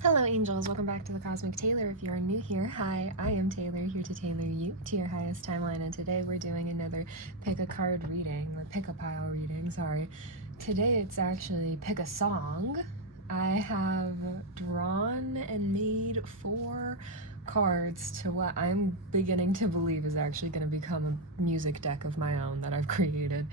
Hello angels, welcome back to the Cosmic Tailor. If you are new here, hi, I am Taylor, here to tailor you to your highest timeline, and today we're doing another pick a card reading, or pick a pile reading, sorry. Today it's actually pick a song. I have drawn and made 4 cards to what I'm beginning to believe is actually going to become a music deck of my own that I've created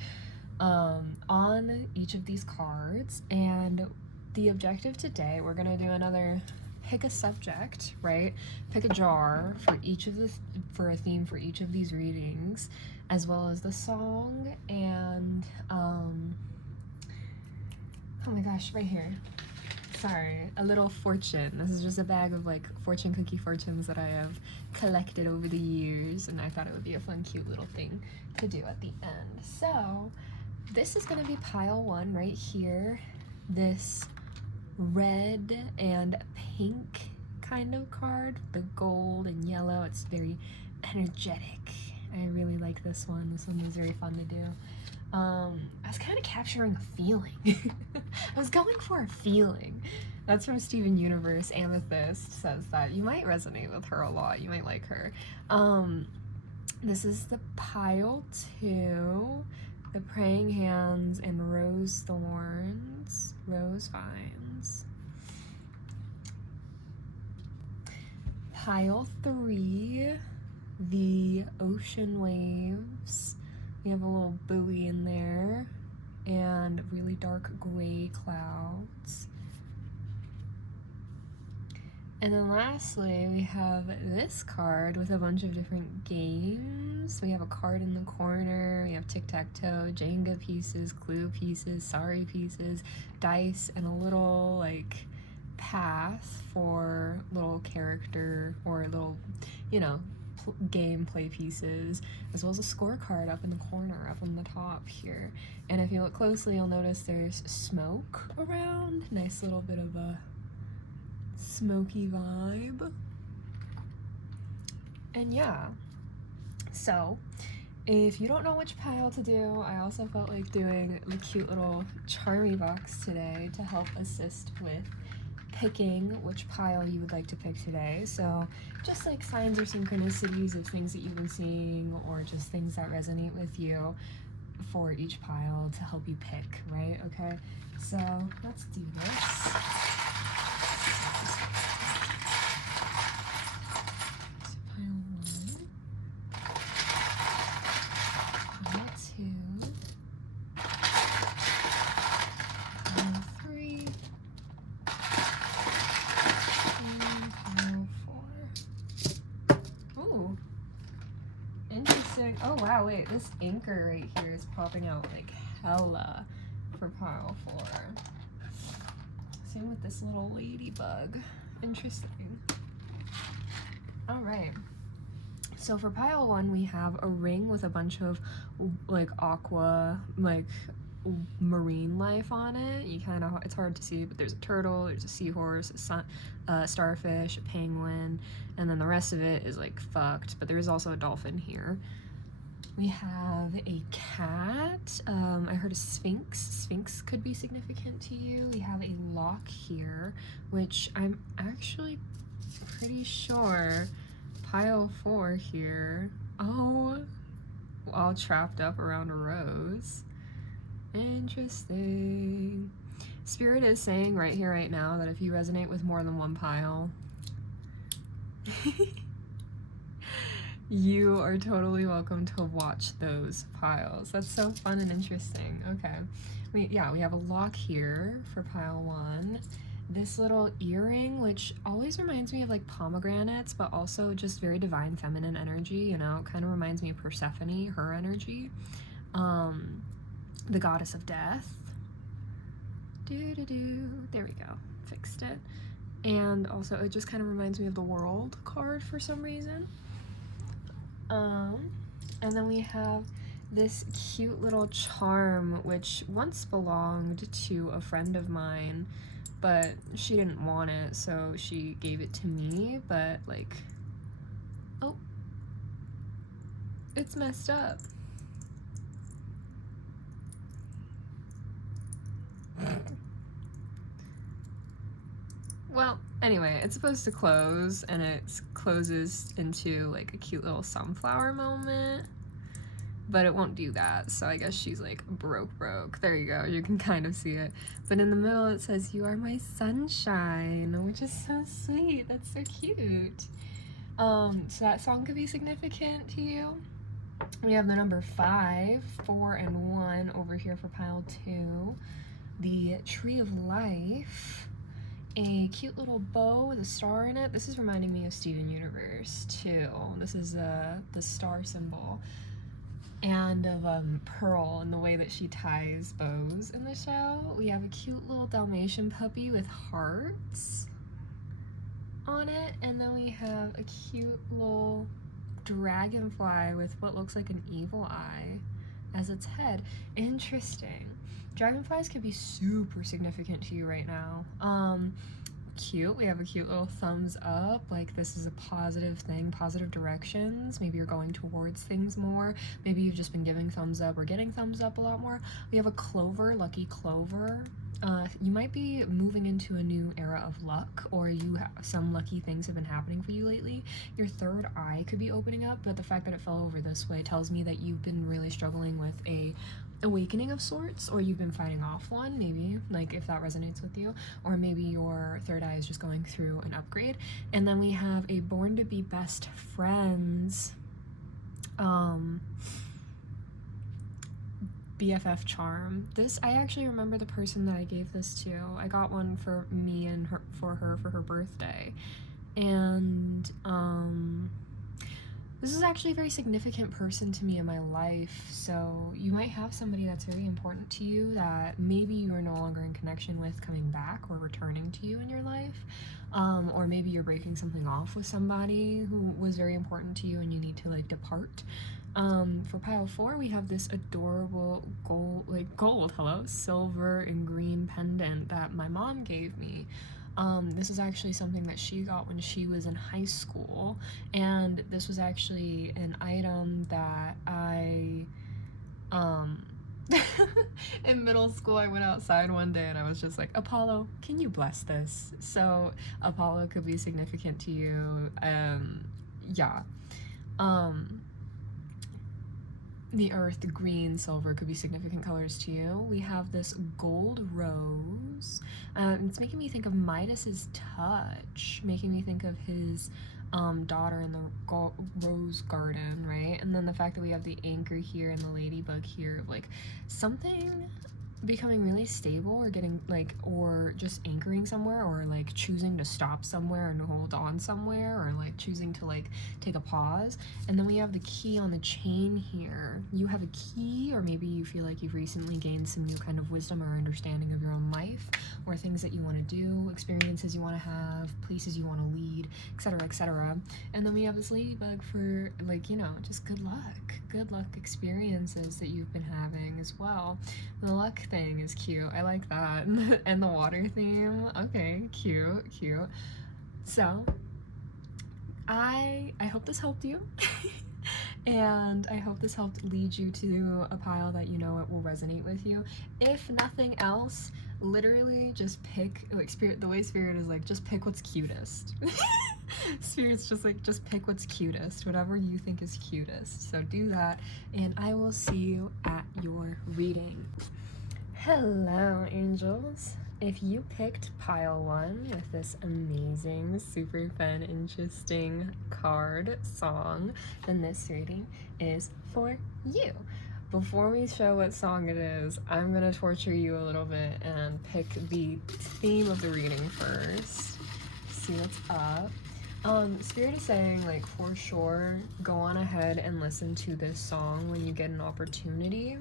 on each of these cards. And the objective today, we're gonna do another pick a subject, right? Pick a jar for each of for a theme for each of these readings, as well as the song and oh my gosh, right here. Sorry, a little fortune. This is just a bag of like fortune cookie fortunes that I have collected over the years, and I thought it would be a fun, cute little thing to do at the end. So this is gonna be pile 1 right here. This red and pink kind of card, the gold and yellow. It's very energetic. I really like this one. This one was very fun to do. I was kind of capturing a feeling. I was going for a feeling. That's from Steven Universe. Amethyst says that you might resonate with her a lot. You might like her. This is the pile 2, the praying hands and rose thorns, rose vines. Pile 3, the ocean waves. We have a little buoy in there and really dark gray clouds. And then lastly, we have this card with a bunch of different games. We have a card in the corner, we have tic-tac-toe, Jenga pieces, clue pieces, sorry pieces, dice, and a little like path for little character or little, you know, game play pieces, as well as a scorecard up in the corner, up on the top here. And if you look closely, you'll notice there's smoke around. Nice little bit of a smoky vibe. And yeah, so if you don't know which pile to do, I also felt like doing the cute little charmy box today to help assist with picking which pile you would like to pick today. So just like signs or synchronicities of things that you've been seeing, or just things that resonate with you for each pile to help you pick, right? Okay, so let's do this. Oh wow, wait, this anchor right here is popping out like hella for pile 4. Same with this little ladybug. Interesting. Alright, so for pile 1 we have a ring with a bunch of like aqua, like marine life on it. You kind of, it's hard to see, but there's a turtle, there's a seahorse, a starfish, a penguin, and then the rest of it is like fucked, but there's also a dolphin here. We have a cat. I heard a sphinx. Sphinx could be significant to you. We have a lock here, which I'm actually pretty sure pile 4 here. Oh, all trapped up around a rose. Interesting. Spirit is saying right here, right now, that if you resonate with more than one pile, you are totally welcome to watch those piles. That's so fun and interesting. Okay. We have a lock here for pile 1. This little earring, which always reminds me of like pomegranates, but also just very divine feminine energy, you know, kind of reminds me of Persephone, her energy. The goddess of death. There we go. Fixed it. And also it just kind of reminds me of the World card for some reason. And then we have this cute little charm, which once belonged to a friend of mine, but she didn't want it, so she gave it to me, but like, oh, it's messed up. Well, Anyway, it's supposed to close, and it closes into like a cute little sunflower moment, but it won't do that, so I guess she's like broke. There you go, you can kind of see it. But in the middle it says, "You are my sunshine," which is so sweet. That's so cute. So that song could be significant to you. We have the number 5, 4, and 1 over here for pile 2. The Tree of Life, a cute little bow with a star in it. This is reminding me of Steven Universe too. This is the star symbol, and of Pearl and the way that she ties bows in the show. We have a cute little Dalmatian puppy with hearts on it, and then we have a cute little dragonfly with what looks like an evil eye as its head. Interesting. Dragonflies could be super significant to you right now. Cute. We have a cute little thumbs up, like this is a positive thing, positive directions. Maybe you're going towards things more. Maybe you've just been giving thumbs up or getting thumbs up a lot more. We have a clover, lucky clover. You might be moving into a new era of luck, or you have some lucky things have been happening for you lately. Your third eye could be opening up, but the fact that it fell over this way tells me that you've been really struggling with a awakening of sorts, or you've been fighting off one, maybe, like if that resonates with you, or maybe your third eye is just going through an upgrade. And then we have a born to be best friends BFF charm. This, I actually remember the person that I gave this to. I got one for me and her for her birthday, and this is actually a very significant person to me in my life. So you might have somebody that's very important to you that maybe you are no longer in connection with coming back or returning to you in your life, or maybe you're breaking something off with somebody who was very important to you and you need to like depart. For pile 4, we have this adorable gold, silver and green pendant that my mom gave me. This is actually something that she got when she was in high school, and this was actually an item that I, in middle school, I went outside one day and I was just like, Apollo, can you bless this? So Apollo could be significant to you. Yeah. The earth, the green, silver could be significant colors to you. We have this gold rose. It's making me think of Midas's touch, making me think of his daughter in the rose garden, right? And then the fact that we have the anchor here and the ladybug here, like something becoming really stable, or getting like, or just anchoring somewhere, or like choosing to stop somewhere and hold on somewhere, or like choosing to like take a pause. And then we have the key on the chain here. You have a key, or maybe you feel like you've recently gained some new kind of wisdom or understanding of your own life, or things that you want to do, experiences you want to have, places you want to lead, etc., etc. And then we have this ladybug for like, you know, just good luck experiences that you've been having as well. The luck thing is cute. I like that. And the water theme. Okay, cute. So I hope this helped you. And I hope this helped lead you to a pile that you know it will resonate with you. If nothing else, literally just pick, like Spirit, the way Spirit is like, just pick what's cutest. Spirit's just like, just pick what's cutest, whatever you think is cutest. So do that, and I will see you at your reading. Hello, angels. If you picked pile 1 with this amazing, super fun, interesting card song, then this reading is for you. Before we show what song it is, I'm gonna torture you a little bit and pick the theme of the reading first. See what's up. Spirit is saying, like, for sure, go on ahead and listen to this song when you get an opportunity,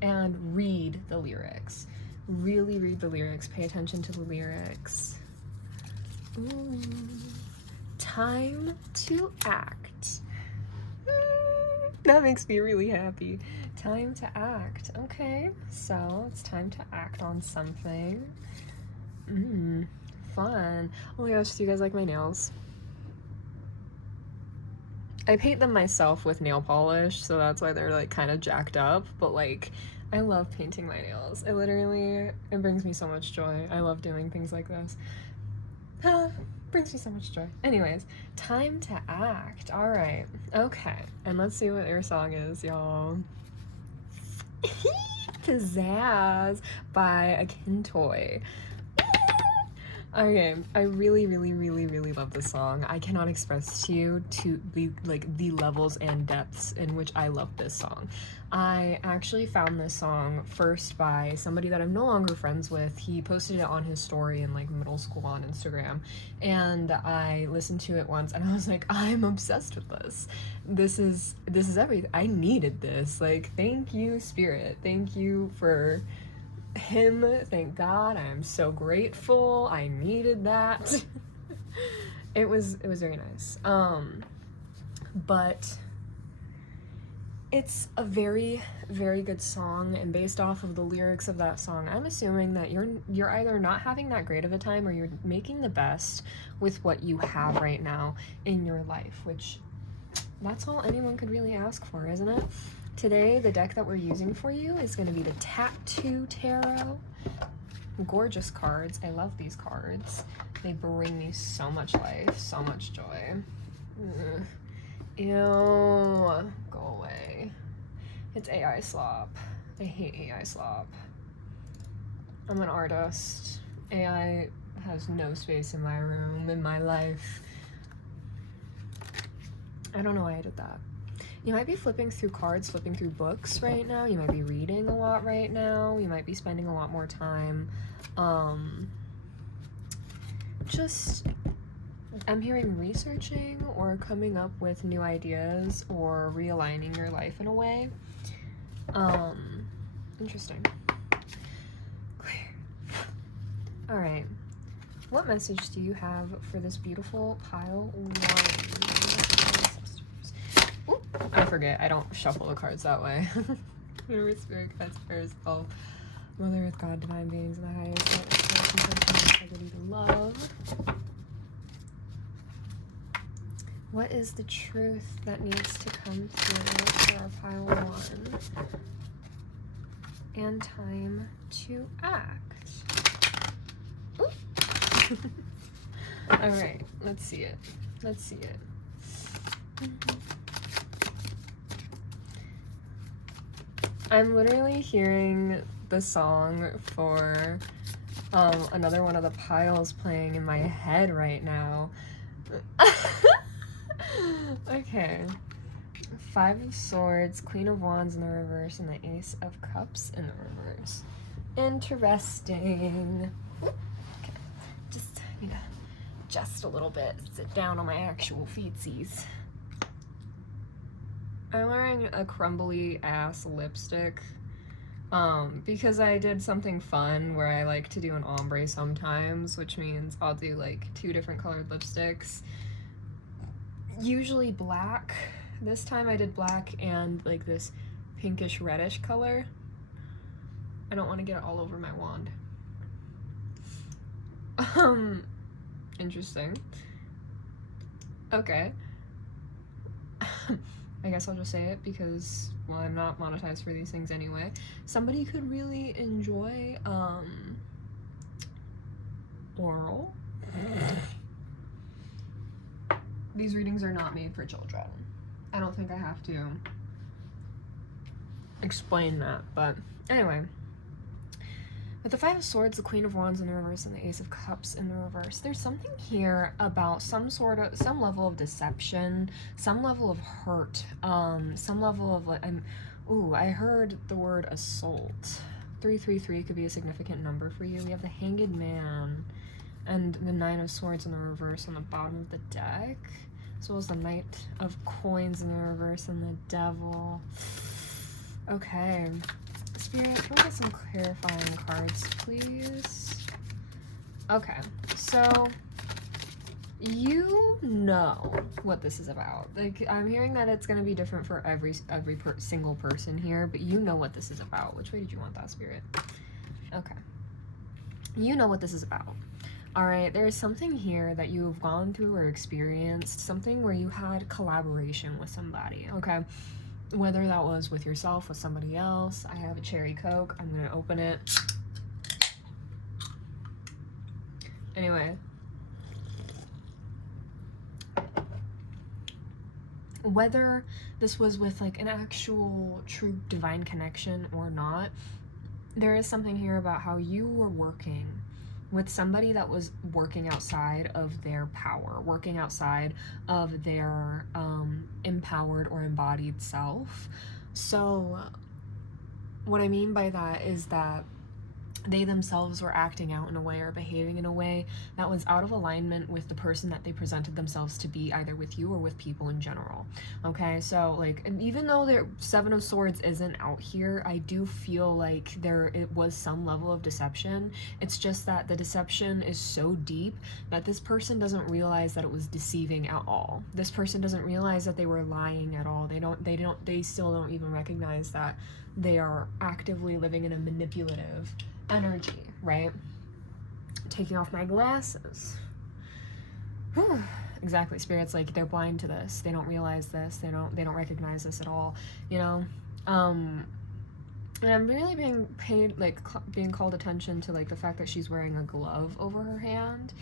and read the lyrics. Really read the lyrics. Pay attention to the lyrics. Ooh. Time to act. That makes me really happy. Time to act. Okay, so it's time to act on something. Fun. Oh my gosh, do you guys like my nails? I paint them myself with nail polish, so that's why they're like kind of jacked up, but like I love painting my nails. It brings me so much joy. I love doing things like this. Brings me so much joy. Anyways, Time to Act. All right. Okay. And let's see what your song is, y'all. Pizzazz by Akintoy. Okay, I really, really, really, really love this song. I cannot express to you the levels and depths in which I love this song. I actually found this song first by somebody that I'm no longer friends with. He posted it on his story in like middle school on Instagram, and I listened to it once and I was like, I'm obsessed with this. This is everything. I needed this. Like, thank you, Spirit. Thank you for him. Thank God. I'm so grateful. I needed that. It was very nice. But it's a very, very good song, and based off of the lyrics of that song, I'm assuming that you're either not having that great of a time or you're making the best with what you have right now in your life, which that's all anyone could really ask for, isn't it? Today, the deck that we're using for you is going to be the Tattoo Tarot. Gorgeous cards. I love these cards. They bring me so much life, so much joy. Ew. Go away. It's AI slop. I hate AI slop. I'm an artist. AI has no space in my room, in my life. I don't know why I did that. You might be flipping through cards, flipping through books right now. You might be reading a lot right now. You might be spending a lot more time. I'm hearing researching or coming up with new ideas or realigning your life in a way. Interesting. Clear. All right. What message do you have for this beautiful pile one? Ooh, I forget. I don't shuffle the cards that way. Universe, Spirit, Guides, Prayers, all Mother Earth, God, Divine Beings, and the highest integrity to love. What is the truth that needs to come through for our pile one? And time to act. Ooh. All right, let's see it. Let's see it. I'm literally hearing the song for another one of the piles playing in my head right now. Okay. Five of Swords, Queen of Wands in the reverse, and the Ace of Cups in the reverse. Interesting. Okay. Just need to adjust a little bit, sit down on my actual feetsies. I'm wearing a crumbly ass lipstick because I did something fun where I like to do an ombre sometimes, which means I'll do like 2 different colored lipsticks. Usually black. This time I did black and like this pinkish reddish color. I don't want to get it all over my wand. Interesting. Okay. I guess I'll just say it because, well, I'm not monetized for these things anyway. Somebody could really enjoy oral. These readings are not made for children. I don't think I have to explain that, but anyway. With the Five of Swords, the Queen of Wands in the reverse, and the Ace of Cups in the reverse, there's something here about some level of deception, some level of hurt, some level of like, I heard the word assault. 333 could be a significant number for you. We have the Hanged Man and the Nine of Swords in the reverse on the bottom of the deck, as well as the Knight of Coins in the reverse and the Devil. Okay. Spirit, can we get some clarifying cards, please? Okay, so you know what this is about. Like, I'm hearing that it's going to be different for every single person here, but you know what this is about. Which way did you want that, Spirit? Okay. You know what this is about. All right, there is something here that you have gone through or experienced, something where you had collaboration with somebody, okay? Whether that was with yourself, with somebody else. I have a cherry Coke. I'm gonna open it. Anyway, whether this was with like an actual true divine connection or not, there is something here about how you were working with somebody that was working outside of their power, working outside of their empowered or embodied self. So what I mean by that is that they themselves were acting out in a way or behaving in a way that was out of alignment with the person that they presented themselves to be, either with you or with people in general. Okay, so like, and even though their Seven of Swords isn't out here, I do feel like it was some level of deception. It's just that the deception is so deep that this person doesn't realize that it was deceiving at all. This person doesn't realize that they were lying at all. They still don't even recognize that they are actively living in a manipulative energy, right? Taking off my glasses. Whew. Exactly. Spirit's like, they're blind to this. They don't realize this. They don't recognize this at all, you know? And I'm really being called attention to like the fact that she's wearing a glove over her hand.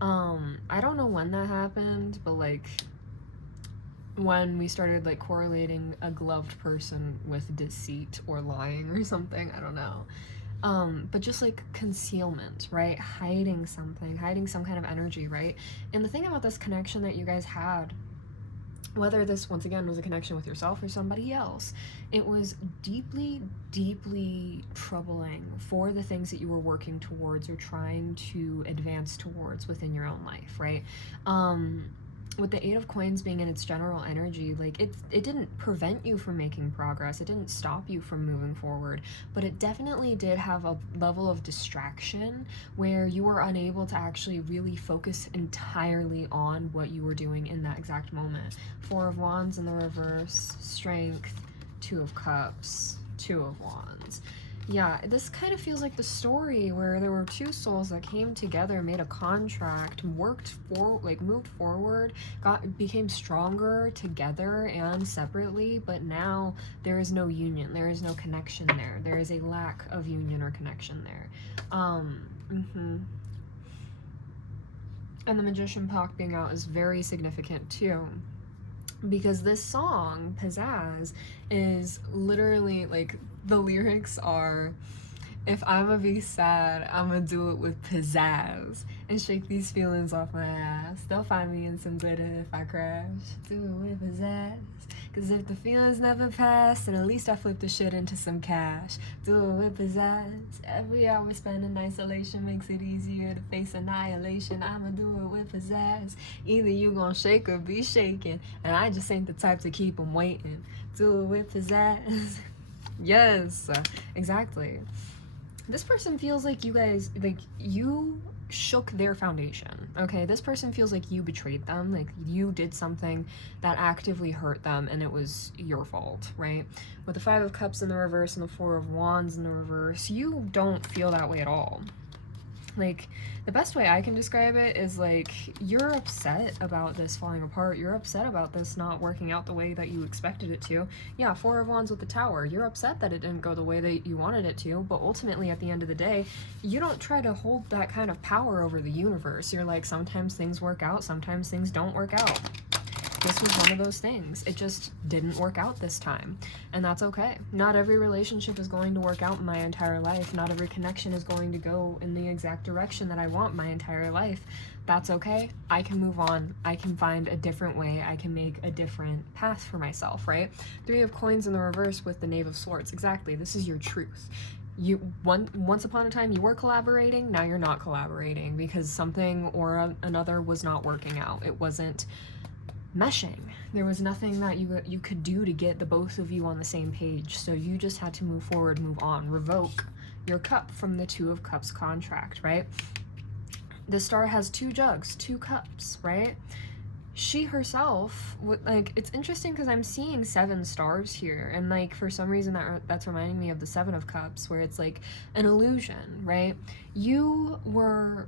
I don't know when that happened, but like when we started like correlating a gloved person with deceit or lying or something, I don't know. But just like concealment, right? Hiding something, hiding some kind of energy, right? And the thing about this connection that you guys had, whether this once again was a connection with yourself or somebody else, it was deeply, deeply troubling for the things that you were working towards or trying to advance towards within your own life, right? With the Eight of Coins being in its general energy, like it didn't prevent you from making progress. It didn't stop you from moving forward, but it definitely did have a level of distraction where you were unable to actually really focus entirely on what you were doing in that exact moment. Four of Wands in the reverse, Strength, Two of Cups, Two of Wands. Yeah, this kind of feels like the story where there were two souls that came together, made a contract, moved forward, became stronger together and separately, but now there is no union, there is no connection there. There is a lack of union or connection there. And the Magician Pack being out is very significant too, because this song, Pizzazz, is literally like, the lyrics are, if I'ma be sad, I'ma do it with pizzazz and shake these feelings off my ass. They'll find me in some glitter if I crash. Do it with pizzazz. Cause if the feelings never pass, then at least I flip the shit into some cash. Do it with pizzazz. Every hour spent in isolation makes it easier to face annihilation. I'ma do it with pizzazz. Either you gon' shake or be shaken, and I just ain't the type to keep 'em waiting. Do it with pizzazz. Yes, exactly. This person feels like you guys, like, you shook their foundation, okay? This person feels like you betrayed them, like you did something that actively hurt them and it was your fault, right? With the Five of Cups in the reverse and the Four of Wands in the reverse, you don't feel that way at all. Like, the best way I can describe it is like, you're upset about this falling apart. You're upset about this not working out the way that you expected it to. Yeah, Four of Wands with the Tower. You're upset that it didn't go the way that you wanted it to, but ultimately at the end of the day, you don't try to hold that kind of power over the universe. You're like, sometimes things work out, sometimes things don't work out. This was one of those things. It just didn't work out this time, and that's okay. Not every relationship is going to work out in my entire life. Not every connection is going to go in the exact direction that I want my entire life. That's okay. I can move on. I can find a different way. I can make a different path for myself, right? Three of Coins in the reverse with the Knave of Swords. Exactly. This is your truth. Once upon a time you were collaborating, now you're not collaborating because something or another was not working out. It wasn't meshing. There was nothing that you could do to get the both of you on the same page, so you just had to move forward, move on, revoke your cup from the Two of Cups contract, right? The Star has two jugs, two cups, right? She herself, like, it's interesting because I'm seeing 7 stars here, and like for some reason that's reminding me of the Seven of Cups, where it's like an illusion, right? You were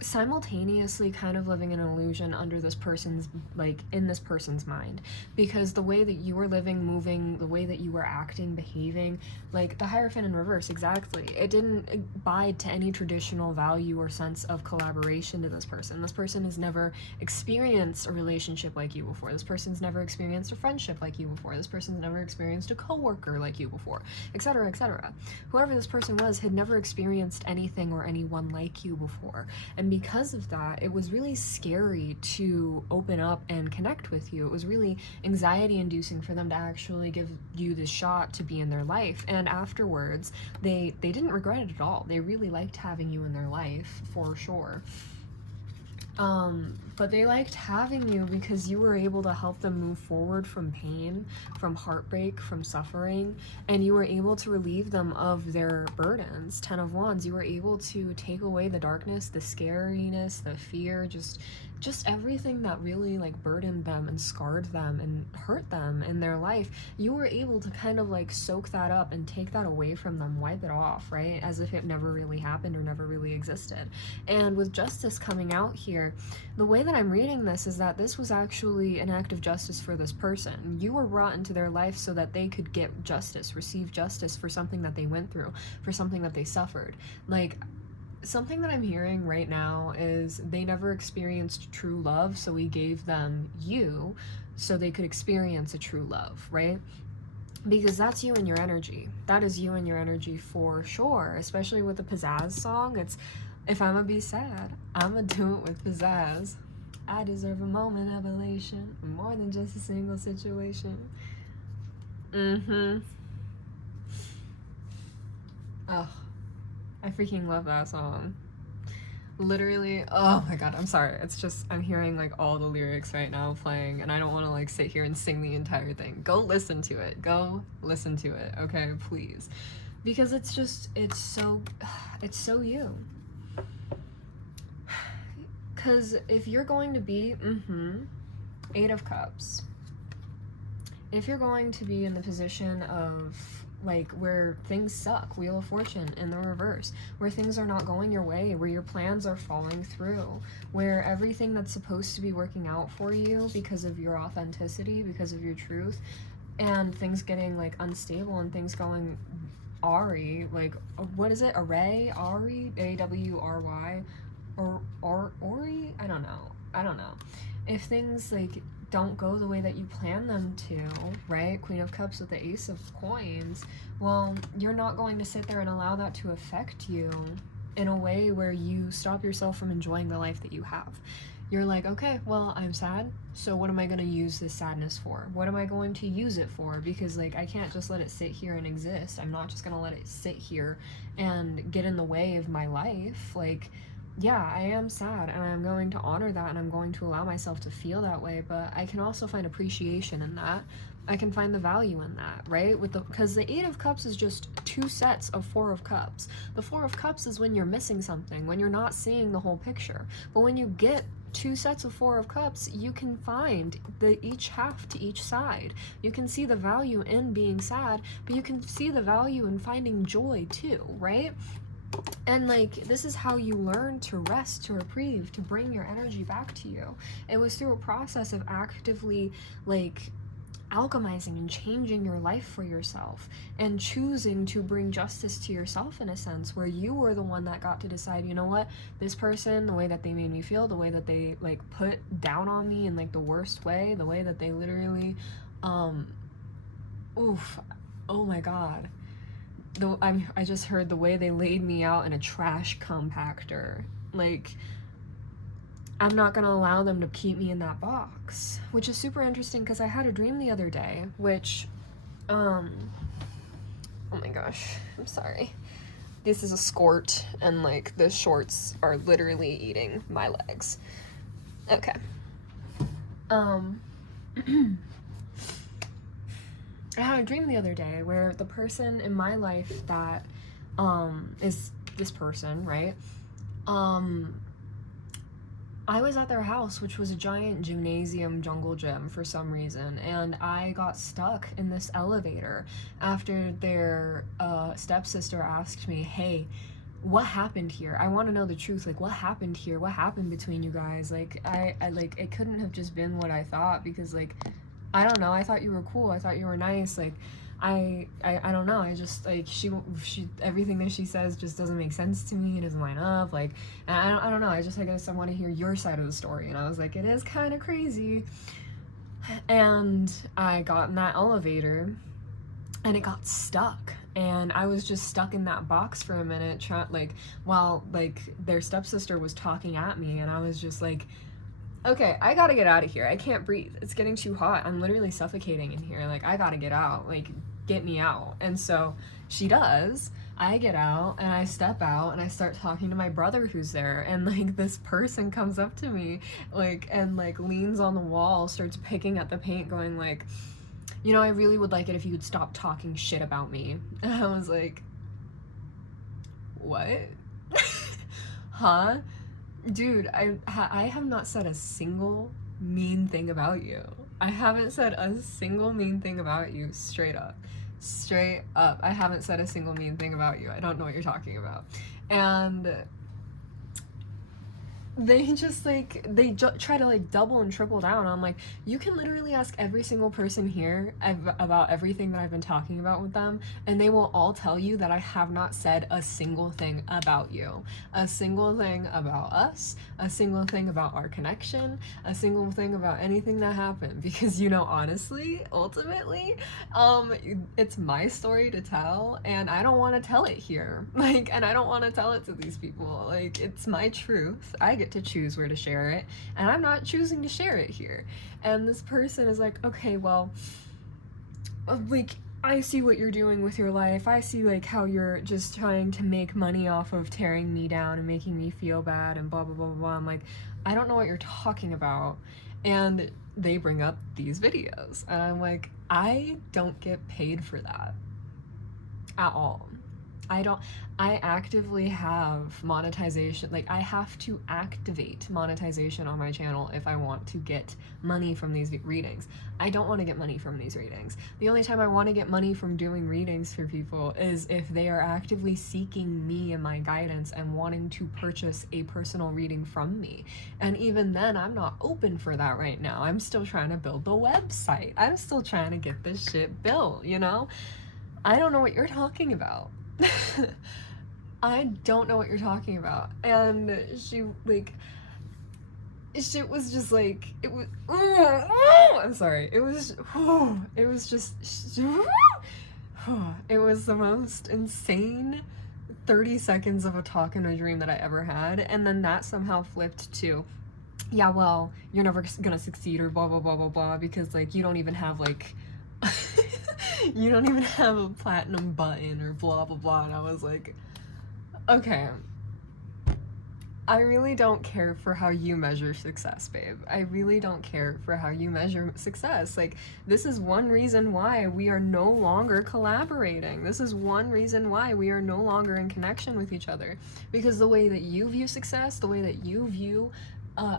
simultaneously kind of living an illusion under this person's, like, in this person's mind, because the way that you were living, moving, the way that you were acting, behaving, like the Hierophant in reverse, exactly, it didn't abide to any traditional value or sense of collaboration to this person. This person has never experienced a relationship like you before. This person's never experienced a friendship like you before. This person's never experienced a coworker like you before, etc., etc. Whoever this person was had never experienced anything or anyone like you before, and because of that, it was really scary to open up and connect with you. It was really anxiety inducing for them to actually give you the shot to be in their life. And afterwards, they didn't regret it at all. They really liked having you in their life, for sure. But they liked having you because you were able to help them move forward from pain, from heartbreak, from suffering, and you were able to relieve them of their burdens. 10 of Wands, you were able to take away the darkness, the scariness, the fear, just everything that really like burdened them and scarred them and hurt them in their life. You were able to kind of like soak that up and take that away from them, wipe it off, right? As if it never really happened or never really existed. And with justice coming out here, the way that I'm reading this is that this was actually an act of justice for this person. You were brought into their life so that they could get justice, receive justice for something that they went through, for something that they suffered. Like, something that I'm hearing right now is they never experienced true love, so we gave them you so they could experience a true love, right? Because that's you and your energy. That is you and your energy for sure, especially with the pizzazz song. It's, if I'ma be sad, I'ma do it with pizzazz. I deserve a moment of elation, more than just a single situation. Oh, I freaking love that song. Literally, oh my god, I'm sorry. It's just, I'm hearing like all the lyrics right now playing, and I don't want to like sit here and sing the entire thing. Go listen to it. Go listen to it, okay? Please. Because it's just, it's so you. Because if you're going to be, 8 of Cups. If you're going to be in the position of like where things suck, Wheel of Fortune in the reverse, where things are not going your way, where your plans are falling through, where everything that's supposed to be working out for you because of your authenticity, because of your truth, and things getting like unstable and things going Ari, like, what is it? Array? Ari? A-W-R-Y? Or Ori? I don't know. If things like don't go the way that you plan them to, right? Queen of Cups with the Ace of Coins, well, you're not going to sit there and allow that to affect you in a way where you stop yourself from enjoying the life that you have. You're like, okay, well, I'm sad, so what am I going to use this sadness for? What am I going to use it for? Because, like, I can't just let it sit here and exist. I'm not just going to let it sit here and get in the way of my life. Like, yeah, I am sad, and I'm going to honor that, and I'm going to allow myself to feel that way, but I can also find appreciation in that. I can find the value in that, right? Because the 8 of Cups is just 2 sets of 4 of Cups. The 4 of Cups is when you're missing something, when you're not seeing the whole picture. But when you get 2 sets of 4 of Cups, you can find each half to each side. You can see the value in being sad, but you can see the value in finding joy too, right? And like, this is how you learn to rest, to reprieve, to bring your energy back to you. It was through a process of actively like alchemizing and changing your life for yourself and choosing to bring justice to yourself in a sense, where you were the one that got to decide, you know what, this person, the way that they made me feel, the way that they like put down on me in like the worst way, the way that they literally oh my god, I just heard the way they laid me out in a trash compactor. Like, I'm not gonna allow them to keep me in that box, which is super interesting because I had a dream the other day, which, oh my gosh, I'm sorry. This is a skort, and like the shorts are literally eating my legs. Okay. I had a dream the other day where the person in my life that is this person, right? I was at their house, which was a giant gymnasium jungle gym for some reason, and I got stuck in this elevator after their stepsister asked me, hey, what happened here? I want to know the truth. Like, what happened here? What happened between you guys? Like, I like, it couldn't have just been what I thought, because like, I don't know, I thought you were cool, I thought you were nice, like, I don't know, I just, like, she, everything that she says just doesn't make sense to me, it doesn't line up, like, and I don't know, I guess I want to hear your side of the story, and I was like, it is kind of crazy. And I got in that elevator, and it got stuck, and I was just stuck in that box for a minute, while, like, their stepsister was talking at me, and I was just like, okay, I gotta get out of here. I can't breathe. It's getting too hot. I'm literally suffocating in here. Like, I gotta get out. Like, get me out. And so she does. I get out and I step out and I start talking to my brother who's there. And like, this person comes up to me, like, and like leans on the wall, starts picking at the paint, going like, you know, I really would like it if you would stop talking shit about me. And I was like, what? Huh? Dude, I have not said a single mean thing about you. I haven't said a single mean thing about you, straight up. Straight up. I haven't said a single mean thing about you. I don't know what you're talking about. And they just like, try to like double and triple down on like, you can literally ask every single person here about everything that I've been talking about with them, and they will all tell you that I have not said a single thing about you, a single thing about us, a single thing about our connection, a single thing about anything that happened, because you know, honestly, ultimately, it's my story to tell, and I don't want to tell it here, like, and I don't want to tell it to these people, like, it's my truth. I get to choose where to share it, and I'm not choosing to share it here. And this person is like, okay, well, like, I see what you're doing with your life. I see like how you're just trying to make money off of tearing me down and making me feel bad and blah blah blah blah. I'm like, I don't know what you're talking about. And they bring up these videos, and I'm like, I don't get paid for that at all. I actively have monetization, like I have to activate monetization on my channel if I want to get money from these readings. I don't want to get money from these readings. The only time I want to get money from doing readings for people is if they are actively seeking me and my guidance and wanting to purchase a personal reading from me. And even then, I'm not open for that right now. I'm still trying to build the website. I'm still trying to get this shit built, you know? I don't know what you're talking about. I don't know what you're talking about. And she, like, shit was just like, it was, I'm sorry, it was just, it was the most insane 30 seconds of a talk in a dream that I ever had. And then that somehow flipped to, yeah, well, you're never gonna succeed or blah, blah, blah, blah, blah, because, like, you don't even have, like, you don't even have a platinum button or blah blah blah. And I was like, okay, I really don't care for how you measure success, babe. I really don't care for how you measure success. Like, this is one reason why we are no longer collaborating. This is one reason why we are no longer in connection with each other, because the way that you view success, the way that you view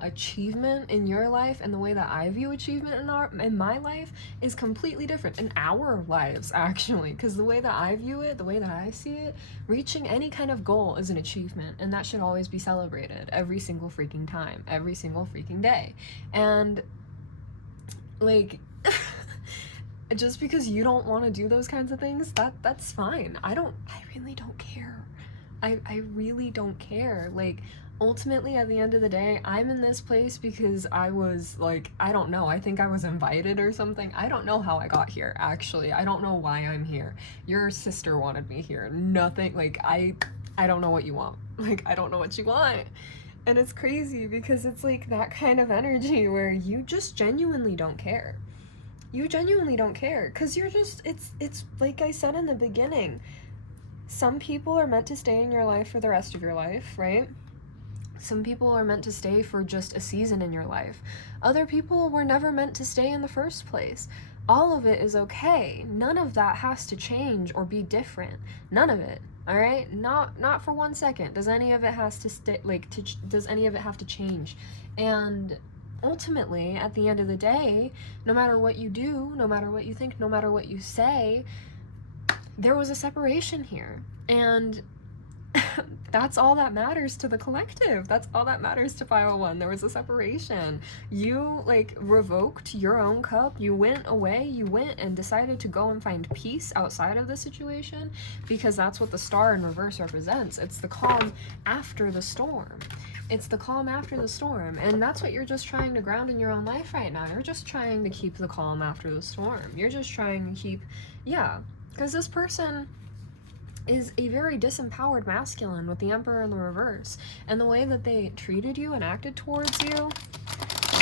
achievement in your life, and the way that I view achievement in my life is completely different, in our lives actually, because the way that I view it, the way that I see it, reaching any kind of goal is an achievement, and that should always be celebrated every single freaking time, every single freaking day. And like, just because you don't want to do those kinds of things, that's fine. I really don't care. I really don't care. Like, ultimately, at the end of the day, I'm in this place because I was, like, I don't know, I think I was invited or something. I don't know how I got here, actually. I don't know why I'm here. Your sister wanted me here. Nothing, like, I don't know what you want. Like, I don't know what you want. And it's crazy because it's, like, that kind of energy where you just genuinely don't care. You genuinely don't care, because you're just, it's like I said in the beginning, some people are meant to stay in your life for the rest of your life, right? Some people are meant to stay for just a season in your life. Other people were never meant to stay in the first place. All of it is okay. None of that has to change or be different. None of it. All right? Not for 1 second. Does any of it has to stay, like, does any of it have to change? And ultimately, at the end of the day, no matter what you do, no matter what you think, no matter what you say, there was a separation here. And that's all that matters to the collective. That's all that matters to pile one. There was a separation. You like revoked your own cup. You went away. You went and decided to go and find peace outside of the situation, because that's what the star in reverse represents. It's the calm after the storm. It's the calm after the storm. And that's what you're just trying to ground in your own life right now. You're just trying to keep the calm after the storm. You're just trying to keep, yeah, because this person is a very disempowered masculine with the Emperor in the reverse. And the way that they treated you and acted towards you,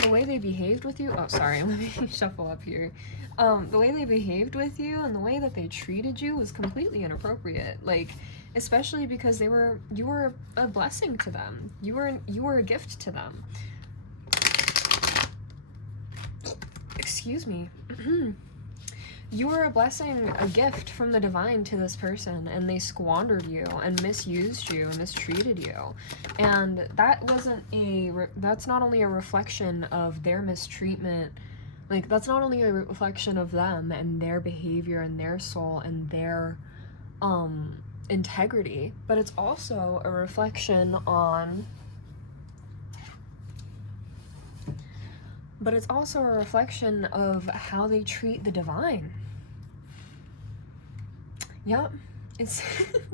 the way they behaved with you, oh sorry, let me shuffle up here. The way they behaved with you and the way that they treated you was completely inappropriate. Like, especially because you were a blessing to them. You were a gift to them. Excuse me. You were a blessing, a gift from the divine to this person, and they squandered you and misused you and mistreated you. And that's not only a reflection of their mistreatment, like, that's not only a reflection of them and their behavior and their soul and their integrity, but it's also a reflection on of how they treat the divine. Yep. It's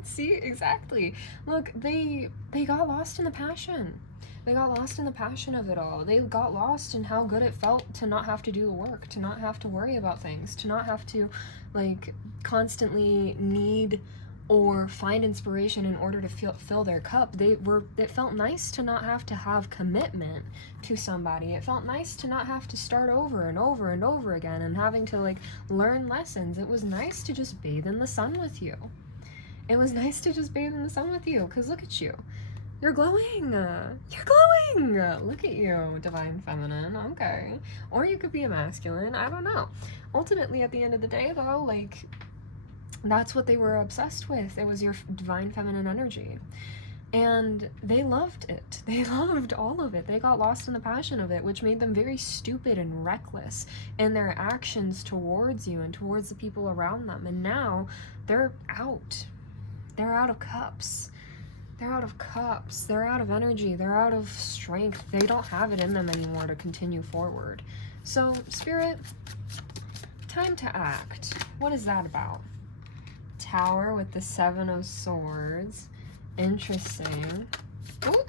see, exactly. Look, they got lost in the passion. They got lost in the passion of it all. They got lost in how good it felt to not have to do the work, to not have to worry about things, to not have to, like, constantly need or find inspiration in order to fill their cup. It felt nice to not have to have commitment to somebody. It felt nice to not have to start over and over and over again and having to, like, learn lessons. It was nice to just bathe in the sun with you. It was nice to just bathe in the sun with you, because look at you. You're glowing. You're glowing. Look at you, divine feminine. Okay. Or you could be a masculine. I don't know. Ultimately, at the end of the day, though, like, that's what they were obsessed with. It was your divine feminine energy. And they loved it. They loved all of it. They got lost in the passion of it, which made them very stupid and reckless in their actions towards you and towards the people around them. And now they're out. They're out of cups. They're out of cups. They're out of energy. They're out of strength. They don't have it in them anymore to continue forward. So, Spirit, time to act. What is that about? Tower with the 7 of Swords. Interesting. Ooh.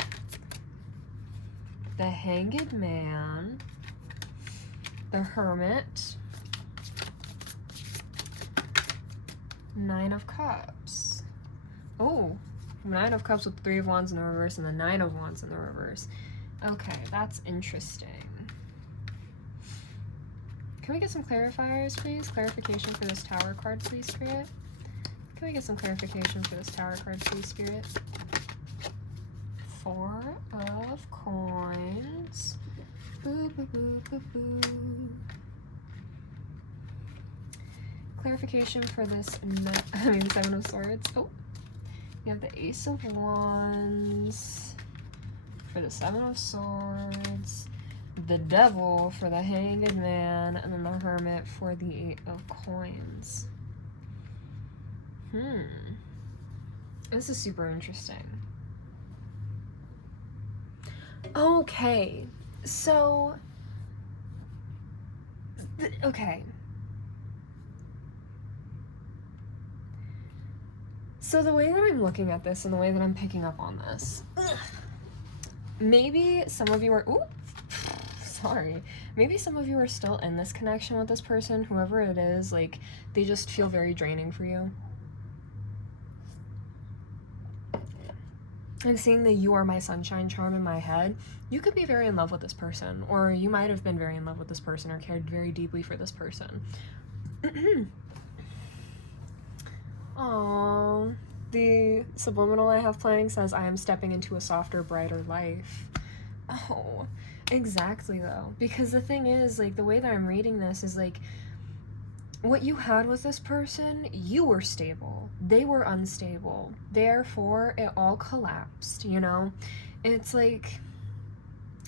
The Hanged Man. The Hermit. 9 of Cups. Oh, 9 of Cups with 3 of Wands in the reverse and the 9 of Wands in the reverse. Okay, that's interesting. Can we get some clarifiers, please? Clarification for this Tower card, please, Spirit? Can we get some clarification for this Tower card, please, Spirit? 4 of Coins. Boo, boo, boo, boo, boo. Clarification for this, the 7 of Swords. Oh, you have the Ace of Wands for the 7 of Swords, the Devil for the Hanged Man, and then the Hermit for the 8 of Coins. This is super interesting. Okay, so, okay. So the way that I'm looking at this and the way that I'm picking up on this, maybe some of you are, maybe some of you are still in this connection with this person, whoever it is, like, they just feel very draining for you. I'm seeing the "you are my sunshine" charm in my head. You could be very in love with this person, or you might have been very in love with this person or cared very deeply for this person. Aww. The subliminal I have playing says, "I am stepping into a softer, brighter life." Oh, exactly, though. Because the thing is, like, the way that I'm reading this is, like, what you had with this person, you were stable. They were unstable. Therefore, it all collapsed, you know? It's like,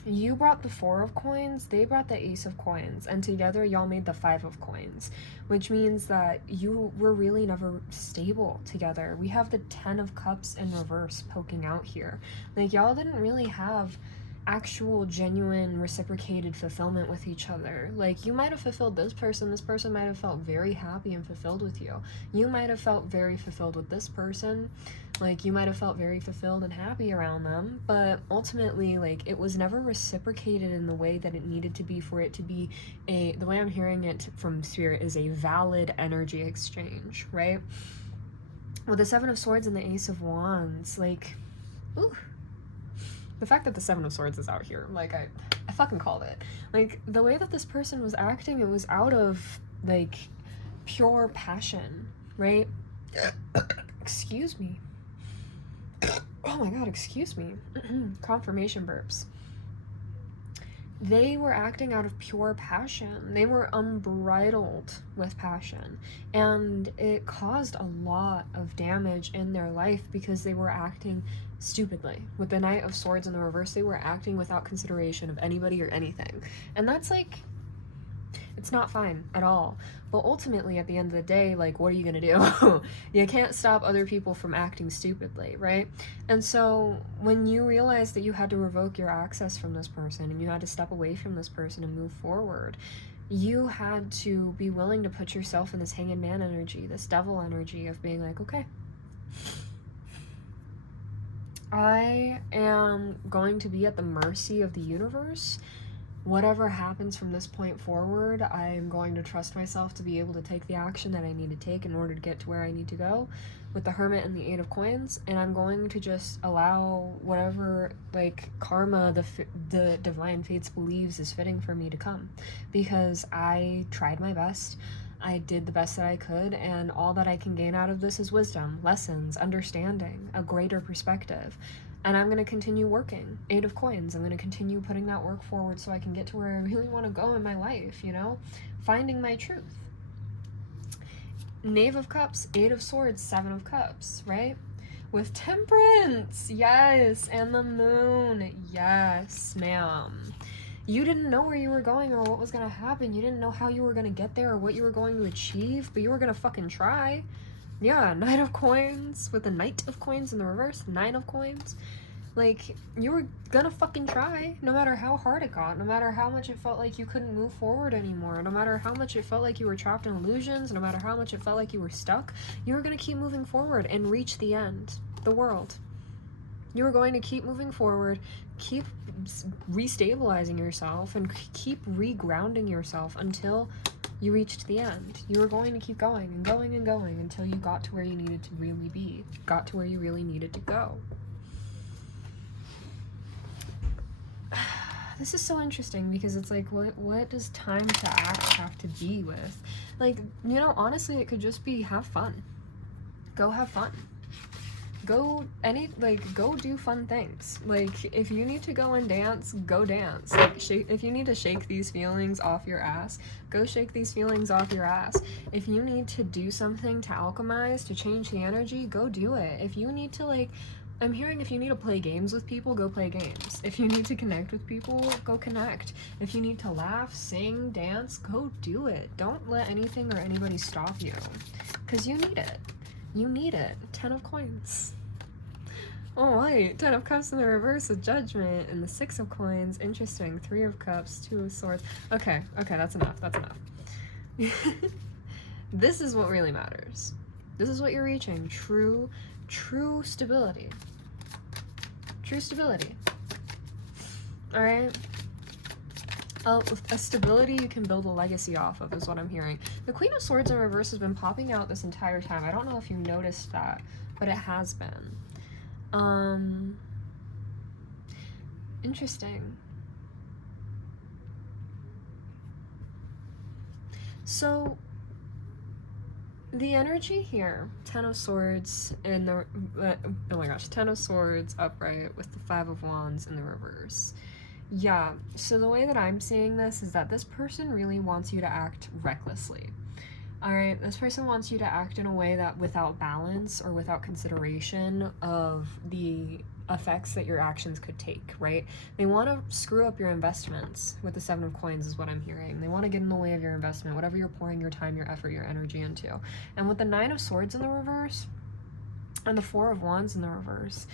You brought the 4 of coins, they brought the ace of coins, and together y'all made the 5 of coins, which means that you were really never stable together. We have the 10 of cups in reverse poking out here. Like, y'all didn't really have actual genuine reciprocated fulfillment with each other. Like, you might have fulfilled this person might have felt very happy and fulfilled with you. You might have felt very fulfilled with this person. Like, you might have felt very fulfilled and happy around them, but ultimately, like, it was never reciprocated in the way that it needed to be for it to be the way I'm hearing it from Spirit is a valid energy exchange, right? With the 7 of Swords and the Ace of Wands, like, ooh. The fact that the 7 of Swords is out here, like, I fucking called it. Like, the way that this person was acting, it was out of, like, pure passion, right? Excuse me. Oh my god, excuse me. Confirmation burps. They were acting out of pure passion. They were unbridled with passion. And it caused a lot of damage in their life because they were acting stupidly. With the Knight of Swords in the reverse, they were acting without consideration of anybody or anything. And that's like, it's not fine at all. But ultimately, at the end of the day, like, what are you gonna do? You can't stop other people from acting stupidly, right? And so when you realized that you had to revoke your access from this person and you had to step away from this person and move forward, you had to be willing to put yourself in this hanging man energy, this devil energy of being like, okay, I am going to be at the mercy of the universe. Whatever happens from this point forward, I'm going to trust myself to be able to take the action that I need to take in order to get to where I need to go with the Hermit and the 8 of Coins, and I'm going to just allow whatever, like, karma the divine fates believes is fitting for me to come, because I tried my best. I did the best that I could, and all that I can gain out of this is wisdom, lessons, understanding, a greater perspective. And I'm going to continue working. 8 of Coins. I'm going to continue putting that work forward so I can get to where I really want to go in my life, you know? Finding my truth. Knave of Cups, 8 of Swords, 7 of Cups, right? With Temperance, yes, and the Moon, yes, ma'am. You didn't know where you were going or what was going to happen. You didn't know how you were going to get there or what you were going to achieve, but you were going to fucking try. Yeah, Knight of Coins with the Knight of Coins in the reverse, 9 of Coins. Like, you were gonna fucking try, no matter how hard it got, no matter how much it felt like you couldn't move forward anymore, no matter how much it felt like you were trapped in illusions, no matter how much it felt like you were stuck, you were gonna keep moving forward and reach the end, the world. You were going to keep moving forward, keep restabilizing yourself, and keep regrounding yourself until you reached the end. You were going to keep going and going and going until you got to where you needed to really be, got to where you really needed to go. This is so interesting because it's like, what does time to act have to be with? Like, you know, honestly, it could just be have fun. Go have fun. Go do fun things. Like, if you need to go and dance, go dance. Like, if you need to shake these feelings off your ass, go shake these feelings off your ass. If you need to do something to alchemize, to change the energy, go do it. If you need to, like, I'm hearing if you need to play games with people, go play games. If you need to connect with people, go connect. If you need to laugh, sing, dance, go do it. Don't let anything or anybody stop you, because you need it. You need it. 10 of Coins. Oh, wait. 10 of Cups in the reverse with Judgment, and the 6 of Coins. Interesting. 3 of Cups, 2 of Swords. Okay, that's enough. That's enough. This is what really matters. This is what you're reaching. True stability. True stability. Alright? A stability you can build a legacy off of is what I'm hearing. The Queen of Swords in reverse has been popping out this entire time. I don't know if you noticed that, but it has been. Interesting. So, the energy here, 10 of Swords in the, oh my gosh, 10 of Swords upright with the 5 of Wands in the reverse. Yeah, so the way that I'm seeing this is that this person really wants you to act recklessly. Alright, this person wants you to act in a way that without balance or without consideration of the effects that your actions could take, right? They want to screw up your investments with the Seven of Coins is what I'm hearing. They want to get in the way of your investment, whatever you're pouring your time, your effort, your energy into. And with the Nine of Swords in the reverse and the Four of Wands in the reverse,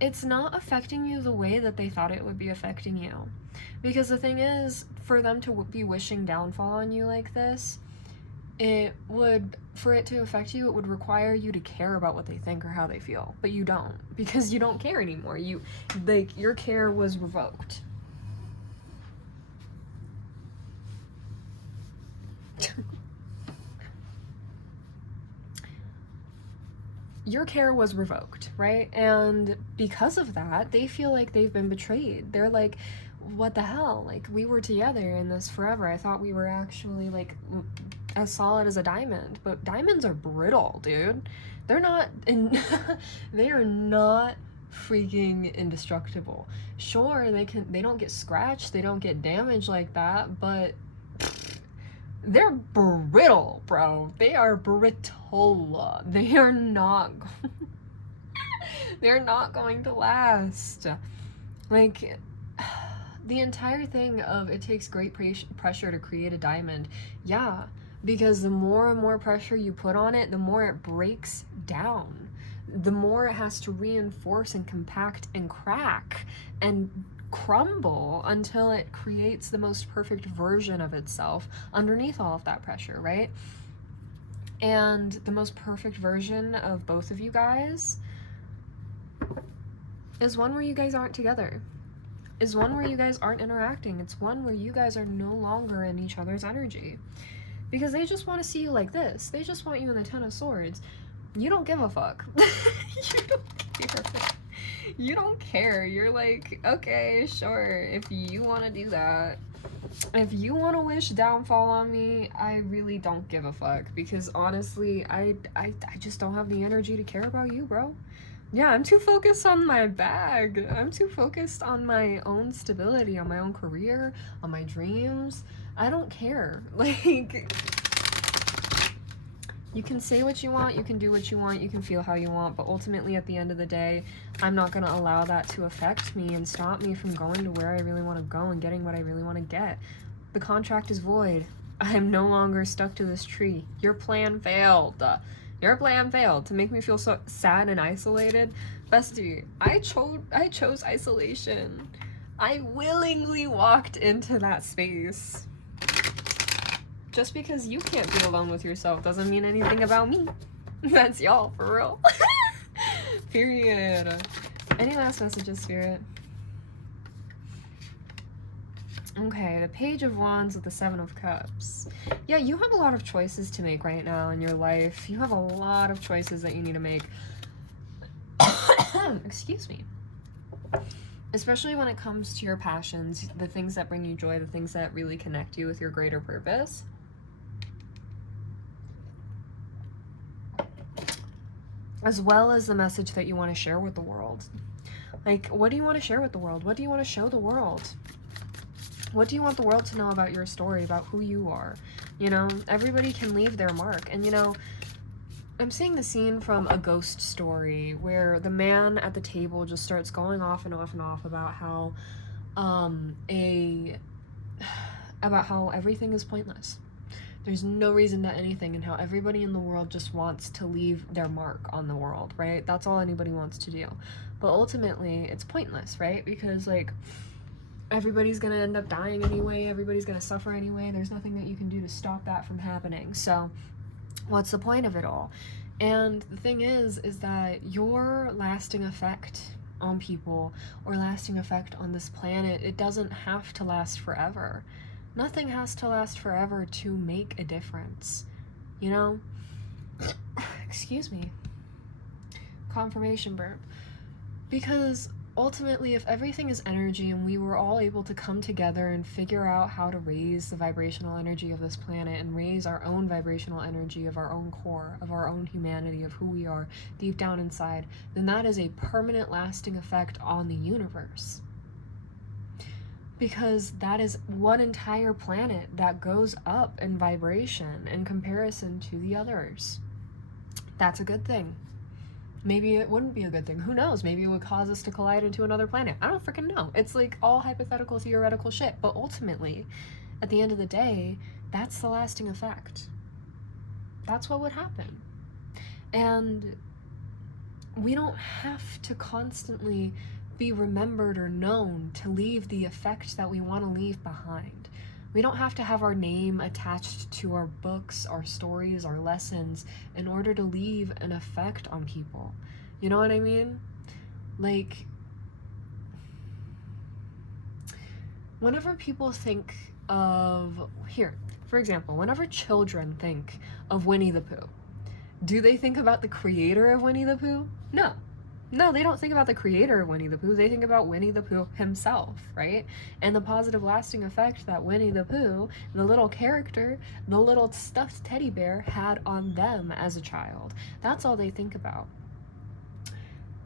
it's not affecting you the way that they thought it would be affecting you. Because the thing is, for them to be wishing downfall on you like this, for it to affect you, it would require you to care about what they think or how they feel. But you don't, because you don't care anymore. Your care was revoked. Your care was revoked, right? And because of that, they feel like they've been betrayed. They're like, what the hell? Like, we were together in this forever. I thought we were actually, like, as solid as a diamond. But diamonds are brittle, dude. They're not, they are not freaking indestructible. Sure, they don't get scratched, they don't get damaged like that, but they're brittle, bro. They are brittle. They are not they're not going to last. Like, the entire thing of it takes great pressure to create a diamond. Yeah, because the more and more pressure you put on it, the more it breaks down. The more it has to reinforce and compact and crack and crumble until it creates the most perfect version of itself underneath all of that pressure, right? And the most perfect version of both of you guys is one where you guys aren't together. Is one where you guys aren't interacting. It's one where you guys are no longer in each other's energy. Because they just want to see you like this. They just want you in the Ten of Swords. You don't give a fuck. You don't care. You don't care. You're like, okay, sure, if you want to do that. If you want to wish downfall on me, I really don't give a fuck. Because honestly, I just don't have the energy to care about you, bro. Yeah, I'm too focused on my bag. I'm too focused on my own stability, on my own career, on my dreams. I don't care. Like, you can say what you want, you can do what you want, you can feel how you want, but ultimately at the end of the day, I'm not going to allow that to affect me and stop me from going to where I really want to go and getting what I really want to get. The contract is void. I am no longer stuck to this tree. Your plan failed. Your plan failed to make me feel so sad and isolated. Bestie, I chose isolation. I willingly walked into that space. Just because you can't be alone with yourself doesn't mean anything about me. That's y'all, for real. Period. Any last messages, Spirit? Okay, the Page of Wands with the Seven of Cups. Yeah, you have a lot of choices to make right now in your life. You have a lot of choices that you need to make. Excuse me. Especially when it comes to your passions, the things that bring you joy, the things that really connect you with your greater purpose. As well as the message that you want to share with the world. Like, what do you want to share with the world? What do you want to show the world? What do you want the world to know about your story, about who you are? You know, everybody can leave their mark. And, you know, I'm seeing the scene from A Ghost Story where the man at the table just starts going off and off and off about how everything is pointless. There's no reason to anything, and how everybody in the world just wants to leave their mark on the world, right? That's all anybody wants to do. But ultimately, it's pointless, right? Because, like, everybody's gonna end up dying anyway, everybody's gonna suffer anyway, there's nothing that you can do to stop that from happening. So, what's the point of it all? And the thing is that your lasting effect on people, or lasting effect on this planet, it doesn't have to last forever. Nothing has to last forever to make a difference, you know? Excuse me. Confirmation burp. Because ultimately, if everything is energy and we were all able to come together and figure out how to raise the vibrational energy of this planet and raise our own vibrational energy of our own core, of our own humanity, of who we are deep down inside, then that is a permanent lasting effect on the universe. Because that is one entire planet that goes up in vibration in comparison to the others. That's a good thing. Maybe it wouldn't be a good thing. Who knows? Maybe it would cause us to collide into another planet. I don't freaking know. It's like all hypothetical, theoretical shit. But ultimately, at the end of the day, that's the lasting effect. That's what would happen. And we don't have to constantly be remembered or known to leave the effect that we want to leave behind. We don't have to have our name attached to our books, our stories, our lessons in order to leave an effect on people. You know what I mean? Like, whenever people think of, here, for example, whenever children think of Winnie the Pooh, do they think about the creator of Winnie the Pooh? No. No, they don't think about the creator of Winnie the Pooh. They think about Winnie the Pooh himself, right? And the positive lasting effect that Winnie the Pooh, the little character, the little stuffed teddy bear, had on them as a child. That's all they think about.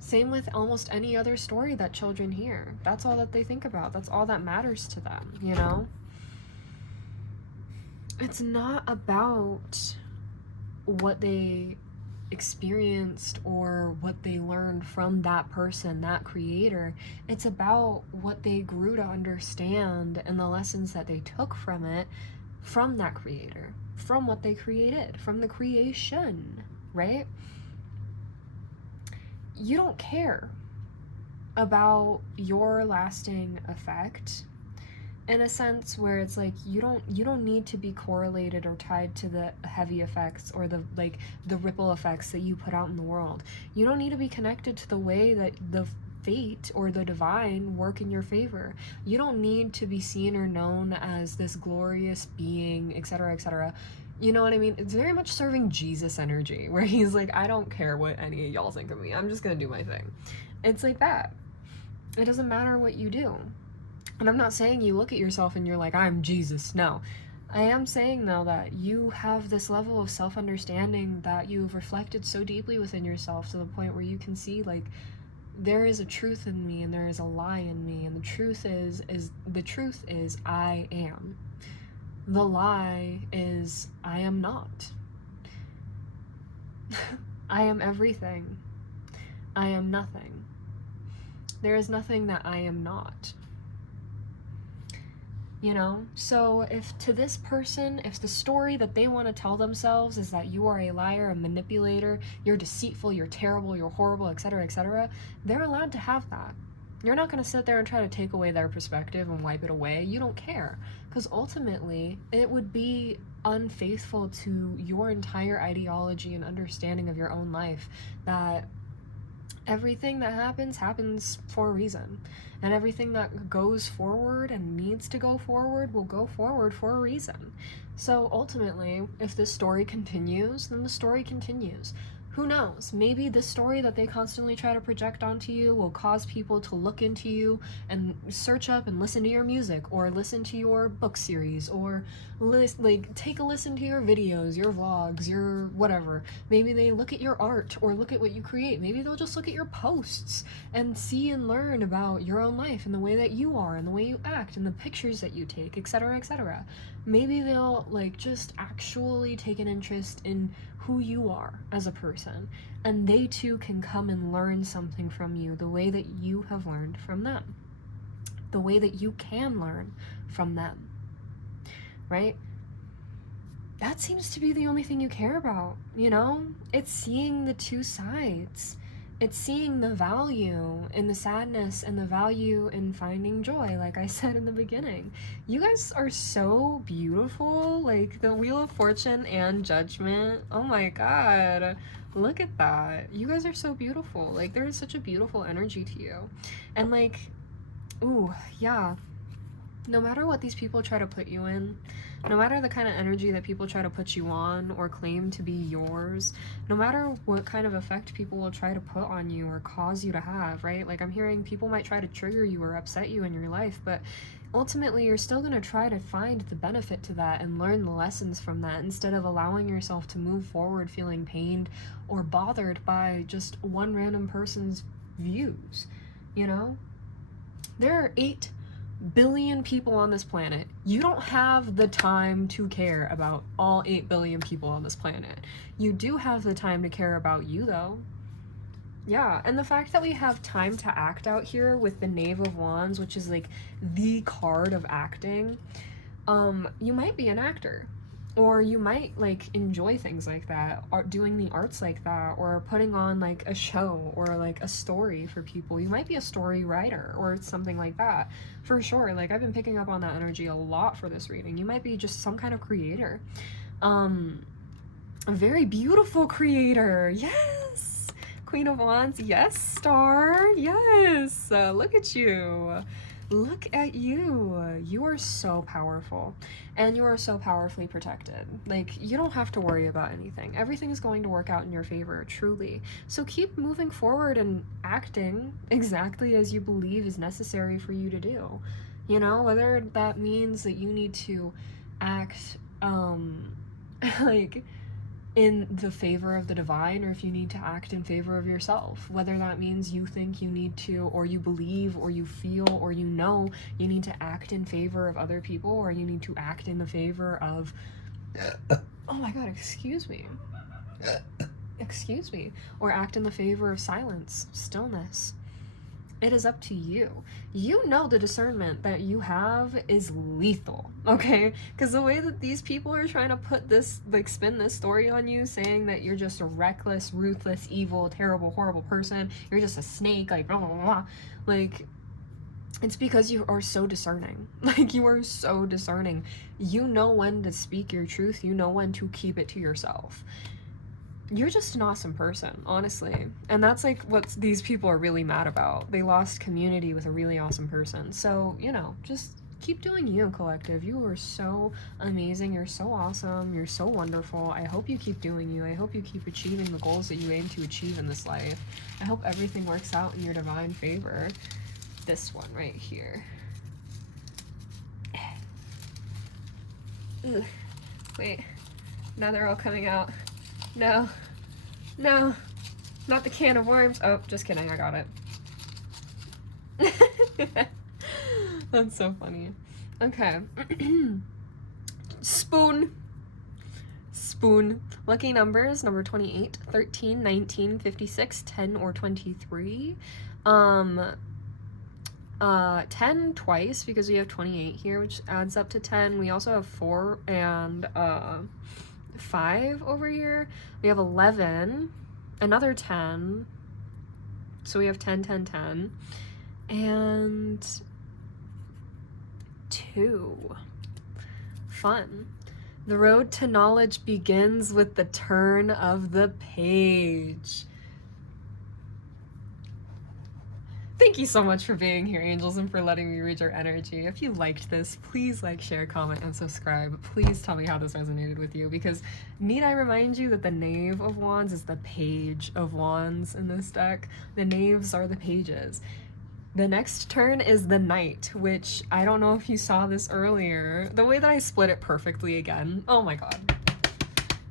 Same with almost any other story that children hear. That's all that they think about. That's all that matters to them, you know? It's not about what they experienced or what they learned from that person, that creator. It's about what they grew to understand and the lessons that they took from it, from that creator, from what they created, from the creation, right? You don't care about your lasting effect in a sense where it's like you don't need to be correlated or tied to the heavy effects or the ripple effects that you put out in the world. You don't need to be connected to the way that the fate or the divine work in your favor. You don't need to be seen or known as this glorious being, etc., etc. You know what I mean? It's very much serving Jesus energy, where he's like, I don't care what any of y'all think of me. I'm just gonna do my thing. It's like that. It doesn't matter what you do. And I'm not saying you look at yourself and you're like, I'm Jesus. No. I am saying, though, that you have this level of self-understanding that you've reflected so deeply within yourself to the point where you can see, like, there is a truth in me and there is a lie in me. And the truth is I am. The lie is I am not. I am everything. I am nothing. There is nothing that I am not. You know, so if to this person, if the story that they want to tell themselves is that you are a liar, a manipulator, you're deceitful, you're terrible, you're horrible, etc., they're allowed to have that. You're not going to sit there and try to take away their perspective and wipe it away. You don't care, because ultimately it would be unfaithful to your entire ideology and understanding of your own life that everything that happens for a reason. And everything that goes forward and needs to go forward will go forward for a reason. So ultimately, if this story continues, then the story continues. Who knows? Maybe the story that they constantly try to project onto you will cause people to look into you and search up and listen to your music, or listen to your book series, or take a listen to your videos, your vlogs, your whatever. Maybe they look at your art or look at what you create. Maybe they'll just look at your posts and see and learn about your own life and the way that you are and the way you act and the pictures that you take, etc., etc. Maybe they'll just actually take an interest in who you are as a person, and they too can come and learn something from you the way that you have learned from them, the way that you can learn from them, right? That seems to be the only thing you care about, you know? It's seeing the two sides. It's seeing the value in the sadness and the value in finding joy, like I said in the beginning. You guys are so beautiful, like the Wheel of Fortune and Judgment. Oh my god, look at that. You guys are so beautiful. Like, there is such a beautiful energy to you. And like, ooh, yeah. No matter what these people try to put you in, no matter the kind of energy that people try to put you on or claim to be yours, no matter what kind of effect people will try to put on you or cause you to have, right? Like, I'm hearing people might try to trigger you or upset you in your life, but ultimately you're still going to try to find the benefit to that and learn the lessons from that, instead of allowing yourself to move forward feeling pained or bothered by just one random person's views, you know? There are 8 billion people on this planet. You don't have the time to care about all 8 billion people on this planet. You do have the time to care about you, though. Yeah, and the fact that we have time to act out here with the Knave of Wands, which is like the card of acting, you might be an actor. Or you might like enjoy things like that, art, doing the arts like that, or putting on like a show or like a story for people. You might be a story writer or something like that, for sure. Like I've been picking up on that energy a lot for this reading. You might be just some kind of creator, a very beautiful creator. Yes, Queen of Wands. Yes, Star. Yes, look at you. Look at you. You are so powerful, and you are so powerfully protected. Like, you don't have to worry about anything. Everything is going to work out in your favor, truly. So keep moving forward and acting exactly as you believe is necessary for you to do. You know, whether that means that you need to act, like, in the favor of the divine, or if you need to act in favor of yourself, whether that means you think you need to, or you believe, or you feel, or you know you need to act in favor of other people, or you need to act in the favor of oh my god, excuse me, or act in the favor of silence, stillness. It is up to you. You know the discernment that you have is lethal, okay? Because the way that these people are trying to put this, like, spin this story on you, saying that you're just a reckless, ruthless, evil, terrible, horrible person, you're just a snake, like, blah, blah, blah. Like, it's because you are so discerning. Like, you are so discerning. You know when to speak your truth. You know when to keep it to yourself. You're just an awesome person, honestly. And that's like what these people are really mad about. They lost community with a really awesome person. So, you know, just keep doing you, collective. You are so amazing. You're so awesome. You're so wonderful. I hope you keep doing you. I hope you keep achieving the goals that you aim to achieve in this life. I hope everything works out in your divine favor. This one right here. Ugh. Wait. Now they're all coming out. No, no, not the can of worms. Oh, just kidding, I got it. That's so funny. Okay. Spoon. Lucky numbers, number 28, 13, 19, 56, 10, or 23. 10 twice, because we have 28 here, which adds up to 10. We also have 4 and, 5 over here. We have 11, another 10, so we have 10, 10, 10, and 2. Fun. The road to knowledge begins with the turn of the page. Thank you so much for being here, angels, and for letting me read your energy. If you liked this, please like, share, comment, and subscribe. Please tell me how this resonated with you, because need I remind you that the Knave of Wands is the Page of Wands in this deck. The Knaves are the pages. The next turn is the Knight, which I don't know if you saw this earlier. The way that I split it perfectly again. Oh my god.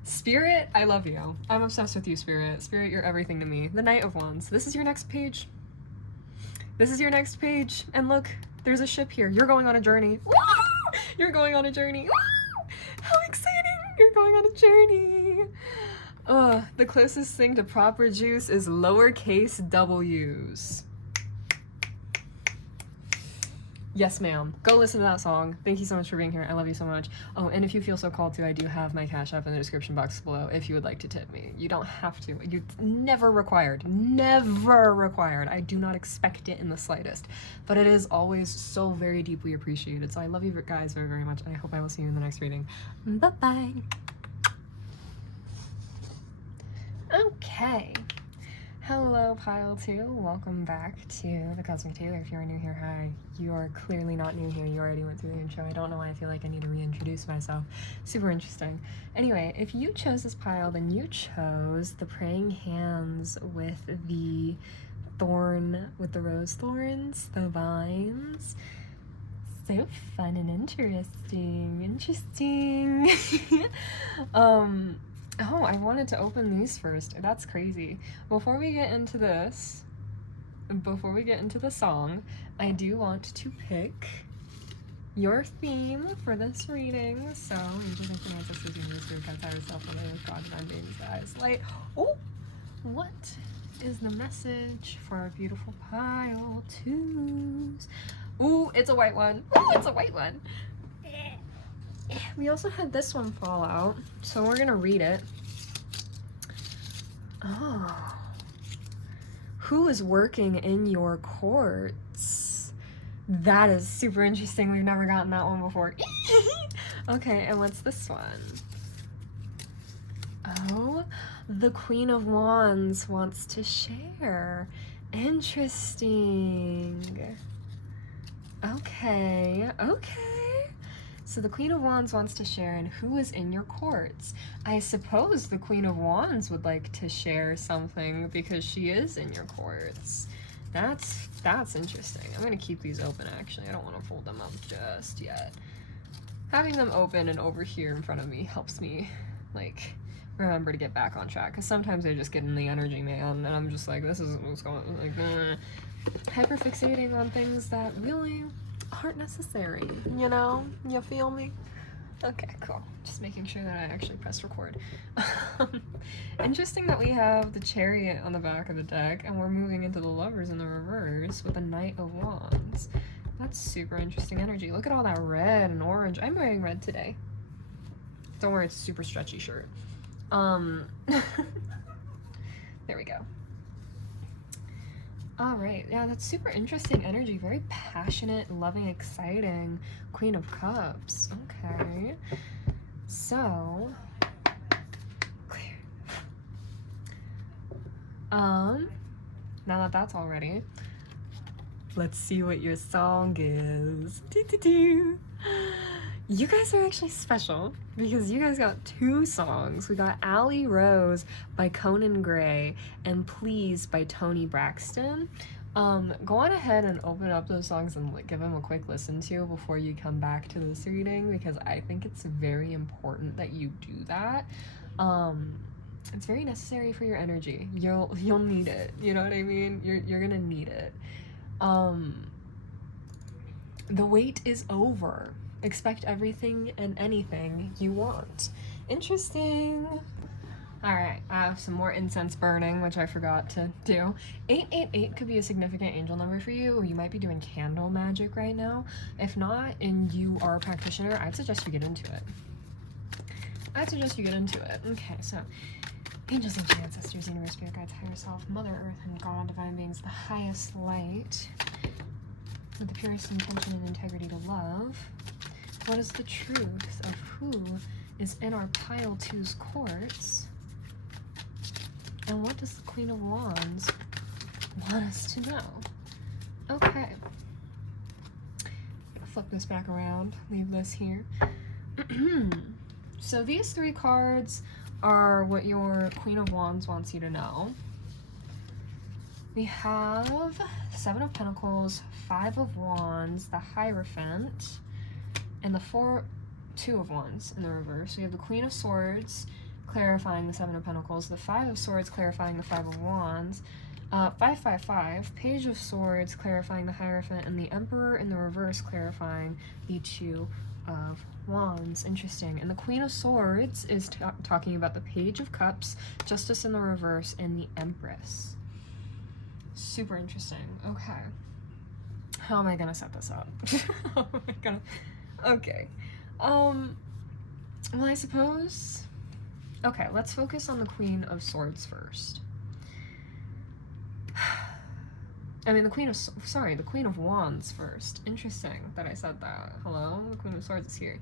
Spirit, I love you. I'm obsessed with you, Spirit. Spirit, you're everything to me. The Knight of Wands. This is your next page. This is your next page, and look, there's a ship here. You're going on a journey. Woo! You're going on a journey. Woo! How exciting! You're going on a journey. The closest thing to proper juice is lowercase w's. Yes, ma'am. Go listen to that song. Thank you so much for being here. I love you so much. Oh, and if you feel so called to, I do have my Cash App in the description box below if you would like to tip me. You don't have to. You're never required. Never required. I do not expect it in the slightest. But it is always so very deeply appreciated. So I love you guys very, very much. And I hope I will see you in the next reading. Bye-bye. Okay. Hello, Pile 2. Welcome back to the Cosmic Taylor. If you're new here, hi. You are clearly not new here. You already went through the intro. I don't know why I feel like I need to reintroduce myself. Super interesting. Anyway, if you chose this pile, then you chose the Praying Hands with the thorn, with the rose thorns, the vines. So fun and interesting. Oh, I wanted to open these first. That's crazy. Before we get into this, before we get into the song, I do want to pick your theme for this reading. So, angels, infinite, sisters, universe, spirit, guides, higher self, the light of God, divine beings, the highest light. Oh, what is the message for our beautiful pile twos? Ooh, it's a white one. Ooh, it's a white one. We also had this one fall out, so we're gonna read it. Oh. Who is working in your courts? That is super interesting. We've never gotten that one before. Okay, and what's this one? Oh, the Queen of Wands wants to share. Interesting. Okay, okay. So the Queen of Wands wants to share, and who is in your courts? I suppose the Queen of Wands would like to share something because she is in your courts. That's interesting. I'm gonna keep these open actually. I don't want to fold them up just yet. Having them open and over here in front of me helps me like remember to get back on track, because sometimes I just get in the energy, man, and I'm just like, this isn't what's going on, like hyperfixating on things that really aren't necessary, you know? You feel me? Okay, cool. Just making sure that I actually press record. Interesting that we have the Chariot on the back of the deck, and we're moving into the Lovers in the reverse with the Knight of Wands. That's super interesting energy. Look at all that red and orange. I'm wearing red today. Don't worry, it's a super stretchy shirt. There we go. All right, yeah, that's super interesting energy. Very passionate, loving, exciting Queen of Cups. Okay, so clear. Now that that's all ready, let's see what your song is. Doo-doo-doo. You guys are actually special because you guys got two songs. We got Alley Rose by Conan Gray and Please by Toni Braxton. Go on ahead and open up those songs and give them a quick listen to before you come back to this reading, because I think it's very important that you do that. It's very necessary for your energy. You'll need it. You know what I mean? You're gonna need it. The wait is over. Expect everything and anything you want. Interesting. All right, I have some more incense burning, which I forgot to do. 888 could be a significant angel number for you, or you might be doing candle magic right now. If not, and you are a practitioner, I'd suggest you get into it. Okay, so angels, ancient ancestors, universe, spirit guides, higher self, Mother Earth, and God, divine beings, the highest light, with the purest intention and integrity to love. What is the truth of who is in our pile two's courts? And what does the Queen of Wands want us to know? Okay. Flip this back around, leave this here. So these three cards are what your Queen of Wands wants you to know. We have Seven of Pentacles, Five of Wands, the Hierophant, and the Two of Wands in the reverse. We have the Queen of Swords clarifying the Seven of Pentacles, the Five of Swords clarifying the Five of Wands, 555, Page of Swords clarifying the Hierophant, and the Emperor in the reverse clarifying the Two of Wands. Interesting. And the Queen of Swords is talking about the Page of Cups, Justice in the reverse, and the Empress. Super interesting. Okay. How am I gonna set this up? How am I gonna... Okay. Well, I suppose... Okay, let's focus on the Queen of Swords first. I mean, the Queen of Wands first. Interesting that I said that. Hello? The Queen of Swords is here.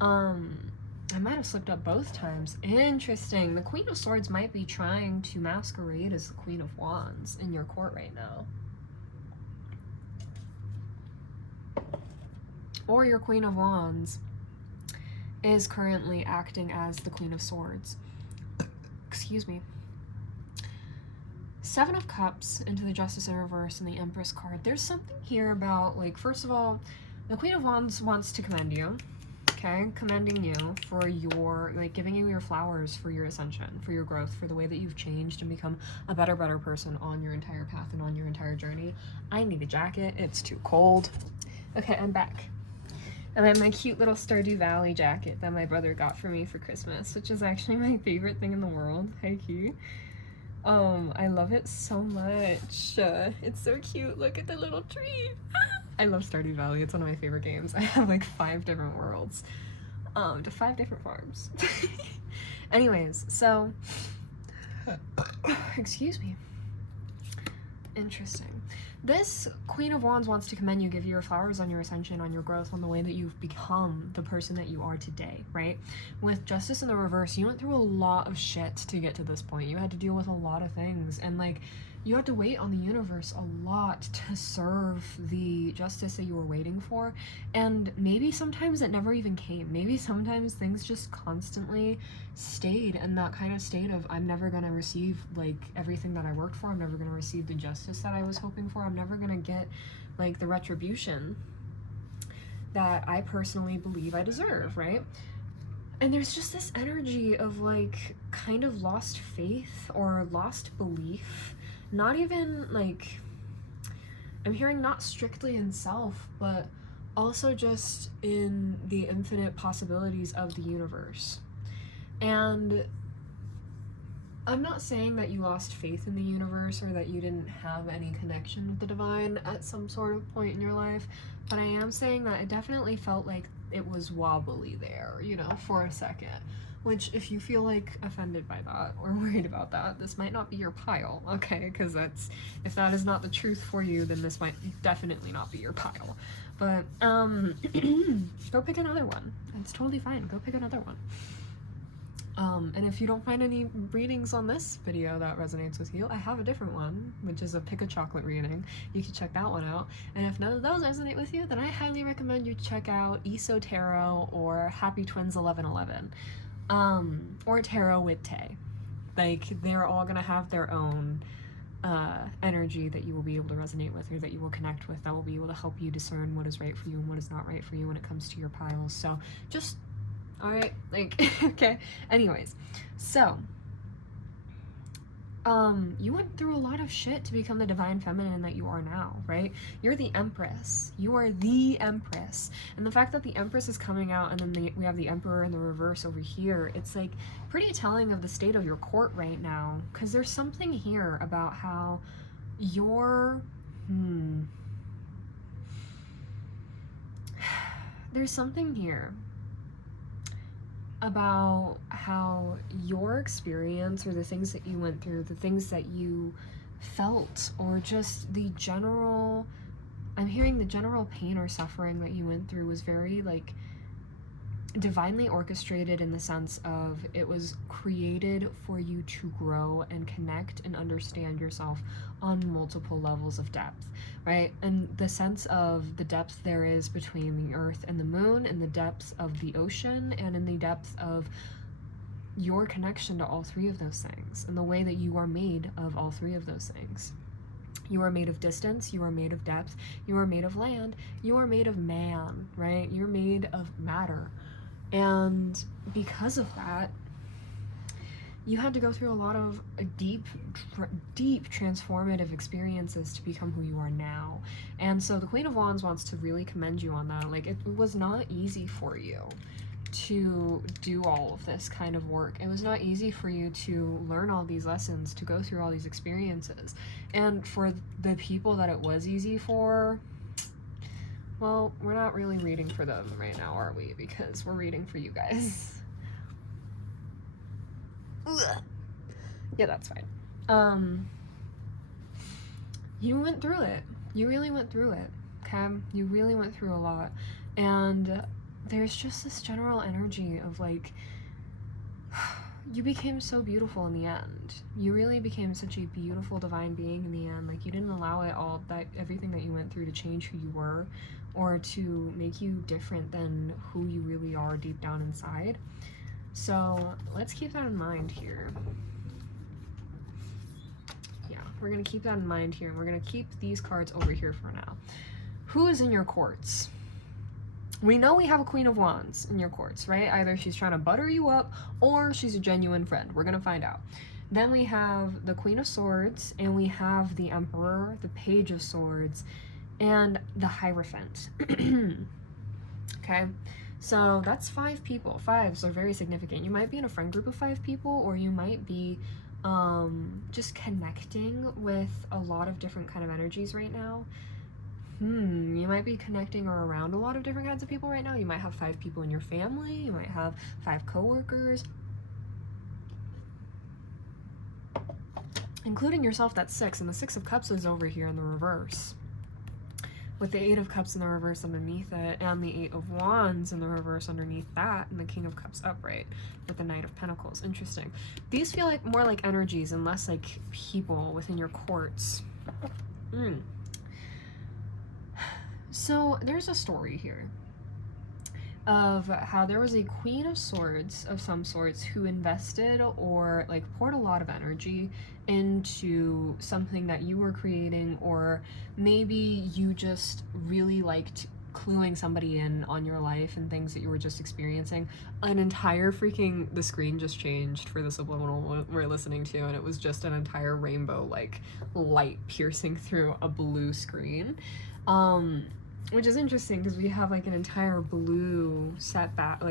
I might have slipped up both times. Interesting. The Queen of Swords might be trying to masquerade as the Queen of Wands in your court right now. Or your Queen of Wands is currently acting as the Queen of Swords. Excuse me. Seven of Cups into the Justice in reverse and the Empress card. There's something here about, like, first of all, the Queen of Wands wants to commend you, okay? Commending you for your, like, giving you your flowers for your ascension, for your growth, for the way that you've changed and become a better person on your entire path and on your entire journey. I need a jacket. It's too cold. Okay, I'm back. And then my cute little Stardew Valley jacket that my brother got for me for Christmas, which is actually my favorite thing in the world. Hi, cute. I love it so much. It's so cute. Look at the little tree. I love Stardew Valley. It's one of my favorite games. I have like 5 different worlds. To 5 different farms. Anyways, so excuse me. Interesting. This Queen of Wands wants to commend you, give you your flowers on your ascension, on your growth, on the way that you've become the person that you are today, right? With Justice in the reverse, you went through a lot of shit to get to this point. You had to deal with a lot of things, and like, you had to wait on the universe a lot to serve the justice that you were waiting for, and maybe sometimes it never even came. Maybe sometimes things just constantly stayed in that kind of state of, I'm never gonna receive like everything that I worked for, I'm never gonna receive the justice that I was hoping for, I'm never gonna get like the retribution that I personally believe I deserve, right? And there's just this energy of like kind of lost faith or lost belief. Not even like, I'm hearing not strictly in self, but also just in the infinite possibilities of the universe. And I'm not saying that you lost faith in the universe or that you didn't have any connection with the divine at some sort of point in your life, but I am saying that it definitely felt like it was wobbly there, you know, for a second. Which, if you feel like offended by that or worried about that, this might not be your pile, okay? Because if that is not the truth for you, then this might definitely not be your pile. But go pick another one. It's totally fine. Go pick another one. And if you don't find any readings on this video that resonates with you, I have a different one, which is a pick a chocolate reading. You can check that one out. And if none of those resonate with you, then I highly recommend you check out ESO Tarot or Happy Twins 1111. Or Tarot with Tay. Like, they're all gonna have their own energy that you will be able to resonate with or that you will connect with, that will be able to help you discern what is right for you and what is not right for you when it comes to your piles. So just, all right, like, okay. Anyways, so you went through a lot of shit to become the divine feminine that you are now, right? You're the Empress. You are the Empress. And the fact that the Empress is coming out and then we have the Emperor in the reverse over here, it's like pretty telling of the state of your court right now, because there's something here about how you're there's something here about how your experience or the things that you went through, the things that you felt, or just the general, I'm hearing the general pain or suffering that you went through was very like divinely orchestrated, in the sense of it was created for you to grow and connect and understand yourself on multiple levels of depth, right? And the sense of the depth there is between the earth and the moon, and the depths of the ocean, and in the depth of your connection to all 3 of those things, and the way that you are made of all 3 of those things. You are made of distance, you are made of depth, you are made of land, you are made of man, right? You're made of matter. And because of that, you had to go through a lot of deep transformative experiences to become who you are now. And so the Queen of Wands wants to really commend you on that. Like, it was not easy for you to do all of this kind of work. It was not easy for you to learn all these lessons, to go through all these experiences. And for the people that it was easy for, well, we're not really reading for them right now, are we? Because we're reading for you guys. Yeah, that's fine. You went through it. You really went through it, okay? You really went through a lot. And there's just this general energy of like, you became so beautiful in the end. You really became such a beautiful divine being in the end. Like, you didn't allow it all, that everything that you went through, to change who you were or to make you different than who you really are deep down inside. So let's keep that in mind here. Yeah, we're gonna keep that in mind here, and we're gonna keep these cards over here for now. Who is in your courts? We know we have a Queen of Wands in your courts, right? Either she's trying to butter you up or she's a genuine friend. We're gonna find out. Then we have the Queen of Swords, and we have the Emperor, the Page of Swords, and the Hierophant. Okay, so that's 5 people. 5s are very significant. You might be in a friend group of 5 people, or you might be just connecting with a lot of different kind of energies right now. You might be connecting or around a lot of different kinds of people right now. You might have 5 people in your family. You might have 5 coworkers, including yourself. That's 6, and the 6 of Cups is over here in the reverse, with the 8 of Cups in the reverse underneath it, and the 8 of Wands in the reverse underneath that, and the King of Cups upright with the Knight of Pentacles. Interesting. These feel like more like energies and less like people within your courts. So there's a story here of how there was a Queen of Swords of some sorts who invested or like poured a lot of energy into something that you were creating, or maybe you just really liked cluing somebody in on your life and things that you were just experiencing. An entire freaking, the screen just changed for the subliminal we're listening to, and it was just an entire rainbow like light piercing through a blue screen. Which is interesting because we have like an entire blue setback,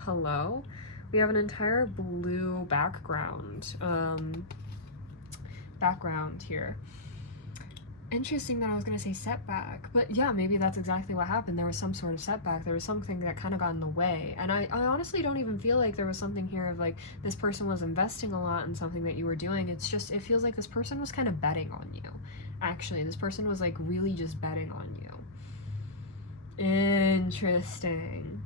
hello? We have an entire blue background here. Interesting that I was gonna say setback, but yeah, maybe that's exactly what happened. There was some sort of setback. There was something that kind of got in the way, and I honestly don't even feel like there was something here of like this person was investing a lot in something that you were doing. It's just, it feels like this person was kind of betting on you. Actually, this person was like really just betting on you. Interesting.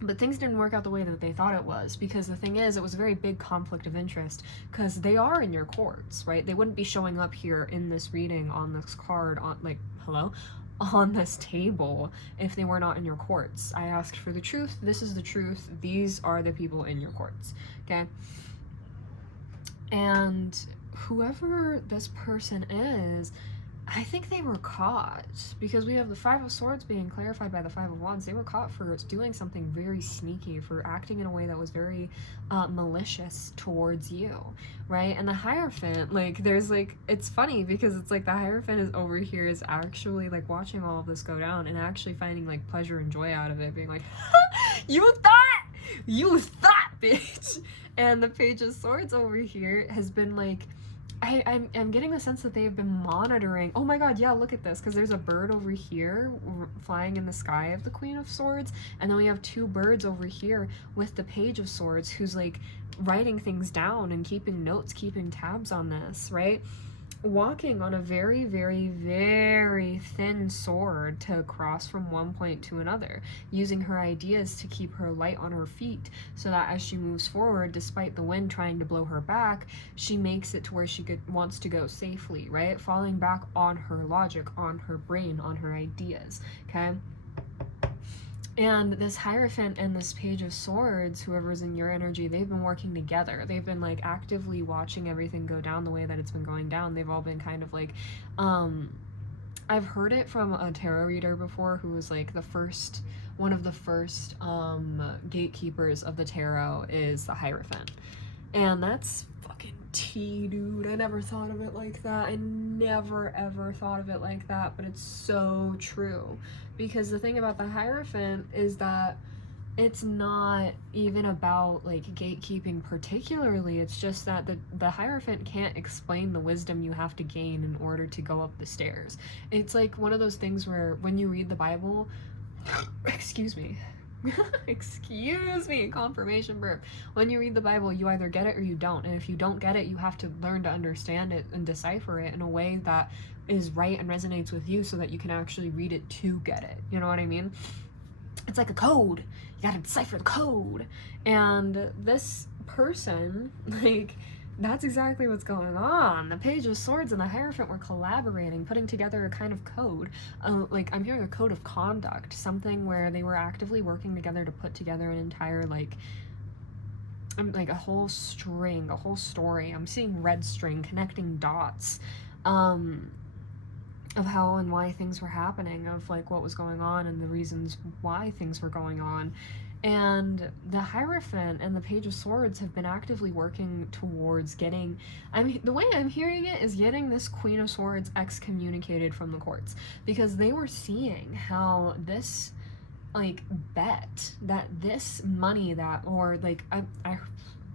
But things didn't work out the way that they thought it was, because the thing is, it was a very big conflict of interest, because they are in your courts, right? They wouldn't be showing up here in this reading on this card, on like, hello? On this table if they were not in your courts. I asked for the truth. This is the truth. These are the people in your courts, okay? And whoever this person is, I think they were caught, because we have the 5 of Swords being clarified by the 5 of Wands. They were caught for doing something very sneaky, for acting in a way that was very malicious towards you, right? And the Hierophant, like, there's like, it's funny because it's like the Hierophant is over here is actually like watching all of this go down and actually finding like pleasure and joy out of it, being like, you thought, bitch. And the Page of Swords over here has been like, I'm getting the sense that they've been monitoring. Oh my god, yeah, look at this, because there's a bird over here flying in the sky of the Queen of Swords, and then we have 2 birds over here with the Page of Swords, who's like writing things down and keeping notes, keeping tabs on this, right? Walking on a very, very, very thin sword to cross from one point to another, using her ideas to keep her light on her feet, so that as she moves forward, despite the wind trying to blow her back, she makes it to where she wants to go safely, right? Falling back on her logic, on her brain, on her ideas, okay? And this Hierophant and this Page of Swords, whoever's in your energy, they've been working together. They've been like actively watching everything go down the way that it's been going down. They've all been kind of like, I've heard it from a tarot reader before who was like one of the first gatekeepers of the tarot is the Hierophant. And that's fucking tea, dude. I never thought of it like that. I never ever thought of it like that, but it's so true. Because the thing about the Hierophant is that it's not even about like gatekeeping particularly. It's just that the Hierophant can't explain the wisdom you have to gain in order to go up the stairs. It's like one of those things where when you read the Bible, excuse me, confirmation burp. When you read the Bible, you either get it or you don't. And if you don't get it, you have to learn to understand it and decipher it in a way that is right and resonates with you, so that you can actually read it to get it. You know what I mean? It's like a code. You gotta decipher the code. And this person, like, that's exactly what's going on. The Page of Swords and the Hierophant were collaborating, putting together a kind of code. Like, I'm hearing a code of conduct, something where they were actively working together to put together an entire, like a whole string, a whole story. I'm seeing red string, connecting dots, of how and why things were happening, of like what was going on and the reasons why things were going on. And the Hierophant and the Page of Swords have been actively working towards getting, the way I'm hearing it is getting this Queen of Swords excommunicated from the courts, because they were seeing how this like bet that this money that, or like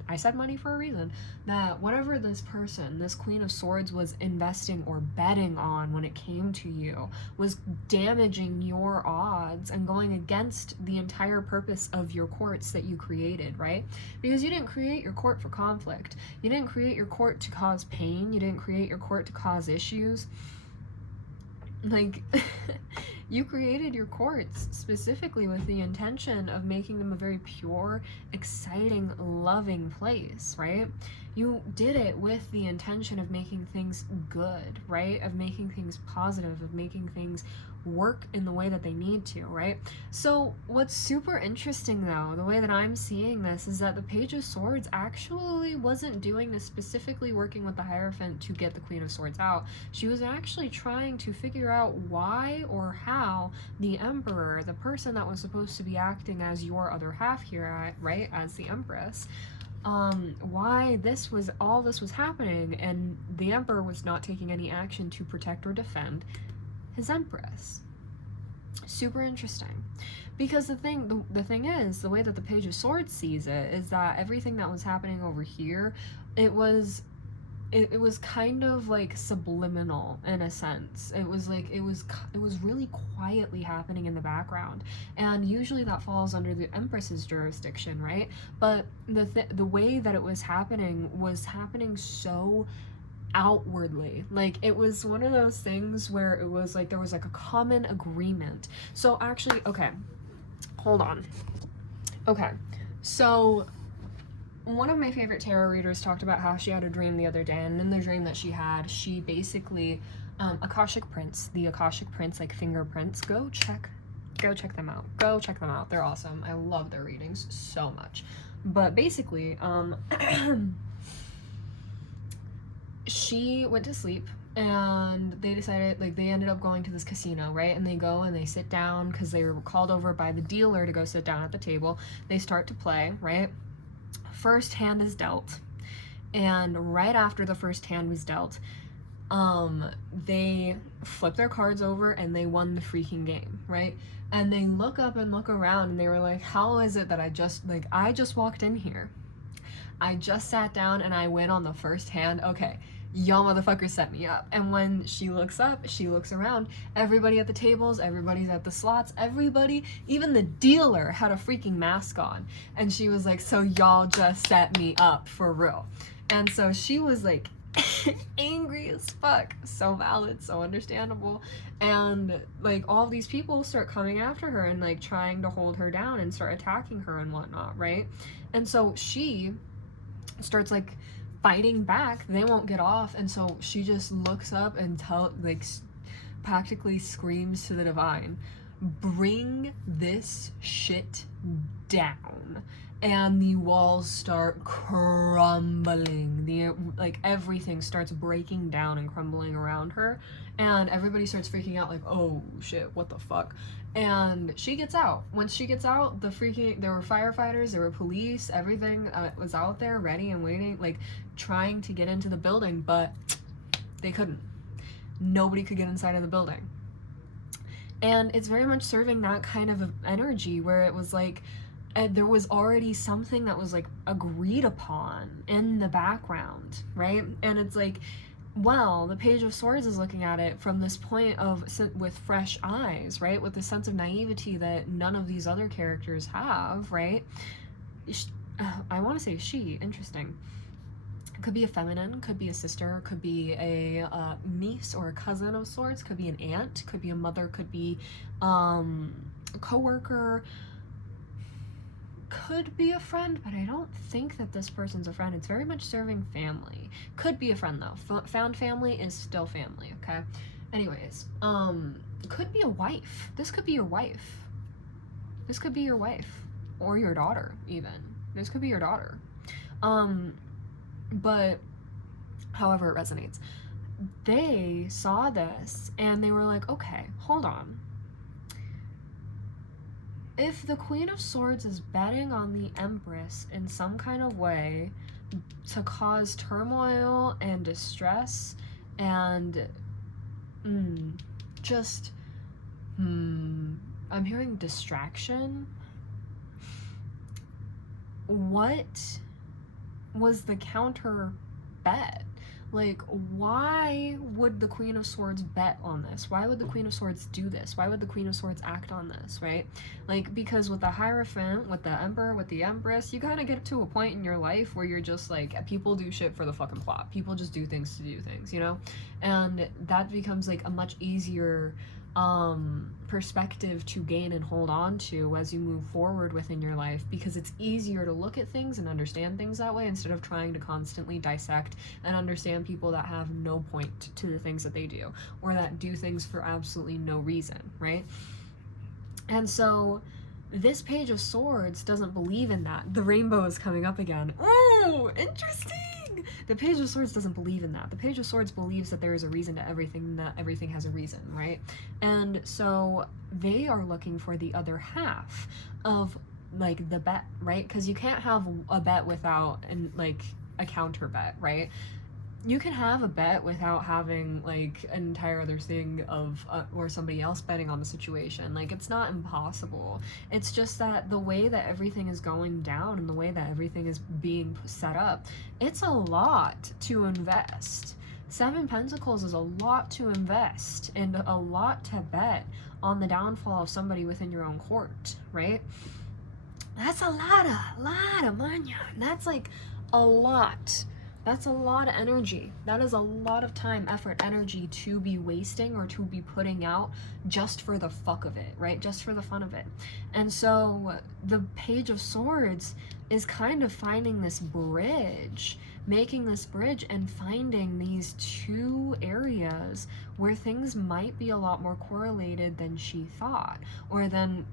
I I said money for a reason, that whatever this person, this Queen of Swords, was investing or betting on when it came to you was damaging your odds and going against the entire purpose of your courts that you created, right? Because you didn't create your court for conflict. You didn't create your court to cause pain. You didn't create your court to cause issues. Like, you created your courts specifically with the intention of making them a very pure, exciting, loving place, right? You did it with the intention of making things good, right? Of making things positive, of making things work in the way that they need to, right? So what's super interesting, though, the way that I'm seeing this, is that the Page of Swords actually wasn't doing this specifically working with the Hierophant to get the Queen of Swords out. She was actually trying to figure out why or how the Emperor, the person that was supposed to be acting as your other half here, right, as the Empress, why all this was happening, and the Emperor was not taking any action to protect or defend his Empress. Super interesting. Because the thing is, the way that the Page of Swords sees it is that everything that was happening over here, it was kind of like subliminal in a sense. It was like it was really quietly happening in the background, and usually that falls under the Empress's jurisdiction, right? But the way that it was happening so outwardly. Like, it was one of those things where it was like there was like a common agreement. So actually, okay, hold on. Okay, so one of my favorite tarot readers talked about how she had a dream the other day, and in the dream that she had, she basically, Akashic prints, the Akashic prints, like fingerprints, go check them out. Go check them out. They're awesome. I love their readings so much. But basically, she went to sleep, and they decided, like, they ended up going to this casino, right? And they go and they sit down because they were called over by the dealer to go sit down at the table. They start to play, right? First hand is dealt, and right after the first hand was dealt, they flipped their cards over and they won the freaking game, right? And they look up and look around, and they were like, how is it that I just walked in here, I just sat down and I went on the first hand? Okay, y'all motherfuckers set me up. And when she looks up, she looks around, everybody at the tables, everybody's at the slots, everybody, even the dealer had a freaking mask on. And she was like, so y'all just set me up for real. And so she was like angry as fuck. So valid, so understandable. And like all these people start coming after her and like trying to hold her down and start attacking her and whatnot, right? And so she starts like fighting back. They won't get off, and so she just looks up and practically screams to the divine, bring this shit down. And the walls start crumbling. Everything starts breaking down and crumbling around her, and everybody starts freaking out, like, oh shit, what the fuck? And she gets out. Once she gets out, there were firefighters, there were police, everything was out there ready and waiting, like trying to get into the building, but they couldn't. Nobody could get inside of the building. And it's very much serving that kind of energy where it was like, there was already something that was like agreed upon in the background, right? And it's like, well, the Page of Swords is looking at it from this point with fresh eyes, right? With the sense of naivety that none of these other characters have, right? I want to say she, interesting. Could be a feminine, could be a sister, could be a niece or a cousin of sorts, could be an aunt, could be a mother, could be a co-worker, could be a friend, but I don't think that this person's a friend. It's very much serving family. Could be a friend though. Found family is still family, okay? Anyways, could be a wife. This could be your wife. This could be your wife. Or your daughter, even. This could be your daughter. But however it resonates. They saw this and they were like, okay, hold on. If the Queen of Swords is betting on the Empress in some kind of way to cause turmoil and distress and I'm hearing distraction, what was the counter bet? Like, why would the Queen of Swords bet on this? Why would the Queen of Swords do this? Why would the Queen of Swords act on this, right? Like, because with the Hierophant, with the Emperor, with the Empress, you kind of get to a point in your life where you're just like, people do shit for the fucking plot. People just do things to do things, you know? And that becomes like a much easier perspective to gain and hold on to as you move forward within your life, because it's easier to look at things and understand things that way instead of trying to constantly dissect and understand people that have no point to the things that they do, or that do things for absolutely no reason, right? And so this Page of Swords doesn't believe in that. The rainbow is coming up again. Oh, interesting! The Page of Swords doesn't believe in that. The Page of Swords believes that there is a reason to everything, that everything has a reason, right? And so they are looking for the other half of, like, the bet, right? Because you can't have a bet without, like, a counter bet, right? You can have a bet without having, like, an entire other thing of, or somebody else betting on the situation. Like, it's not impossible. It's just that the way that everything is going down and the way that everything is being set up, it's a lot to invest. Seven Pentacles is a lot to invest and a lot to bet on the downfall of somebody within your own court, right? That's a lot of money. That's, like, a lot. That's a lot of energy. That is a lot of time, effort, energy to be wasting or to be putting out just for the fuck of it, right? Just for the fun of it. And so the Page of Swords is kind of finding this bridge, making this bridge and finding these two areas where things might be a lot more correlated than she thought, or than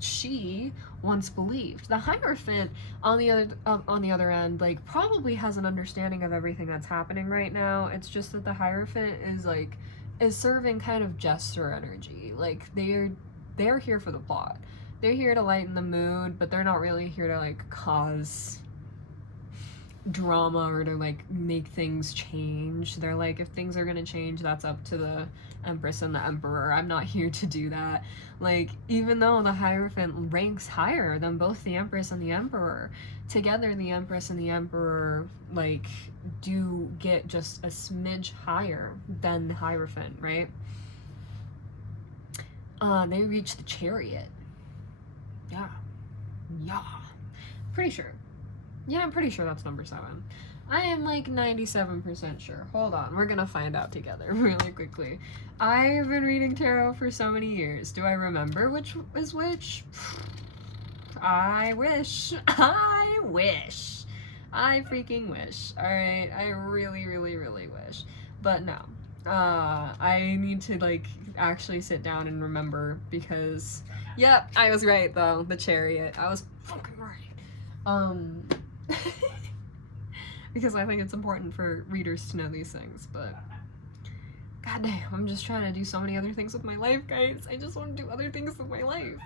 she once believed. The Hierophant, on the other end, like, probably has an understanding of everything that's happening right now. It's just that the Hierophant is serving kind of jester energy. Like, they're here for the plot. They're here to lighten the mood, but they're not really here to, like, cause drama or to, like, make things change. They're like, if things are gonna change, that's up to the Empress and the Emperor. I'm not here to do that. Like, even though the Hierophant ranks higher than both the Empress and the Emperor, together the Empress and the Emperor, like, do get just a smidge higher than the Hierophant, right? They reach the Chariot. Yeah. Pretty sure. Yeah, I'm pretty sure that's number 7. I am like 97% sure. Hold on, we're gonna find out together really quickly. I've been reading tarot for so many years. Do I remember which is which? I wish. I wish. I freaking wish. Alright, I really, really, really wish. But no. I need to, like, actually sit down and remember, because, yep, I was right though. The Chariot. I was fucking right. Because I think it's important for readers to know these things, but goddamn, I'm just trying to do so many other things with my life, guys. I just want to do other things with my life.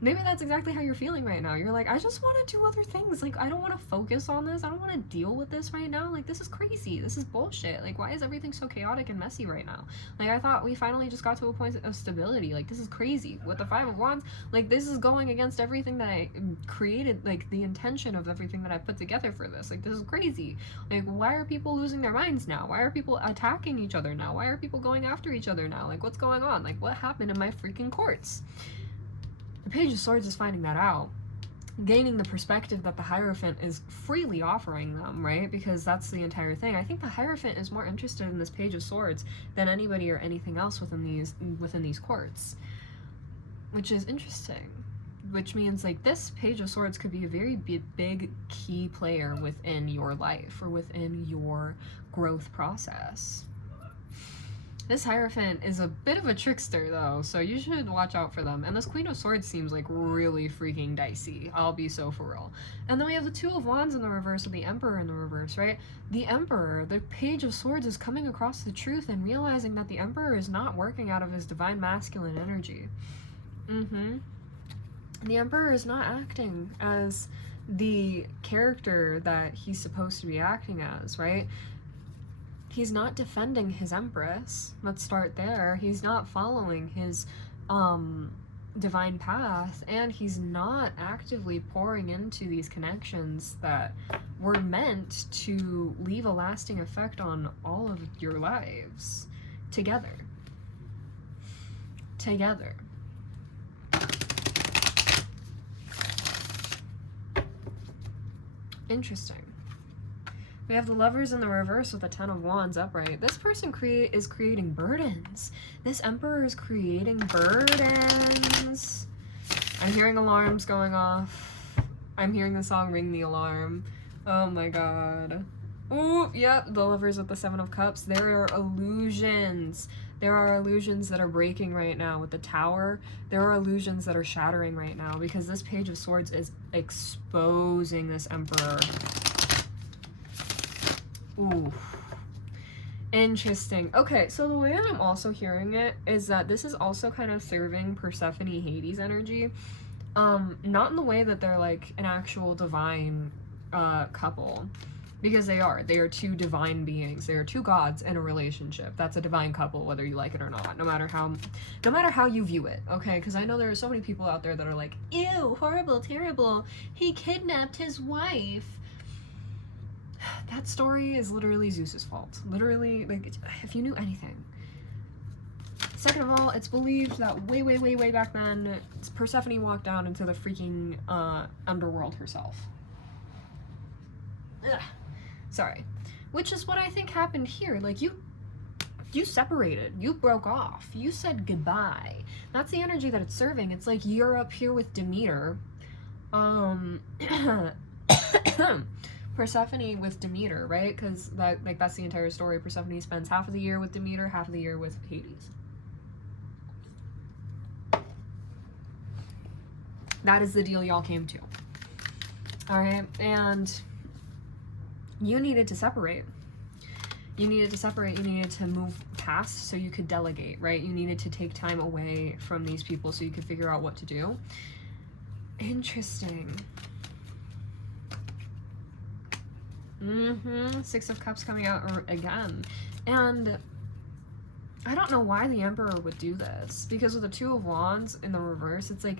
Maybe that's exactly how you're feeling right now. You're like, I just want to do other things. Like, I don't want to focus on this. I don't want to deal with this right now. Like, this is crazy. This is bullshit. Like, why is everything so chaotic and messy right now? Like, I thought we finally just got to a point of stability. Like, this is crazy. With the Five of Wands, like, this is going against everything that I created, like, the intention of everything that I put together for this. Like, this is crazy. Like, why are people losing their minds now? Why are people attacking each other now? Why are people going after each other now? Like, what's going on? Like, what happened in my freaking courts? The Page of Swords is finding that out, gaining the perspective that the Hierophant is freely offering them, right? Because that's the entire thing. I think the Hierophant is more interested in this Page of Swords than anybody or anything else within these courts, which is interesting. Which means, like, this Page of Swords could be a very big key player within your life or within your growth process. This Hierophant is a bit of a trickster, though, so you should watch out for them. And this Queen of Swords seems, like, really freaking dicey. I'll be so for real. And then we have the Two of Wands in the reverse and the Emperor in the reverse, right? The Emperor, the Page of Swords, is coming across the truth and realizing that the Emperor is not working out of his divine masculine energy. The Emperor is not acting as the character that he's supposed to be acting as, right? He's not defending his Empress. Let's start there. He's not following his divine path, and he's not actively pouring into these connections that were meant to leave a lasting effect on all of your lives together. Interesting. We have the Lovers in the reverse with the Ten of Wands upright. This person is creating burdens. This Emperor is creating burdens. I'm hearing alarms going off. I'm hearing the song Ring the Alarm. Oh my god. Ooh, yep, the Lovers with the Seven of Cups. There are illusions. There are illusions that are breaking right now with the Tower. There are illusions that are shattering right now because this Page of Swords is exposing this Emperor. Ooh. Interesting. Okay, so the way I'm also hearing it is that this is also kind of serving Persephone Hades energy. Not in the way that they're like an actual divine couple. Because they are two divine beings. They are two gods in a relationship. That's a divine couple, whether you like it or not, no matter how you view it, okay? Because I know there are so many people out there that are like, ew, horrible, terrible, he kidnapped his wife. That story is literally Zeus's fault. Literally, like, if you knew anything. Second of all, it's believed that way back then, Persephone walked down into the freaking underworld herself. Ugh. Sorry. Which is what I think happened here. Like, you separated. You broke off. You said goodbye. That's the energy that it's serving. It's like you're up here with Demeter. Persephone with Demeter, right? Because that's the entire story. Persephone spends half of the year with Demeter, half of the year with Hades. That is the deal y'all came to. Alright, and you needed to separate. You needed to move past so you could delegate, right? You needed to take time away from these people so you could figure out what to do. Interesting. Six of Cups coming out again. And I don't know why the Emperor would do this. Because with the Two of Wands in the reverse, it's like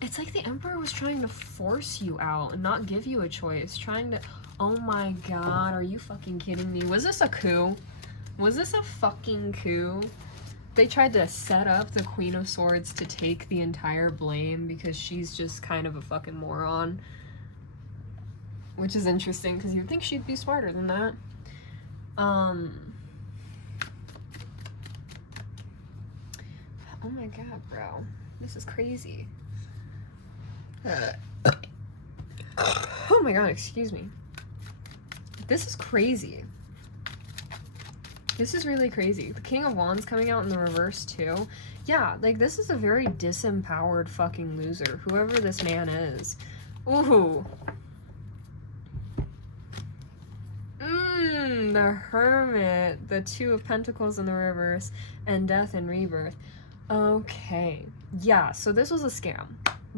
the Emperor was trying to force you out and not give you a choice. Trying to... Oh my god, are you fucking kidding me? Was this a coup? Was this a fucking coup? They tried to set up the Queen of Swords to take the entire blame because she's just kind of a fucking moron. Which is interesting because you'd think she'd be smarter than that. Oh my god, bro. This is crazy. Oh my god, excuse me. This is crazy. This is really crazy. The King of Wands coming out in the reverse too. Yeah, like this is a very disempowered fucking loser. Whoever this man is. Ooh. The Hermit. The Two of Pentacles in the reverse. And Death and Rebirth. Okay. Yeah, so this was a scam.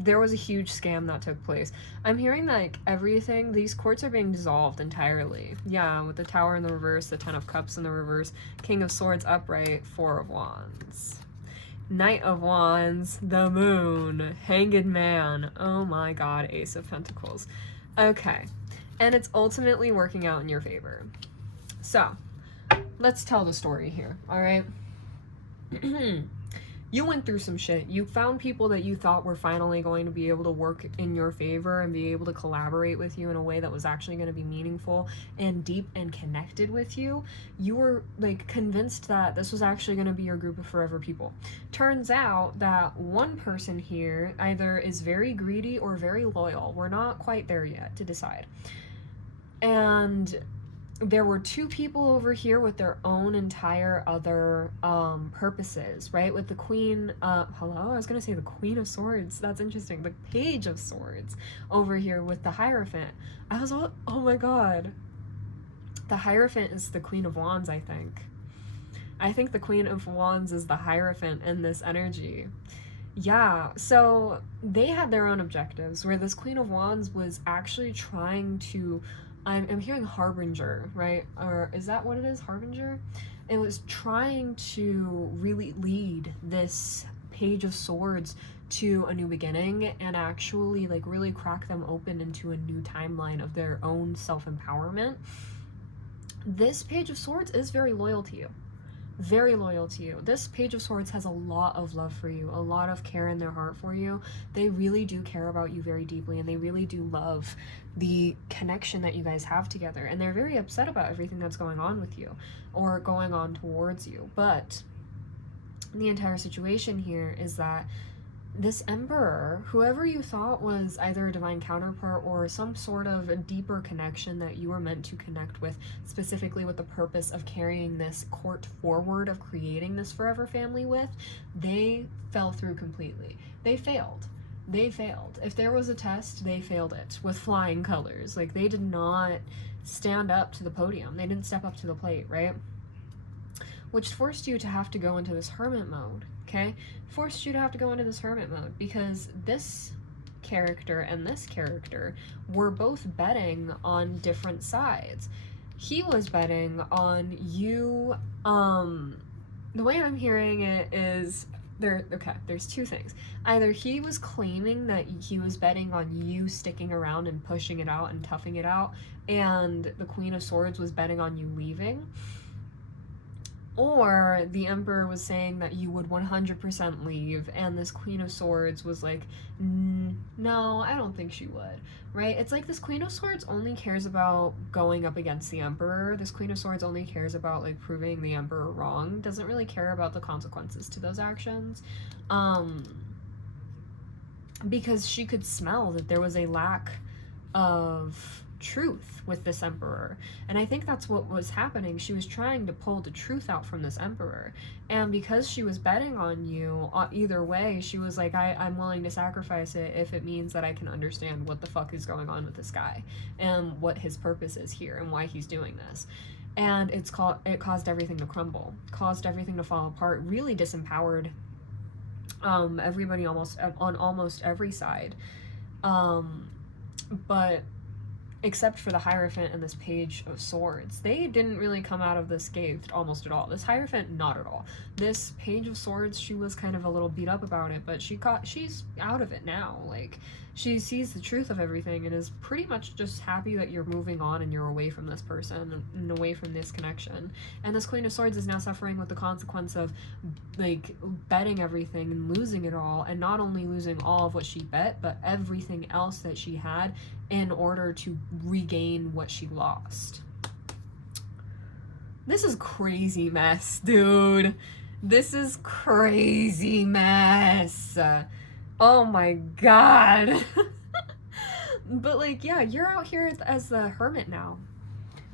There was a huge scam that took place. I'm hearing that like everything, these courts are being dissolved entirely. Yeah, with the Tower in the reverse, the Ten of Cups in the reverse, King of Swords upright, Four of Wands. Knight of Wands, the Moon, Hanged Man. Oh my god, Ace of Pentacles. Okay, and it's ultimately working out in your favor. So, let's tell the story here, alright? You went through some shit. You found people that you thought were finally going to be able to work in your favor and be able to collaborate with you in a way that was actually going to be meaningful and deep and connected with you. You were like convinced that this was actually going to be your group of forever people. Turns out that one person here either is very greedy or very loyal. We're not quite there yet to decide. And there were two people over here with their own entire other purposes, right? With the Queen, hello? I was gonna say the Queen of Swords. That's interesting. The Page of Swords over here with the Hierophant. I was all, oh my god. The Hierophant is the Queen of Wands, I think. I think the Queen of Wands is the Hierophant in this energy. Yeah, so they had their own objectives, where this Queen of Wands was actually trying to... I'm hearing Harbinger, right? Or is that what it is? Harbinger? It was trying to really lead this Page of Swords to a new beginning and actually like really crack them open into a new timeline of their own self-empowerment, this Page of Swords is very loyal to you. Very loyal to you. This Page of Swords has a lot of love for you, a lot of care in their heart for you. They really do care about you very deeply, and they really do love the connection that you guys have together. And they're very upset about everything that's going on with you or going on towards you. But the entire situation here is that this Emperor, whoever you thought was either a divine counterpart or some sort of a deeper connection that you were meant to connect with, specifically with the purpose of carrying this court forward, of creating this forever family with, they fell through completely. They failed. They failed. If there was a test, they failed it with flying colors. Like, they did not stand up to the podium. They didn't step up to the plate, right? Which forced you to have to go into this hermit mode, okay? Forced you to have to go into this hermit mode because this character and this character were both betting on different sides. He was betting on you, the way I'm hearing it is, there's two things. Either he was claiming that he was betting on you sticking around and pushing it out and toughing it out, and the Queen of Swords was betting on you leaving. Or the Emperor was saying that you would 100% leave, and this Queen of Swords was like, no, I don't think she would, right? It's like this Queen of Swords only cares about going up against the Emperor. This Queen of Swords only cares about, like, proving the Emperor wrong. Doesn't really care about the consequences to those actions. Because she could smell that there was a lack of truth with this Emperor, and I think that's what was happening. She was trying to pull the truth out from this Emperor, and because she was betting on you either way, she was like, I'm willing to sacrifice it if it means that I can understand what the fuck is going on with this guy and what his purpose is here and why he's doing this. And it caused everything to crumble, caused everything to fall apart, really disempowered everybody on almost every side, but except for the Hierophant and this Page of Swords. They didn't really come out of this scathed almost at all. This Hierophant, not at all. This Page of Swords, she was kind of a little beat up about it, but she's out of it now. Like, she sees the truth of everything and is pretty much just happy that you're moving on and you're away from this person and away from this connection. And this Queen of Swords is now suffering with the consequence of, like, betting everything and losing it all, and not only losing all of what she bet, but everything else that she had in order to regain what she lost. This is crazy mess, dude. This is crazy mess. Oh my god. But, like, yeah, you're out here as the Hermit now,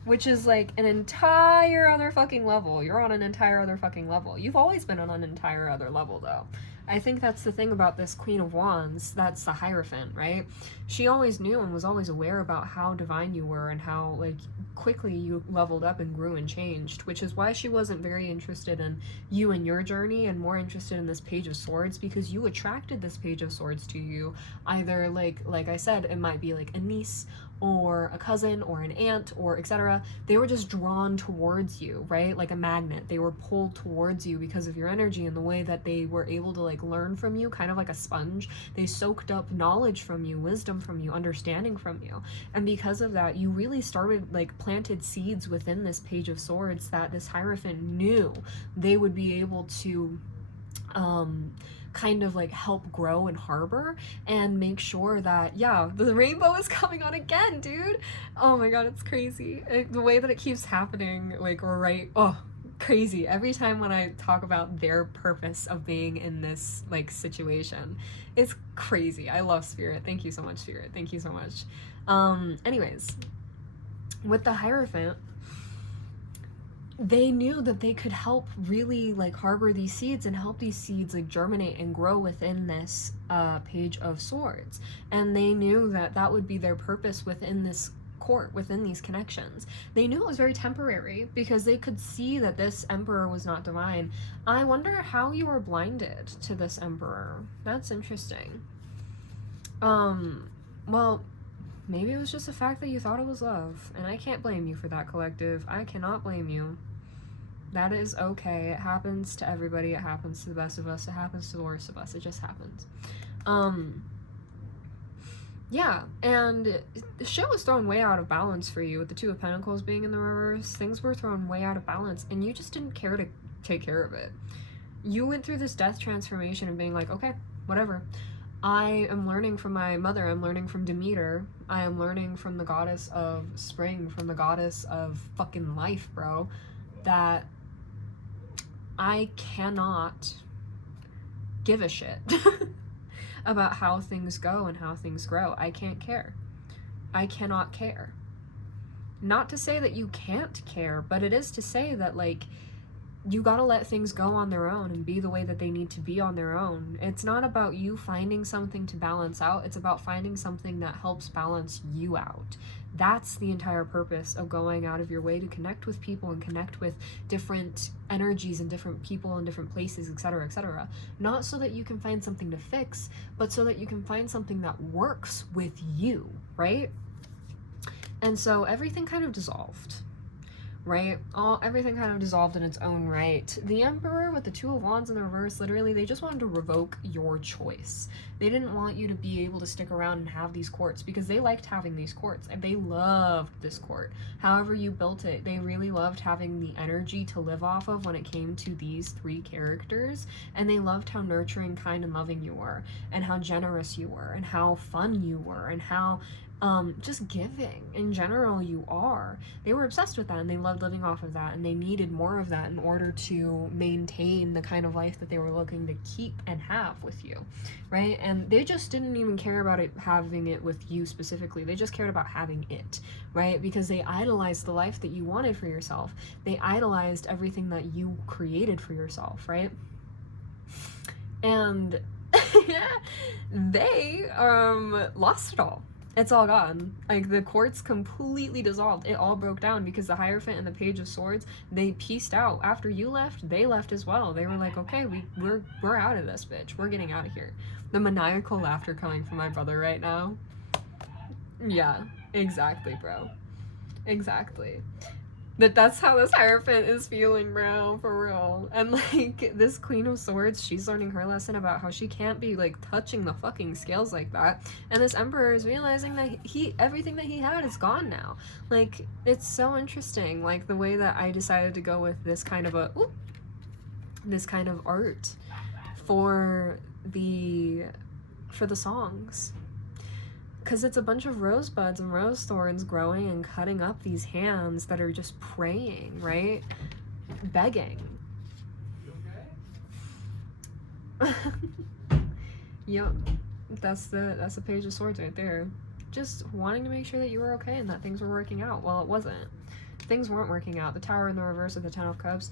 which is like an entire other fucking level. You're on an entire other fucking level. You've always been on an entire other level, though. I think that's the thing about this Queen of Wands. That's the Hierophant, right? She always knew and was always aware about how divine you were and how, like, quickly you leveled up and grew and changed, which is why she wasn't very interested in you and your journey and more interested in this Page of Swords, because you attracted this Page of Swords to you. Either, like I said, it might be like a niece or a cousin or an aunt or etc. They were just drawn towards you, right? Like a magnet. They were pulled towards you because of your energy and the way that they were able to, like, learn from you, kind of like a sponge. They soaked up knowledge from you, wisdom from you, understanding from you. And because of that, you really started, like, planted seeds within this Page of Swords that this Hierophant knew they would be able to kind of, like, help grow and harbor and make sure that, yeah, the rainbow is coming on again, dude. Oh my god, it's crazy. The way that it keeps happening, like, right, oh, crazy. Every time when I talk about their purpose of being in this, like, situation, it's crazy. I love Spirit. Thank you so much, Spirit. Thank you so much. Anyways, with the Hierophant, they knew that they could help really, like, harbor these seeds and help these seeds, like, germinate and grow within this Page of Swords. And they knew that that would be their purpose within this court, within these connections. They knew it was very temporary because they could see that this Emperor was not divine. I wonder how you were blinded to this Emperor. That's interesting. Well, maybe it was just the fact that you thought it was love, and I can't blame you for that, collective. I cannot blame you. That is okay. It happens to everybody. It happens to the best of us. It happens to the worst of us. It just happens. Yeah, and the shit was thrown way out of balance for you with the Two of Pentacles being in the reverse. Things were thrown way out of balance, and you just didn't care to take care of it. You went through this death transformation and being like, okay, whatever. I am learning from my mother. I'm learning from Demeter. I am learning from the goddess of spring, from the goddess of fucking life, bro, that I cannot give a shit about how things go and how things grow. I can't care. I cannot care. Not to say that you can't care, but it is to say that, like, you gotta let things go on their own and be the way that they need to be on their own. It's not about you finding something to balance out. It's about finding something that helps balance you out. That's the entire purpose of going out of your way to connect with people and connect with different energies and different people and different places, etc., etc. Not so that you can find something to fix, but so that you can find something that works with you, right? And so everything kind of dissolved, right? Everything kind of dissolved in its own right. The Emperor with the Two of Wands in the reverse, literally, they just wanted to revoke your choice. They didn't want you to be able to stick around and have these courts because they liked having these courts and they loved this court. However you built it, they really loved having the energy to live off of when it came to these three characters, and they loved how nurturing, kind, and loving you were, and how generous you were, and how fun you were, and how just giving in general you are. They were obsessed with that, and they loved living off of that, and they needed more of that in order to maintain the kind of life that they were looking to keep and have with you, right? And they just didn't even care about it, having it with you specifically. They just cared about having it, right? Because they idolized the life that you wanted for yourself. They idolized everything that you created for yourself, right? And they lost it all. It's all gone. Like, the courts completely dissolved. It all broke down because the Hierophant and the Page of Swords, they pieced out. After you left, they left as well. They were like, okay, we're out of this bitch. We're getting out of here. The maniacal laughter coming from my brother right now. Yeah, exactly, bro. Exactly. That's how this Hierophant is feeling, bro, for real. And, like, this Queen of Swords, she's learning her lesson about how she can't be, like, touching the fucking scales like that. And this Emperor is realizing that everything that he had is gone now. Like, it's so interesting, like, the way that I decided to go with this kind of this kind of art for the songs. Because it's a bunch of rosebuds and rose thorns growing and cutting up these hands that are just praying, right? Begging. You okay? Yep. That's the Page of Swords right there. Just wanting to make sure that you were okay and that things were working out. Well, it wasn't. Things weren't working out. The Tower in the reverse of the Ten of Cups.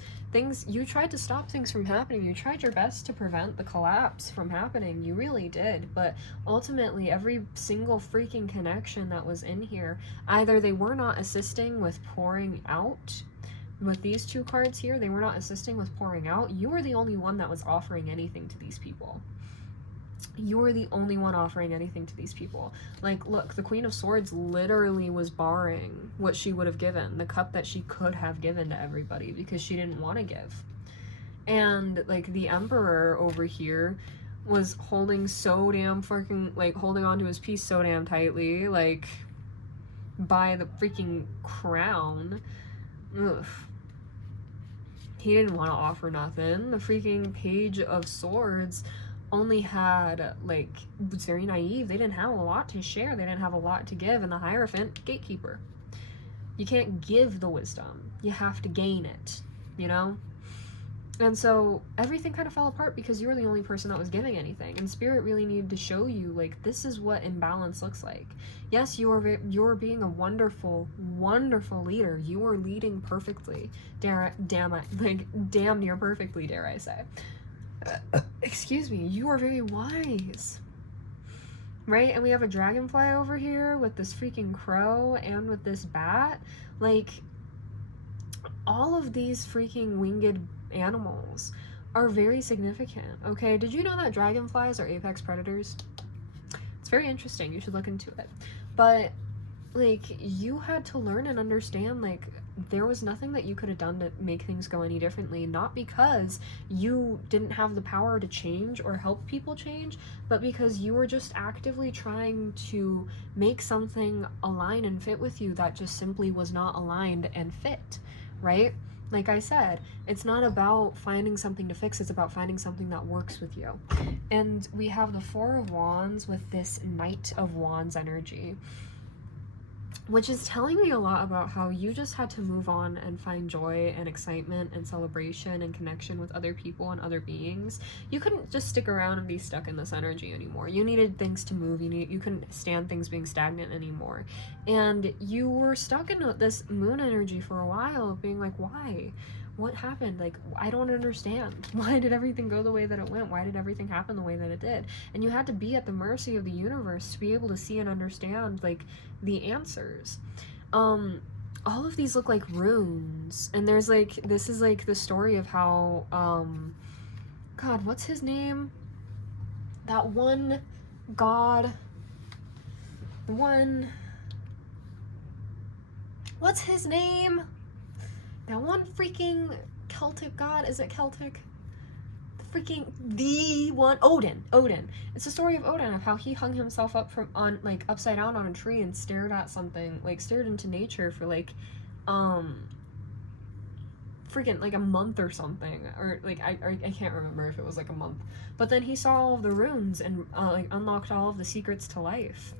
You tried to stop things from happening. You tried your best to prevent the collapse from happening. You really did. But ultimately, every single freaking connection that was in here, either they were not assisting with pouring out. With these two cards here, they were not assisting with pouring out. You were the only one that was offering anything to these people. You were the only one offering anything to these people. Like, look, the Queen of Swords literally was barring what she would have given, the cup that she could have given to everybody, because she didn't want to give. And, like, the Emperor over here was holding so damn fucking, like, holding on to his piece so damn tightly, like, by the freaking crown. Ugh. He didn't want to offer nothing. The freaking Page of Swords only had, like, was very naive. They didn't have a lot to share. They didn't have a lot to give. And the Hierophant, gatekeeper. You can't give the wisdom. You have to gain it, you know? And so everything kind of fell apart because you were the only person that was giving anything. And Spirit really needed to show you, like, this is what imbalance looks like. Yes, you're being a wonderful, wonderful leader. You are leading perfectly. Damn near perfectly, dare I say. Excuse me, you are very wise, right? And we have a dragonfly over here with this freaking crow and with this bat. Like, all of these freaking winged animals are very significant, okay? Did you know that dragonflies are apex predators? It's very interesting. You should look into it. But, like, you had to learn and understand, like, there was nothing that you could have done to make things go any differently, not because you didn't have the power to change or help people change, but because you were just actively trying to make something align and fit with you that just simply was not aligned and fit, right? Like I said, it's not about finding something to fix, it's about finding something that works with you. And we have the Four of Wands with this Knight of Wands energy, which is telling me a lot about how you just had to move on and find joy and excitement and celebration and connection with other people and other beings. You couldn't just stick around and be stuck in this energy anymore. You needed things to move. You couldn't stand things being stagnant anymore. And you were stuck in this moon energy for a while, being like, why? What happened? Like, I don't understand. Why did everything go the way that it went? Why did everything happen the way that it did? And you had to be at the mercy of the universe to be able to see and understand, like, the answers. All of these look like runes. And there's, like, this is, like, the story of how, God, what's his name? That one god, what's his name? That one freaking Celtic god, is it Celtic? The one, Odin. It's the story of Odin, of how he hung himself up like upside down on a tree and stared at something, like stared into nature for like, freaking like a month or something, or like I can't remember if it was like a month, but then he saw all of the runes and like unlocked all of the secrets to life.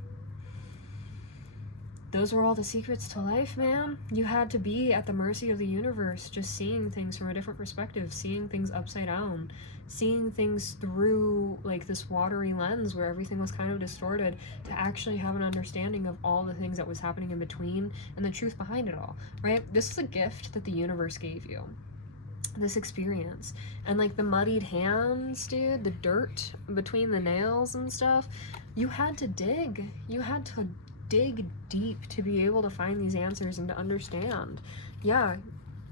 Those were all the secrets to life, man. You had to be at the mercy of the universe, just seeing things from a different perspective, seeing things upside down, seeing things through like this watery lens where everything was kind of distorted, to actually have an understanding of all the things that was happening in between and the truth behind it all, right? This is a gift that the universe gave you, this experience. And like the muddied hands, dude, the dirt between the nails and stuff, you had to dig deep to be able to find these answers and to understand. Yeah,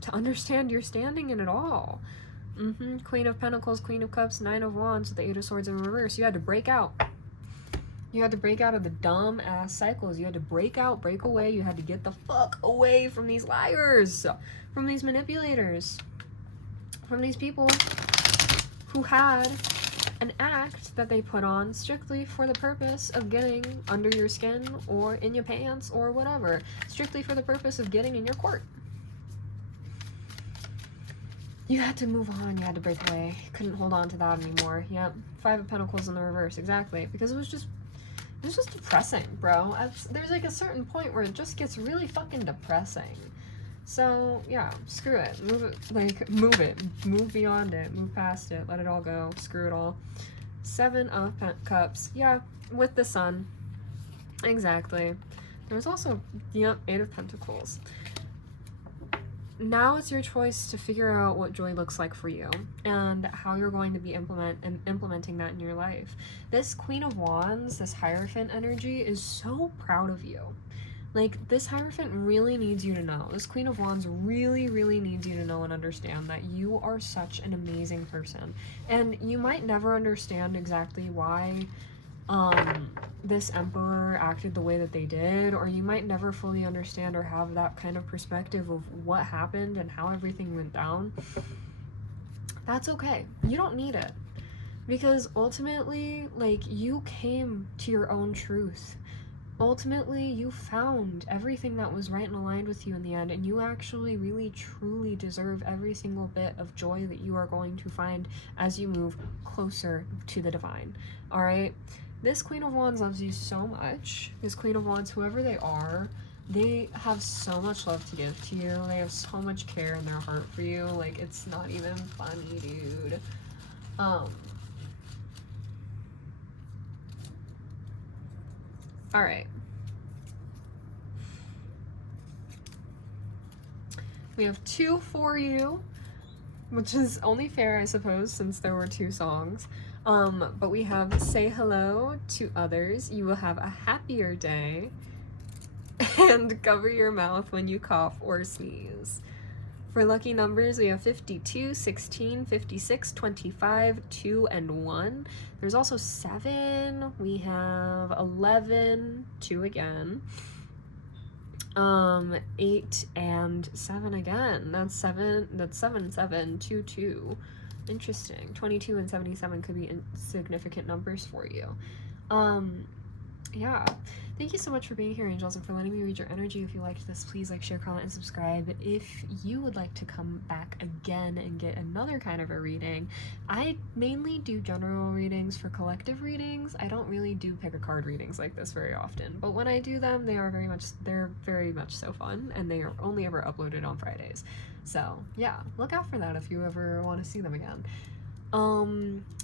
to understand your standing in it all. Queen of Pentacles, Queen of Cups, Nine of Wands with the Eight of Swords in reverse. You had to break out. You had to break out of the dumb ass cycles. You had to break away. You had to get the fuck away from these liars, from these manipulators, from these people who had an act that they put on strictly for the purpose of getting under your skin or in your pants or whatever, strictly for the purpose of getting in your court. You had to move on, you had to break away, couldn't hold on to that anymore. Yep, Five of Pentacles in the reverse, exactly, because it was just depressing, bro. There's like a certain point where it just gets really fucking depressing. So yeah, screw it. Move beyond it, move past it, let it all go, screw it all. Seven of Cups, yeah, with the Sun, exactly. There was also, yep, Eight of Pentacles. Now it's your choice to figure out what joy looks like for you and how you're going to be implementing that in your life. This Queen of Wands, this Hierophant energy, is so proud of you. Like, this Hierophant really needs you to know. This Queen of Wands really, really needs you to know and understand that you are such an amazing person. And you might never understand exactly why this Emperor acted the way that they did, or you might never fully understand or have that kind of perspective of what happened and how everything went down. That's okay. You don't need it. Because ultimately, like, you came to your own truth. Ultimately, you found everything that was right and aligned with you in the end, and you actually really truly deserve every single bit of joy that you are going to find as you move closer to the divine. All right? This Queen of Wands loves you so much. This Queen of Wands, whoever they are, they have so much love to give to you. They have so much care in their heart for you. Like, it's not even funny, dude. All right. We have two for you, which is only fair, I suppose, since there were two songs. But we have Say Hello to Others, You Will Have a Happier Day, and Cover Your Mouth When You Cough or Sneeze. For lucky numbers, we have 52, 16, 56, 25, 2, and 1. There's also 7. We have 11, 2 again. 8 and 7 again. That's 7, 7, 2, 2. Interesting. 22 and 77 could be significant numbers for you. Yeah. Thank you so much for being here, angels, and for letting me read your energy. If you liked this, please like, share, comment, and subscribe. If you would like to come back again and get another kind of a reading, I mainly do general readings for collective readings. I don't really do pick a card readings like this very often, but when I do them, they're very much so fun, and they are only ever uploaded on Fridays. So yeah, look out for that if you ever want to see them again.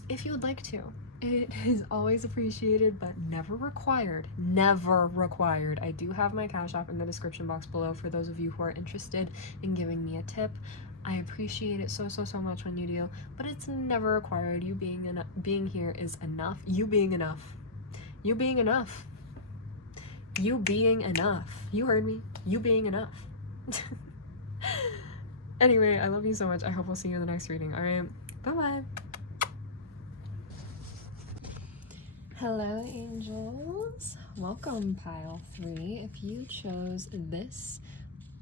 If you would like to. It is always appreciated, but never required. Never required. I do have my Cash App in the description box below for those of you who are interested in giving me a tip. I appreciate it so much when you do, but it's never required. You being here is enough. You being enough. You being enough. You being enough. You heard me. You being enough. Anyway, I love you so much. I hope we'll see you in the next reading. Alright, bye-bye. Hello, angels. Welcome, pile 3. If you chose this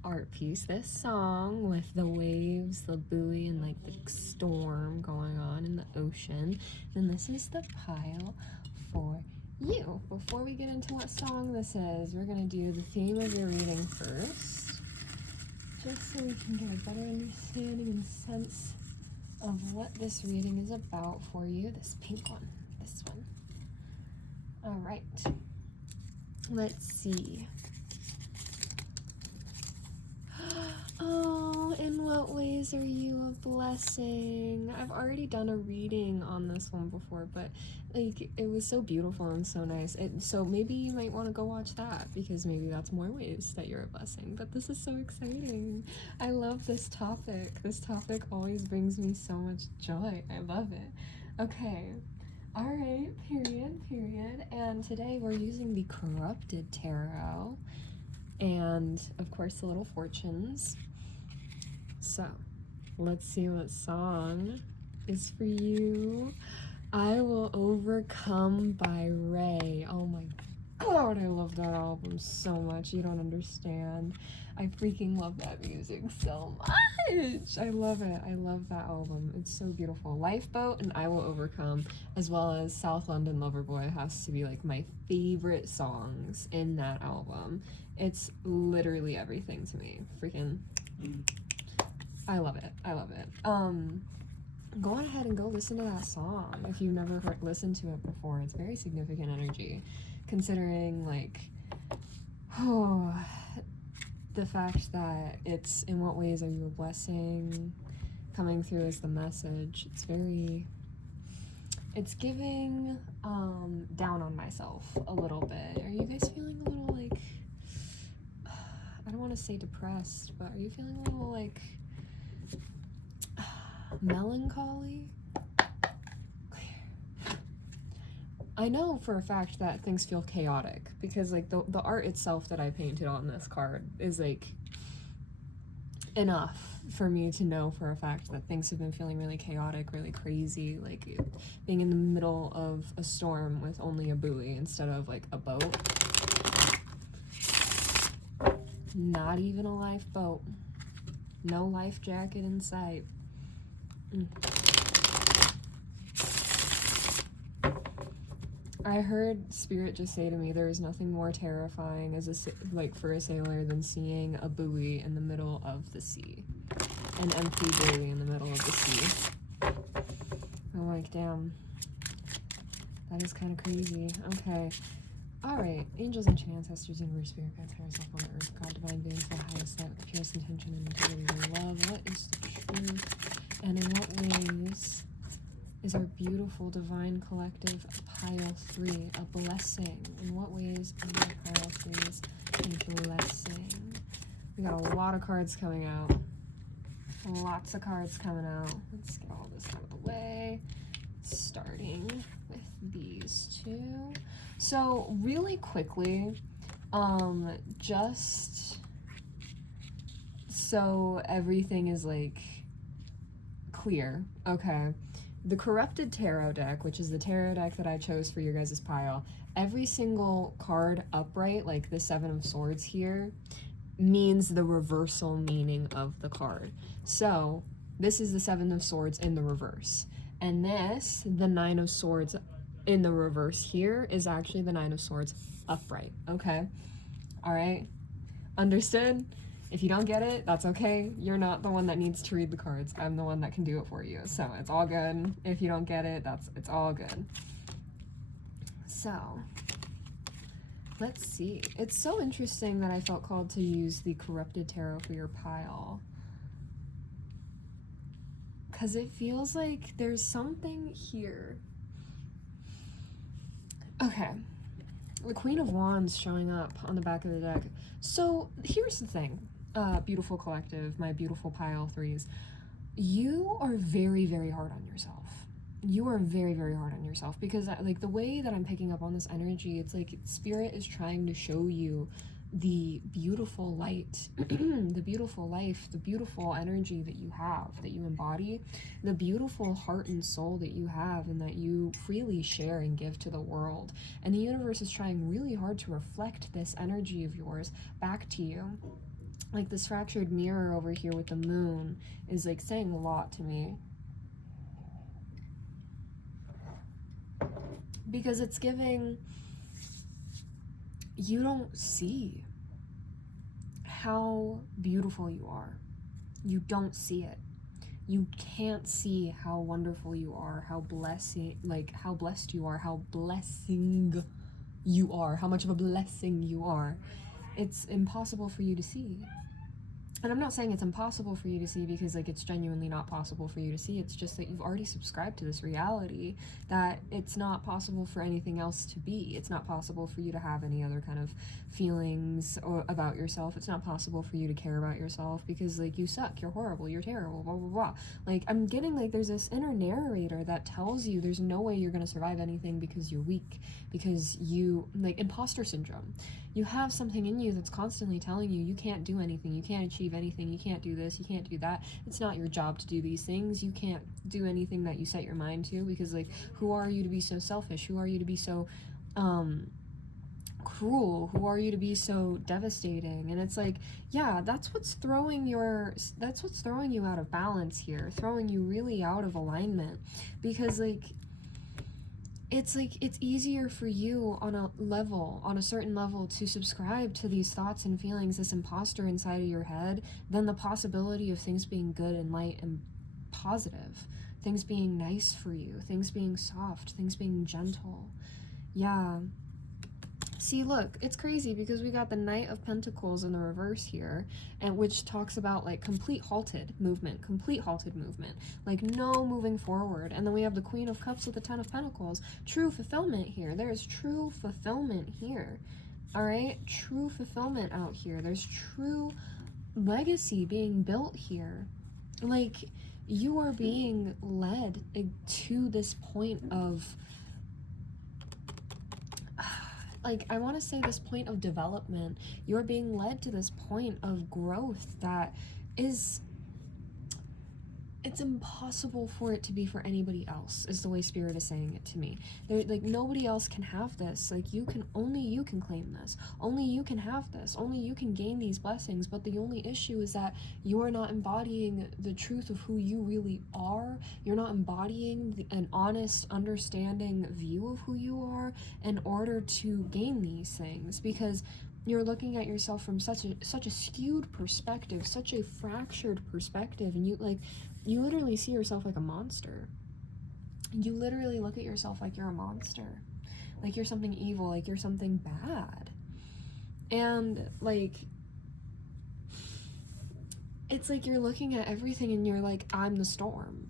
art piece, this song with the waves, the buoy, and like the storm going on in the ocean, then this is the pile for you. Before we get into what song this is, we're going to do the theme of your reading first, just so we can get a better understanding and sense of what this reading is about for you. This pink one, this one. All right, let's see. Oh, in what ways are you a blessing? I've already done a reading on this one before, but like it was so beautiful and so nice. So maybe you might want to go watch that, because maybe that's more ways that you're a blessing. But this is so exciting. I love this topic. This topic always brings me so much joy. I love it. Okay. Alright, period. And today we're using the Corrupted Tarot and, of course, the Little Fortunes. So, let's see what song is for you. I Will Overcome by Ray. Oh my god, I love that album so much. You don't understand. I freaking love that music so much. I love it. I love that album. It's so beautiful. Lifeboat and I Will Overcome, as well as South London Loverboy, has to be like my favorite songs in that album. It's literally everything to me. Freaking, I love it. I love it. Go on ahead and go listen to that song if you've never listened to it before. It's very significant energy, considering like, the fact that it's in what ways are you a blessing coming through as the message. It's giving down on myself a little bit. Are you guys feeling a little like, I don't want to say depressed, but are you feeling a little like melancholy? I know for a fact that things feel chaotic, because like the art itself that I painted on this card is like enough for me to know for a fact that things have been feeling really chaotic, really crazy, like being in the middle of a storm with only a buoy instead of like a boat. Not even a lifeboat. No life jacket in sight. I heard Spirit just say to me, there is nothing more terrifying as for a sailor than seeing a buoy in the middle of the sea. An empty buoy in the middle of the sea. I'm like, damn. That is kind of crazy. Okay. Alright. Angels and ancestors, universe, spirit guides, higher self on earth, God, divine beings, the highest light, with the purest intention and integrity and love. What is the truth? And in what ways is our beautiful divine collective pile 3 a blessing? In what ways are my pile 3s a blessing? We got a lot of cards coming out. Lots of cards coming out. Let's get all this out of the way. Starting with these two. So really quickly, just so everything is like clear, okay? The Corrupted Tarot deck, which is the tarot deck that I chose for your guys' pile, every single card upright, like the 7 of Swords here, means the reversal meaning of the card. So this is the Seven of Swords in the reverse. And this, the Nine of Swords in the reverse here, is actually the Nine of Swords upright, okay? All right? Understood? If you don't get it, that's okay. You're not the one that needs to read the cards. I'm the one that can do it for you. So it's all good. If you don't get it, it's all good. So let's see. It's so interesting that I felt called to use the Corrupted Tarot for your pile. Because it feels like there's something here. Okay. The Queen of Wands showing up on the back of the deck. So here's the thing, beautiful collective, my beautiful pile threes. You are very, very hard on yourself. You are very, very hard on yourself because like the way that I'm picking up on this energy, it's like Spirit is trying to show you the beautiful light, the beautiful life, the beautiful energy that you have, that you embody, the beautiful heart and soul that you have and that you freely share and give to the world. And the universe is trying really hard to reflect this energy of yours back to you. Like this fractured mirror over here with the moon is like saying a lot to me. Because it's giving, you don't see how beautiful you are. You don't see it. You can't see how wonderful you are, how blessing, like how blessed you are, how blessing you are, how much of a blessing you are. It's impossible for you to see. And I'm not saying it's impossible for you to see because like it's genuinely not possible for you to see. It's just that you've already subscribed to this reality that it's not possible for anything else to be. It's not possible for you to have any other kind of feelings or about yourself. It's not possible for you to care about yourself because like you suck, you're horrible, you're terrible, blah blah blah. Like I'm getting like there's this inner narrator that tells you there's no way you're gonna survive anything because you're weak, because you like imposter syndrome. You have something in you that's constantly telling you you can't do anything, you can't achieve anything, you can't do this, you can't do that. It's not your job to do these things. You can't do anything that you set your mind to because like who are you to be so selfish? Who are you to be so cruel? Who are you to be so devastating? And it's like, yeah, that's what's throwing you out of balance here, throwing you really out of alignment because like it's easier for you on a certain level to subscribe to these thoughts and feelings, this imposter inside of your head, than the possibility of things being good and light and positive, things being nice for you, things being soft, things being gentle. Yeah. See, look, it's crazy because we got the Knight of Pentacles in the reverse here, and which talks about like complete halted movement, like no moving forward. And then we have the Queen of Cups with the Ten of Pentacles, true fulfillment here. There's true fulfillment here. All right, true fulfillment out here. There's true legacy being built here. Like you are being led to this point of like, I want to say this point of development. You're being led to this point of growth that is, it's impossible for it to be for anybody else, is the way Spirit is saying it to me. Like, nobody else can have this. Like, only you can claim this. Only you can have this. Only you can gain these blessings. But the only issue is that you're not embodying the truth of who you really are. You're not embodying an honest, understanding view of who you are in order to gain these things. Because you're looking at yourself from such a skewed perspective, such a fractured perspective, and you literally see yourself like a monster. You literally look at yourself like you're a monster, like you're something evil, like you're something bad. And like it's like you're looking at everything and you're like, I'm the storm.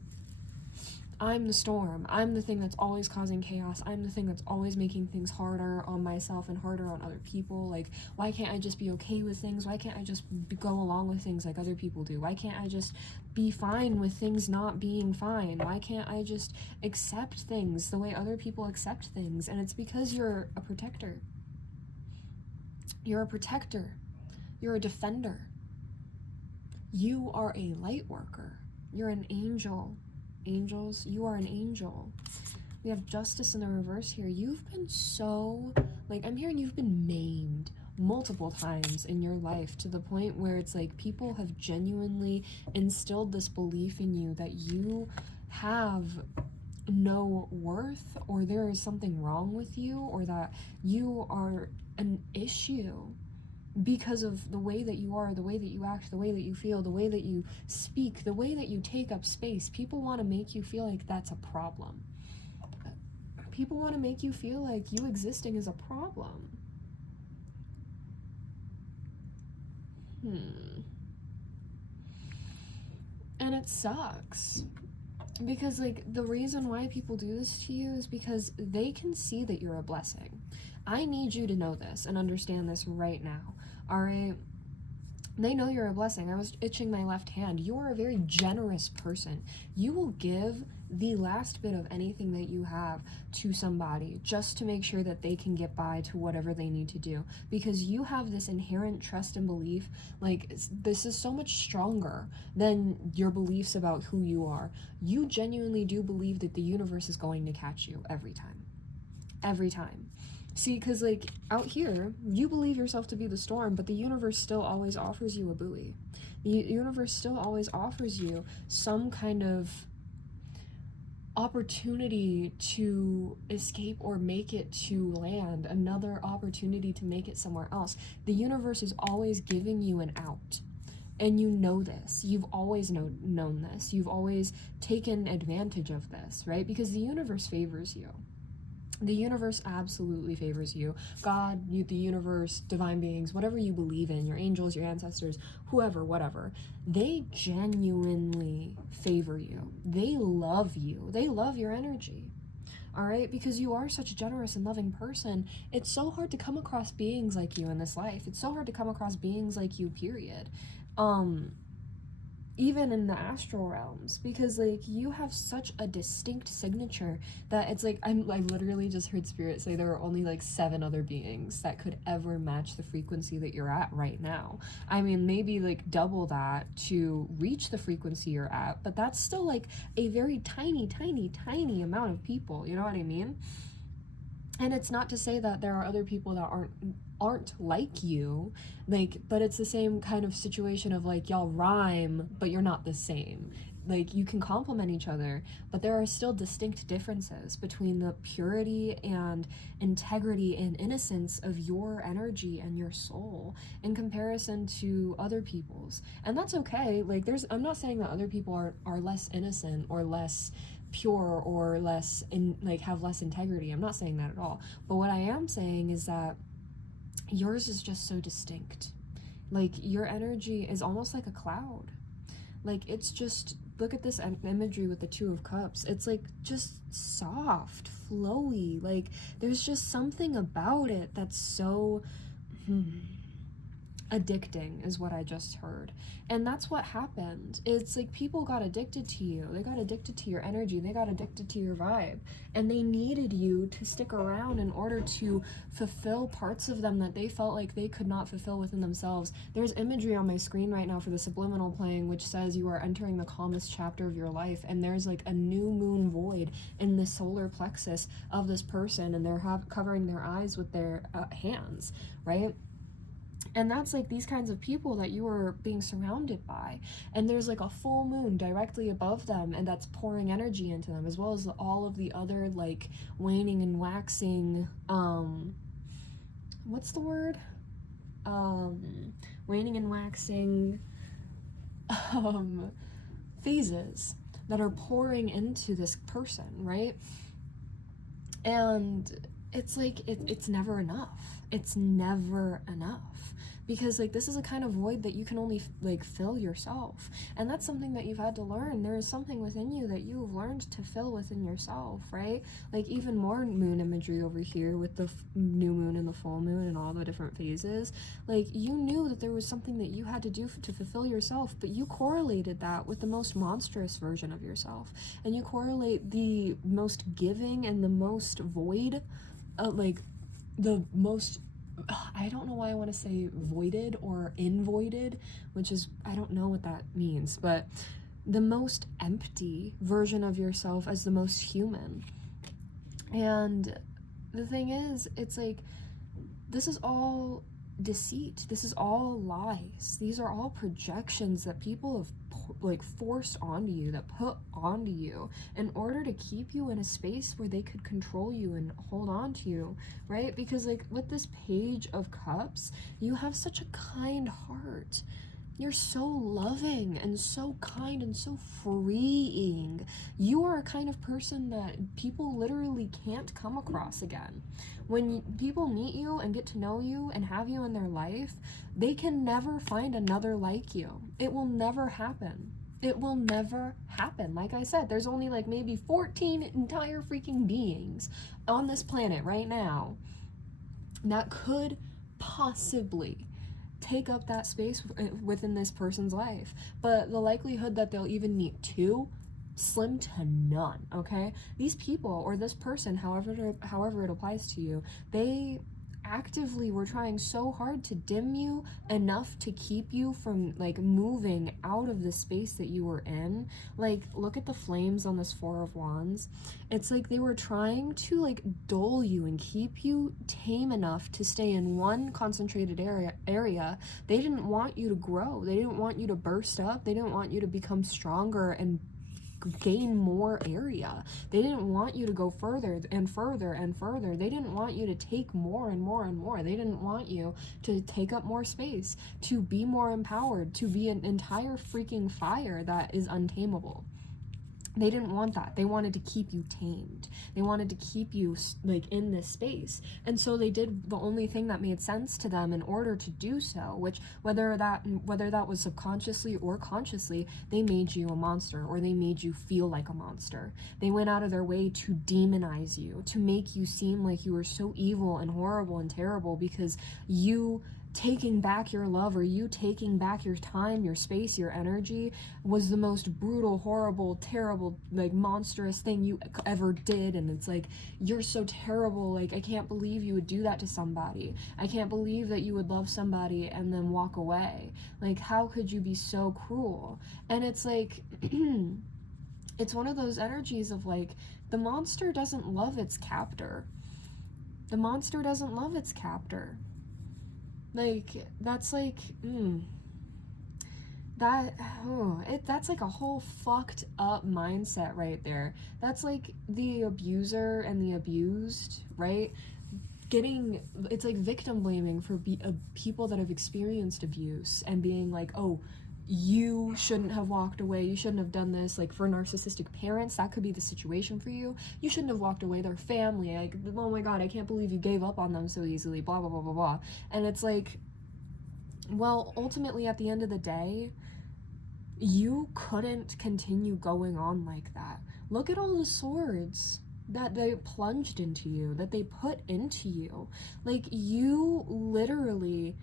I'm the storm. I'm the thing that's always causing chaos. I'm the thing that's always making things harder on myself and harder on other people. Like, why can't I just be okay with things? Why can't I just go along with things like other people do? Why can't I just be fine with things not being fine? Why can't I just accept things the way other people accept things? And it's because you're a protector. You're a protector. You're a defender. You are a light worker. You're an angel. Angels, you are an angel. We have justice in the reverse here. You've been so, like, I'm hearing you've been maimed multiple times in your life, to the point where it's like people have genuinely instilled this belief in you that you have no worth, or there is something wrong with you, or that you are an issue because of the way that you are, the way that you act, the way that you feel, the way that you speak, the way that you take up space. People want to make you feel like that's a problem. People want to make you feel like you existing is a problem. And it sucks. Because, like, the reason why people do this to you is because they can see that you're a blessing. I need you to know this and understand this right now, alright? They know you're a blessing. I was itching my left hand. You are a very generous person. You will give the last bit of anything that you have to somebody just to make sure that they can get by to whatever they need to do, because you have this inherent trust and belief. Like, this is so much stronger than your beliefs about who you are. You genuinely do believe that the universe is going to catch you every time. Every time. See, because, like, out here, you believe yourself to be the storm, but the universe still always offers you a buoy. The universe still always offers you some kind of opportunity to escape or make it to land, another opportunity to make it somewhere else. The universe is always giving you an out. And you know this. You've always known this. You've always taken advantage of this, right? Because the universe favors you. The universe absolutely favors you. God, the universe, divine beings, whatever you believe in, your angels, your ancestors, whoever, whatever, they genuinely favor you. They love you. They love your energy. All right? Because you are such a generous and loving person. It's so hard to come across beings like you in this life. It's so hard to come across beings like you, period. Even in the astral realms, because, like, you have such a distinct signature that it's like, I literally just heard Spirit say there are only like 7 other beings that could ever match the frequency that you're at right now. I mean, maybe like double that to reach the frequency you're at, but that's still like a very tiny, tiny, tiny amount of people, you know what I mean? And it's not to say that there are other people that aren't like you, like, but it's the same kind of situation of like, y'all rhyme, but you're not the same. Like, you can complement each other, but there are still distinct differences between the purity and integrity and innocence of your energy and your soul in comparison to other people's. And that's okay. Like, I'm not saying that other people are less innocent or less pure or less have less integrity. I'm not saying that at all. But what I am saying is that yours is just so distinct. Like, your energy is almost like a cloud. Like, it's just, look at this imagery with the 2 of Cups. It's like just soft, flowy. Like, there's just something about it that's so addicting, is what I just heard. And that's what happened. It's like people got addicted to you. They got addicted to your energy. They got addicted to your vibe. And they needed you to stick around in order to fulfill parts of them that they felt like they could not fulfill within themselves. There's imagery on my screen right now for the subliminal playing, which says you are entering the calmest chapter of your life. And there's like a new moon void in the solar plexus of this person, and they're covering their eyes with their hands, right? And that's like these kinds of people that you are being surrounded by. And there's like a full moon directly above them, and that's pouring energy into them, as well as all of the other like waning and waxing, what's the word? Waning and waxing phases that are pouring into this person, right? And it's like, it's never enough. It's never enough. Because like this is a kind of void that you can only like fill yourself, and that's something that you've had to learn. There is something within you that you have learned to fill within yourself, right? Like even more moon imagery over here with the new moon and the full moon and all the different phases. Like you knew that there was something that you had to do to fulfill yourself, but you correlated that with the most monstrous version of yourself, and you correlate the most giving and the most void, like the most, I don't know why I want to say voided or invoided, which is, I don't know what that means, but the most empty version of yourself as the most human. And the thing is, it's like, this is all deceit. This is all lies. These are all projections that people have like forced onto you, that put onto you in order to keep you in a space where they could control you and hold on to you, right? Because like with this Page of Cups, you have such a kind heart. You're so loving and so kind and so freeing. You are a kind of person that people literally can't come across again. When people meet you and get to know you and have you in their life, they can never find another like you. It will never happen. It will never happen. Like I said, there's only like maybe 14 entire freaking beings on this planet right now that could possibly take up that space within this person's life. But the likelihood that they'll even meet two, slim to none, okay? These people or this person, however it applies to you, they actively were trying so hard to dim you enough to keep you from like moving out of the space that you were in. Like, look at the flames on this Four of Wands. It's like they were trying to like dull you and keep you tame enough to stay in one concentrated area. They didn't want you to grow. They didn't want you to burst up. They didn't want you to become stronger and gain more area. They didn't want you to go further and further and further. They didn't want you to take more and more and more. They didn't want you to take up more space, to be more empowered, to be an entire freaking fire that is untamable. They didn't want that. They wanted to keep you tamed. They wanted to keep you like in this space. And so they did the only thing that made sense to them in order to do so, which whether that was subconsciously or consciously, they made you a monster, or they made you feel like a monster. They went out of their way to demonize you, to make you seem like you were so evil and horrible and terrible because you taking back your love, or you taking back your time, your space, your energy was the most brutal, horrible, terrible, like monstrous thing you ever did. And it's like, you're so terrible, like I can't believe you would do that to somebody. I can't believe that you would love somebody and then walk away. Like, how could you be so cruel? And it's like it's one of those energies of like, the monster doesn't love its captor. The monster doesn't love its captor. Like, that's like, that's like a whole fucked up mindset right there. That's like the abuser and the abused, right? It's like victim blaming for people that have experienced abuse and being like, oh, you shouldn't have walked away, you shouldn't have done this. Like, for narcissistic parents, that could be the situation for you. You shouldn't have walked away. Their family, like, oh my god, I can't believe you gave up on them so easily, blah blah blah blah blah. And it's like, well, ultimately at the end of the day, you couldn't continue going on like that. Look at all the swords that they plunged into you, that they put into you. Like, you literally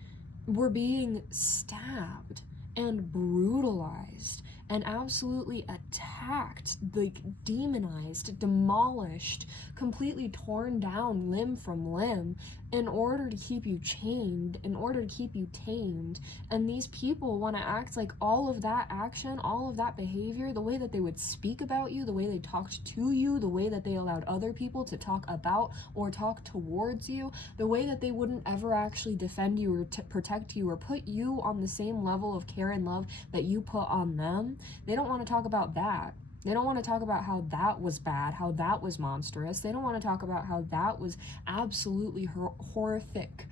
were being stabbed and brutalized and absolutely attacked, like demonized, demolished, completely torn down limb from limb in order to keep you chained, in order to keep you tamed. And these people want to act like all of that action, all of that behavior, the way that they would speak about you, the way they talked to you, the way that they allowed other people to talk about or talk towards you, the way that they wouldn't ever actually defend you or protect you or put you on the same level of care and love that you put on them. They don't want to talk about that. They don't want to talk about how that was bad, how that was monstrous. They don't want to talk about how that was absolutely horrific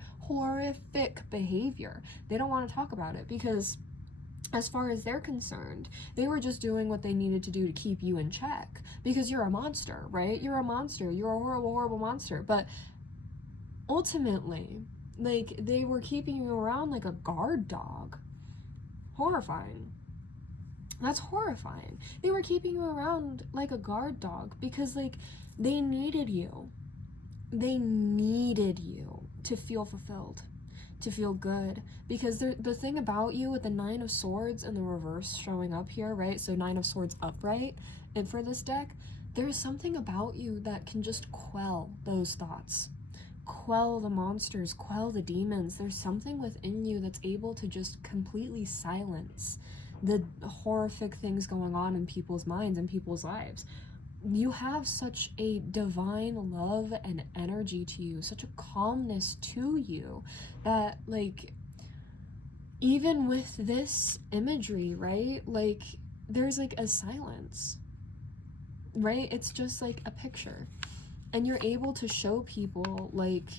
behavior. They don't want to talk about it because, as far as they're concerned, they were just doing what they needed to do to keep you in check because you're a monster, right? You're a monster. You're a horrible, horrible monster. But ultimately, like, they were keeping you around like a guard dog. Horrifying. That's horrifying. They were keeping you around like a guard dog because, like, they needed you. They needed you to feel fulfilled, to feel good. Because the thing about you with the Nine of Swords and the reverse showing up here, right? So Nine of Swords upright, and for this deck, there's something about you that can just quell those thoughts. Quell the monsters, quell the demons. There's something within you that's able to just completely silence the horrific things going on in people's minds and people's lives. you have such a divine love and energy to you, such a calmness to you, that like, even with this imagery, right, like there's like a silence, right? It's just like a picture, and you're able to show people, like,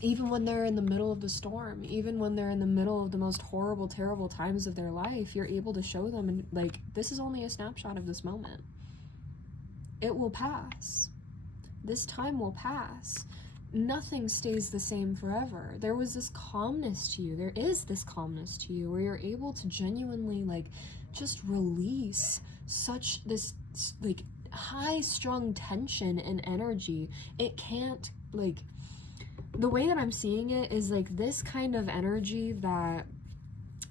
even when they're in the middle of the storm, even when they're in the middle of the most horrible, terrible times of their life, you're able to show them, and like, this is only a snapshot of this moment. It will pass. This time will pass. Nothing stays the same forever. There was this calmness to you. There is this calmness to you where you're able to genuinely, like, just release such this, like, high-strung tension and energy. It can't, like, the way that I'm seeing it is like this kind of energy that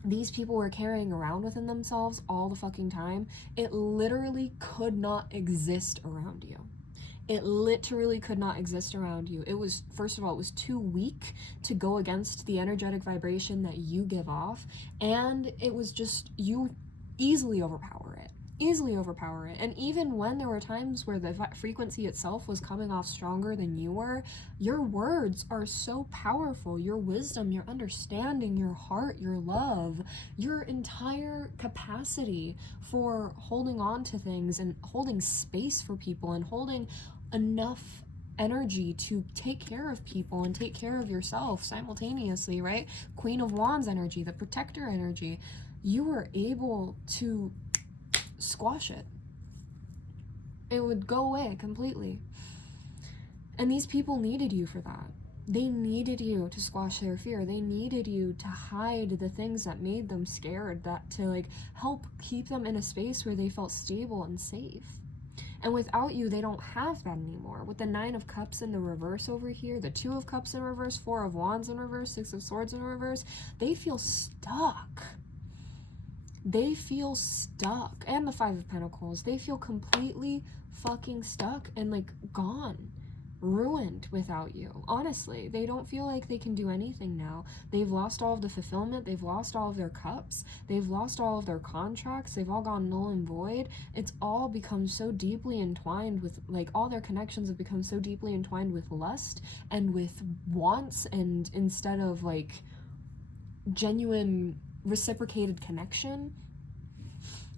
these people were carrying around within themselves all the fucking time. It literally could not exist around you. It literally could not exist around you. It was, first of all, it was too weak to go against the energetic vibration that you give off, and it was just, you easily overpower it. And even when there were times where the frequency itself was coming off stronger than you were, your words are so powerful. Your wisdom, your understanding, your heart, your love, your entire capacity for holding on to things and holding space for people and holding enough energy to take care of people and take care of yourself simultaneously, right? Queen of Wands energy, the protector energy. You were able to squash it. It would go away completely. And these people needed you for that. They needed you to squash their fear. They needed you to hide the things that made them scared, that to like help keep them in a space where they felt stable and safe. And without you, they don't have that anymore. With the 9 of Cups in the reverse over here, the 2 of Cups in reverse, 4 of Wands in reverse, 6 of Swords in reverse, they feel stuck. They feel stuck. And the 5 of Pentacles, they feel completely fucking stuck and like gone, ruined without you. Honestly, they don't feel like they can do anything now. They've lost all of the fulfillment. They've lost all of their cups. They've lost all of their contracts. They've all gone null and void. It's all become so deeply entwined with, like, all their connections have become so deeply entwined with lust and with wants, and instead of like genuine reciprocated connection.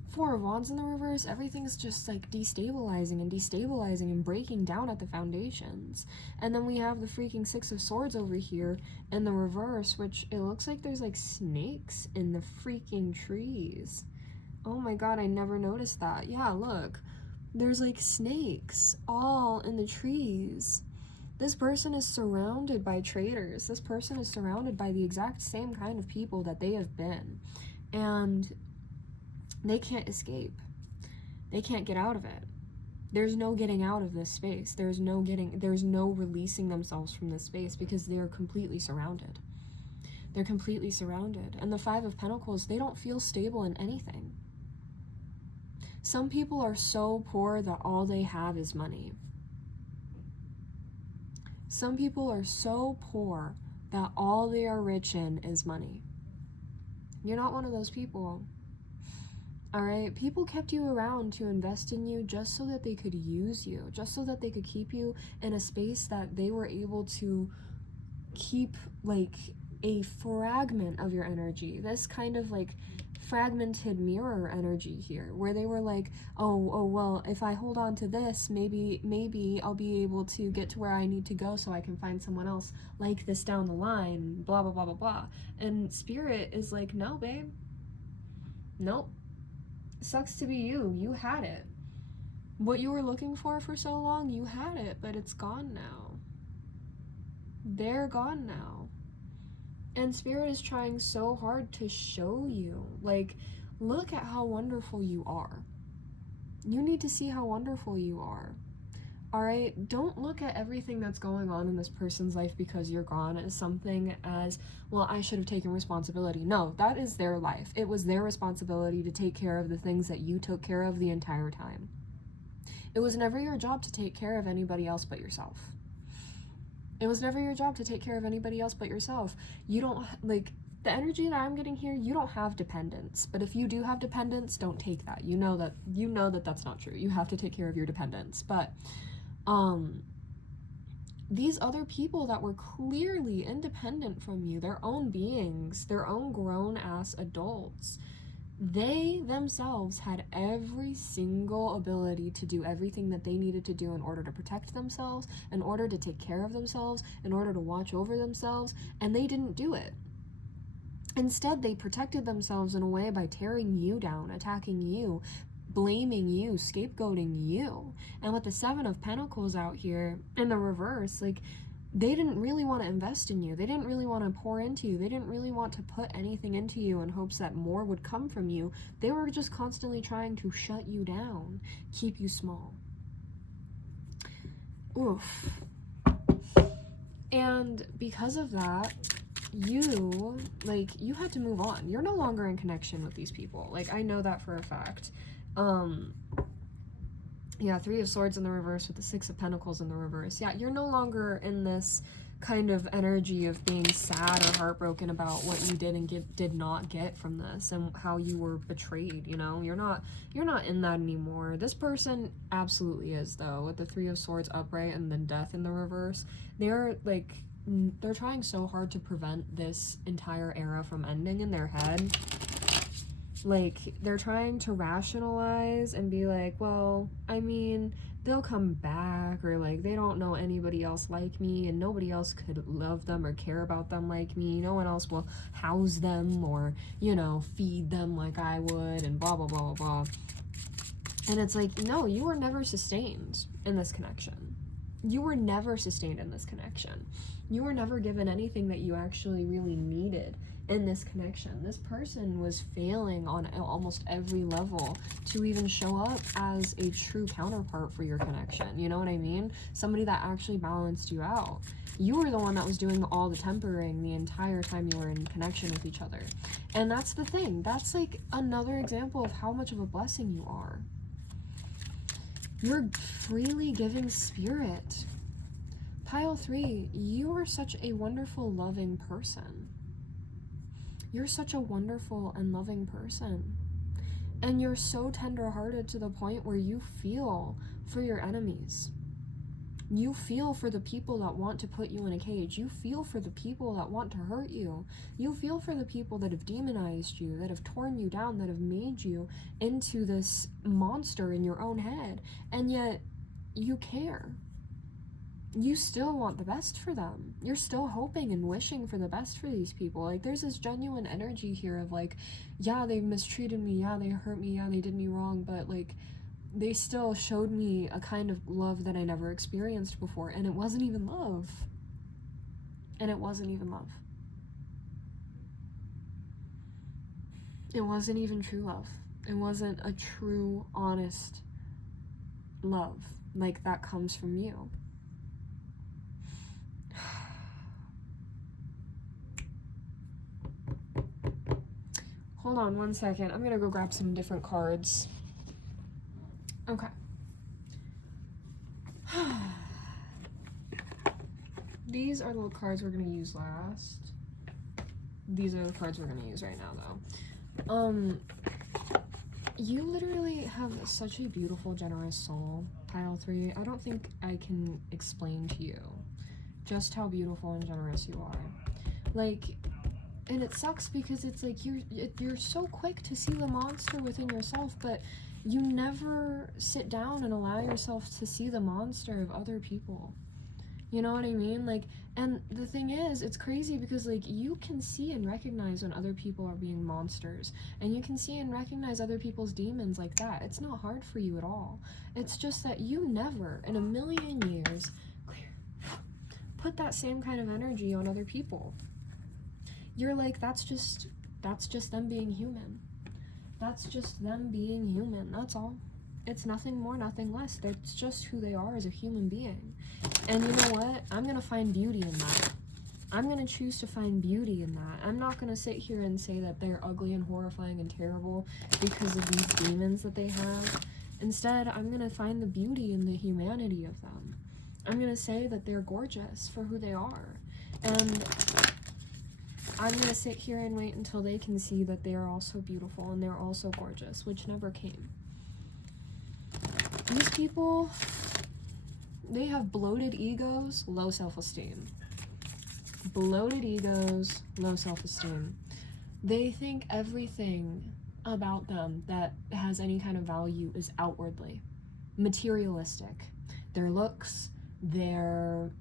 4 of Wands in the reverse, everything's just like destabilizing and breaking down at the foundations. And then we have the freaking 6 of Swords over here in the reverse, which it looks like there's like snakes in the freaking trees. Oh my god, I never noticed that. Yeah, look, there's like snakes all in the trees. This person is surrounded by traitors. This person is surrounded by the exact same kind of people that they have been. And they can't escape. They can't get out of it. There's no getting out of this space. There's no releasing themselves from this space because they're completely surrounded. They're completely surrounded. And the 5 of Pentacles, they don't feel stable in anything. Some people are so poor that all they have is money. Some people are so poor that all they are rich in is money. You're not one of those people. Alright? People kept you around to invest in you just so that they could use you, just so that they could keep you in a space that they were able to keep like a fragment of your energy. This kind of like fragmented mirror energy here, where they were like, oh well, if I hold on to this, maybe I'll be able to get to where I need to go so I can find someone else like this down the line, blah blah blah blah blah. And Spirit is like, no babe, nope, sucks to be you. You had it. What you were looking for so long, you had it, but it's gone now. They're gone now. And Spirit is trying so hard to show you, like, look at how wonderful you are. You need to see how wonderful you are. Alright? Don't look at everything that's going on in this person's life because you're gone as something as, well, I should have taken responsibility. No, that is their life. It was their responsibility to take care of the things that you took care of the entire time. It was never your job to take care of anybody else but yourself. It was never your job to take care of anybody else but yourself. You don't, like, the energy that I'm getting here, you don't have dependence. But if you do have dependence, don't take that. You know that that's not true. You have to take care of your dependence. But these other people that were clearly independent from you, their own beings, their own grown-ass adults, they themselves had every single ability to do everything that they needed to do in order to protect themselves, in order to take care of themselves, in order to watch over themselves, and they didn't do it. Instead, they protected themselves in a way by tearing you down, attacking you, blaming you, scapegoating you. And with the Seven of Pentacles out here in the reverse, like, they didn't really want to invest in you. They didn't really want to pour into you. They didn't really want to put anything into you in hopes that more would come from you. They were just constantly trying to shut you down, keep you small. Oof. And because of that, you had to move on. You're no longer in connection with these people. Like, I know that for a fact. Yeah, Three of Swords in the reverse with the Six of Pentacles in the reverse. Yeah, you're no longer in this kind of energy of being sad or heartbroken about what you did and did not get from this and how you were betrayed, you know? You're not in that anymore. This person absolutely is, though, with the Three of Swords upright and then Death in the reverse. They're trying so hard to prevent this entire era from ending in their head. Like, they're trying to rationalize and be like, well, I mean, they'll come back, or like, they don't know anybody else like me, and nobody else could love them or care about them like me. No one else will house them or, you know, feed them like I would, and blah, blah, blah, blah, blah. And it's like, no, you were never sustained in this connection. You were never sustained in this connection. You were never given anything that you actually really needed in this connection. This person was failing on almost every level to even show up as a true counterpart for your connection. You know what I mean? Somebody that actually balanced you out. You were the one that was doing all the tempering the entire time you were in connection with each other. And that's the thing. That's like another example of how much of a blessing you are. You're freely giving spirit. Pile 3, you are such a wonderful, loving person. You're such a wonderful and loving person. And you're so tender-hearted to the point where you feel for your enemies. You feel for the people that want to put you in a cage. You feel for the people that want to hurt you. You feel for the people that have demonized you, that have torn you down, that have made you into this monster in your own head. And yet, you care. You still want the best for them. You're still hoping and wishing for the best for these people. Like, there's this genuine energy here of like, yeah, they mistreated me, yeah, they hurt me, yeah, they did me wrong, but like, they still showed me a kind of love that I never experienced before, and it wasn't even love. And it wasn't even love. It wasn't even true love. It wasn't a true, honest love like that comes from you. Hold on one second. I'm gonna go grab some different cards. Okay. These are the cards we're gonna use last. These are the cards we're gonna use right now, though. You literally have such a beautiful, generous soul, Pile 3. I don't think I can explain to you just how beautiful and generous you are. Like, and it sucks because it's like you're so quick to see the monster within yourself, but you never sit down and allow yourself to see the monster of other people. You know what I mean? Like, and the thing is, it's crazy because like you can see and recognize when other people are being monsters, and you can see and recognize other people's demons like that. It's not hard for you at all. It's just that you never in a million years put that same kind of energy on other people. You're like, that's just them being human. That's just them being human. That's all. It's nothing more, nothing less. That's just who they are as a human being. And you know what? I'm going to find beauty in that. I'm going to choose to find beauty in that. I'm not going to sit here and say that they're ugly and horrifying and terrible because of these demons that they have. Instead, I'm going to find the beauty in the humanity of them. I'm going to say that they're gorgeous for who they are. And I'm going to sit here and wait until they can see that they are also beautiful and they're also gorgeous, which never came. These people, they have bloated egos, low self-esteem. Bloated egos, low self-esteem. They think everything about them that has any kind of value is outwardly materialistic. Their looks, their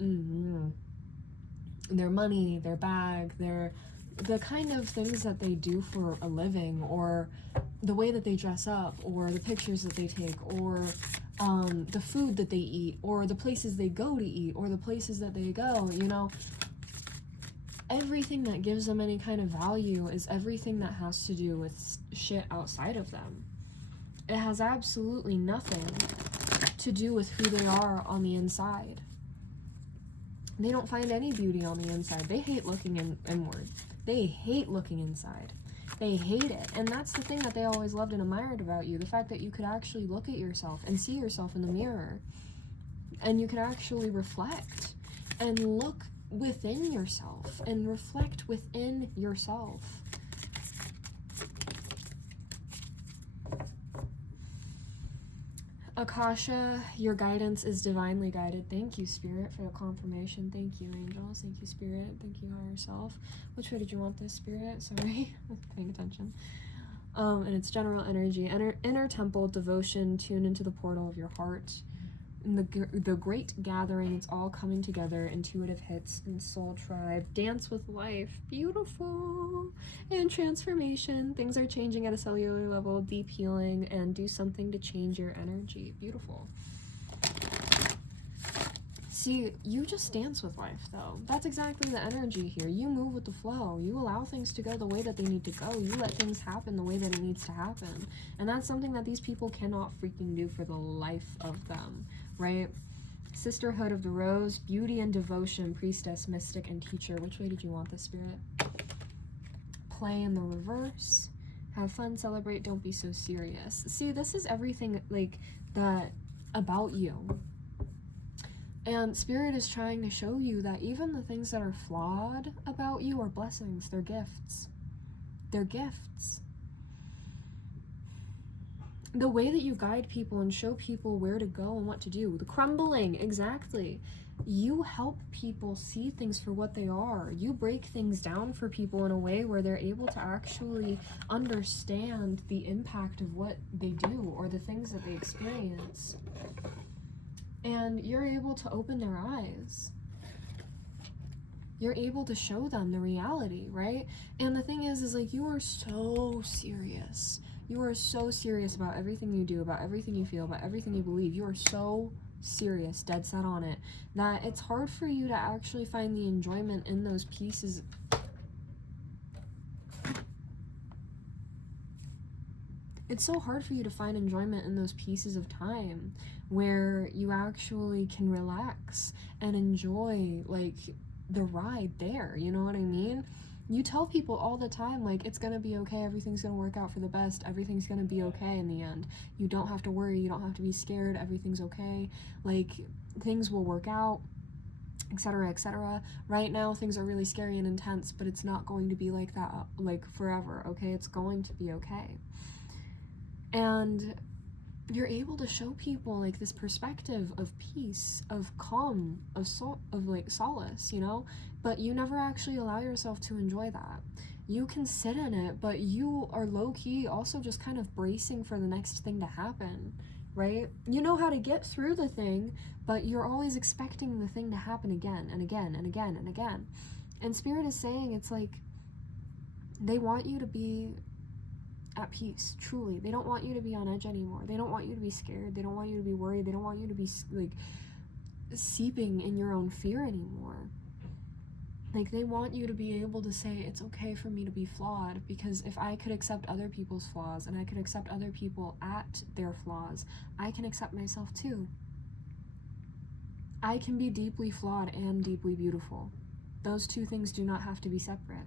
money, their bag, the kind of things that they do for a living, or the way that they dress up, or the pictures that they take, or the food that they eat, or the places they go to eat, or the places that they go, you know. Everything that gives them any kind of value is everything that has to do with shit outside of them. It has absolutely nothing to do with who they are on the inside. They don't find any beauty on the inside. They hate looking inward. They hate looking inside. They hate it. And that's the thing that they always loved and admired about you. The fact that you could actually look at yourself and see yourself in the mirror. And you could actually reflect and look within yourself and reflect within yourself. Akasha, your guidance is divinely guided. Thank you, Spirit, for the confirmation. Thank you, angels. Thank you, Spirit. Thank you, higher self. Which way did you want this, Spirit? Sorry, I was paying attention. And it's general energy. Inner temple, devotion, tune into the portal of your heart. In the great gathering, it's all coming together. Intuitive hits and soul tribe. Dance with life. Beautiful. And transformation. Things are changing at a cellular level. Deep healing. And do something to change your energy. Beautiful. See, you just dance with life, though. That's exactly the energy here. You move with the flow. You allow things to go the way that they need to go. You let things happen the way that it needs to happen. And that's something that these people cannot freaking do for the life of them, right? Sisterhood of the Rose, beauty and devotion, priestess, mystic, and teacher. Which way did you want this, Spirit? Play in the reverse. Have fun, celebrate, don't be so serious. See, this is everything, like, that about you. And Spirit is trying to show you that even the things that are flawed about you are blessings. They're gifts. They're gifts. The way that you guide people and show people where to go and what to do. The crumbling, exactly. You help people see things for what they are. You break things down for people in a way where they're able to actually understand the impact of what they do or the things that they experience. And you're able to open their eyes. You're able to show them the reality, right? And the thing is like, you are so serious. You are so serious about everything you do, about everything you feel, about everything you believe. You are so serious, dead set on it, that it's hard for you to actually find the enjoyment in those pieces. It's so hard for you to find enjoyment in those pieces of time where you actually can relax and enjoy, like, the ride there, you know what I mean? You tell people all the time, like, it's gonna be okay, everything's gonna work out for the best, everything's gonna be okay in the end. You don't have to worry, you don't have to be scared, everything's okay, like, things will work out, etc., etc. Right now, things are really scary and intense, but it's not going to be like that, like, forever, okay? It's going to be okay. And you're able to show people, like, this perspective of peace, of calm, of like solace, you know, but you never actually allow yourself to enjoy that. You can sit in it, but you are low-key also just kind of bracing for the next thing to happen, right? You know how to get through the thing, but you're always expecting the thing to happen again and again and again and again. And Spirit is saying, it's like, they want you to be at peace, truly. They don't want you to be on edge anymore. They don't want you to be scared. They don't want you to be worried. They don't want you to be, like, seeping in your own fear anymore. Like, they want you to be able to say, it's okay for me to be flawed, because if I could accept other people's flaws and I could accept other people at their flaws, I can accept myself too. I can be deeply flawed and deeply beautiful. Those two things do not have to be separate.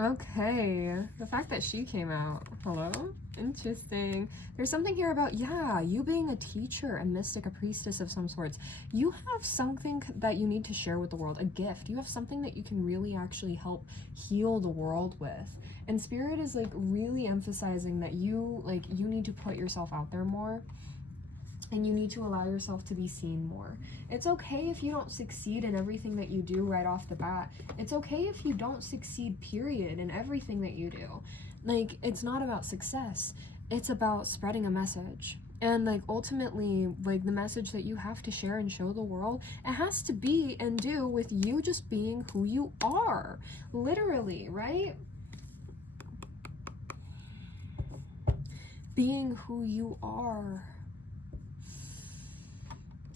Okay, the fact that she came out. Hello? Interesting. There's something here about, yeah, you being a teacher, a mystic, a priestess of some sorts. You have something that you need to share with the world, a gift. You have something that you can really actually help heal the world with. And Spirit is like really emphasizing that you need to put yourself out there more. And you need to allow yourself to be seen more. It's okay if you don't succeed in everything that you do right off the bat. It's okay if you don't succeed, period, in everything that you do. Like, it's not about success. It's about spreading a message. And, like, ultimately, like, the message that you have to share and show the world, it has to be and do with you just being who you are. Literally, right? Being who you are.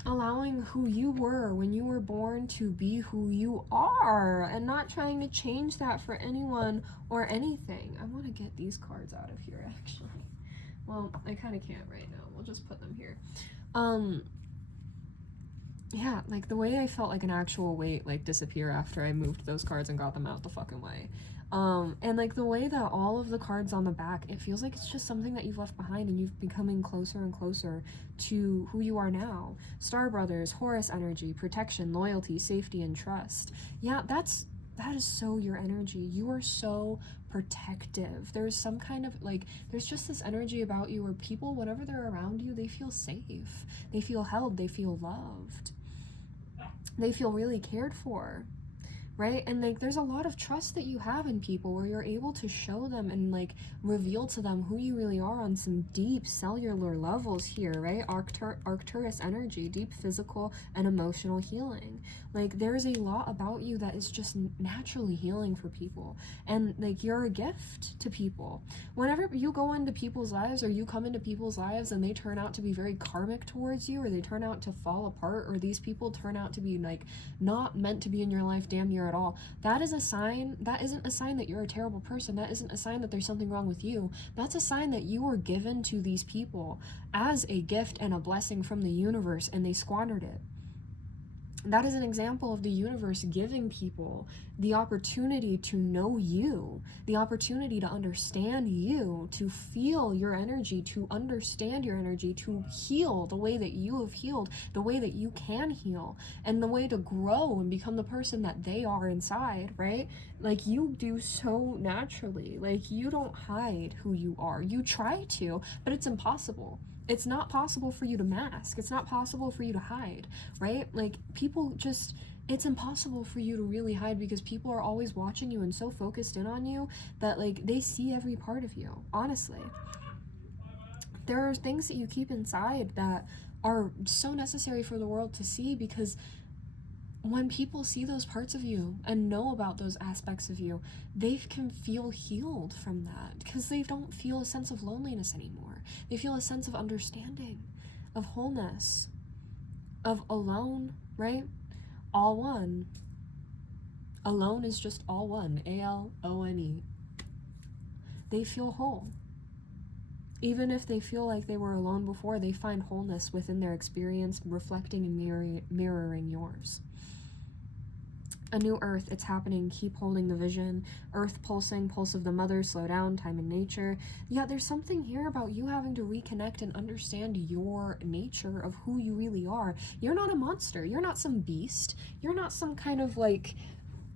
Allowing who you were when you were born to be who you are and not trying to change that for anyone or anything. I want to get these cards out of here, actually. Well, I kind of can't right now. We'll just put them here. Yeah, like the way I felt like an actual weight like disappear after I moved those cards and got them out the fucking way. And like the way that all of the cards on the back, it feels like it's just something that you've left behind and you've becoming closer and closer to who you are now. Star Brothers, Horus energy, protection, loyalty, safety, and trust. Yeah, that is so your energy. You are so protective. There's some kind of like, there's just this energy about you where people, whenever they're around you, they feel safe. They feel held. They feel loved. They feel really cared for. Right? And like there's a lot of trust that you have in people where you're able to show them and like reveal to them who you really are on some deep cellular levels here, right? Arcturus energy, deep physical and emotional healing. Like there's a lot about you that is just naturally healing for people. And like you're a gift to people. Whenever you go into people's lives or you come into people's lives and they turn out to be very karmic towards you or they turn out to fall apart or these people turn out to be like not meant to be in your life damn near at all, that is a sign. That isn't a sign that you're a terrible person. That isn't a sign that there's something wrong with you. That's a sign that you were given to these people as a gift and a blessing from the universe and they squandered it. That is an example of the universe giving people the opportunity to know you, the opportunity to understand you, to feel your energy, to understand your energy, to heal the way that you have healed, the way that you can heal, and the way to grow and become the person that they are inside, right? Like you do so naturally. Like you don't hide who you are. You try to, but it's impossible. It's not possible for you to mask. It's not possible for you to hide, right? Like people just, it's impossible for you to really hide because people are always watching you and so focused in on you that like they see every part of you, honestly. There are things that you keep inside that are so necessary for the world to see because when people see those parts of you and know about those aspects of you, they can feel healed from that because they don't feel a sense of loneliness anymore. They feel a sense of understanding, of wholeness, of alone, right? All one. Alone is just all one. A-L-O-N-E. They feel whole. Even if they feel like they were alone before, they find wholeness within their experience, reflecting and mirroring yours. A new earth, it's happening. Keep holding the vision. Earth pulsing, pulse of the mother, slow down, time in nature. Yeah, there's something here about you having to reconnect and understand your nature of who you really are. You're not a monster. You're not some beast. You're not some kind of like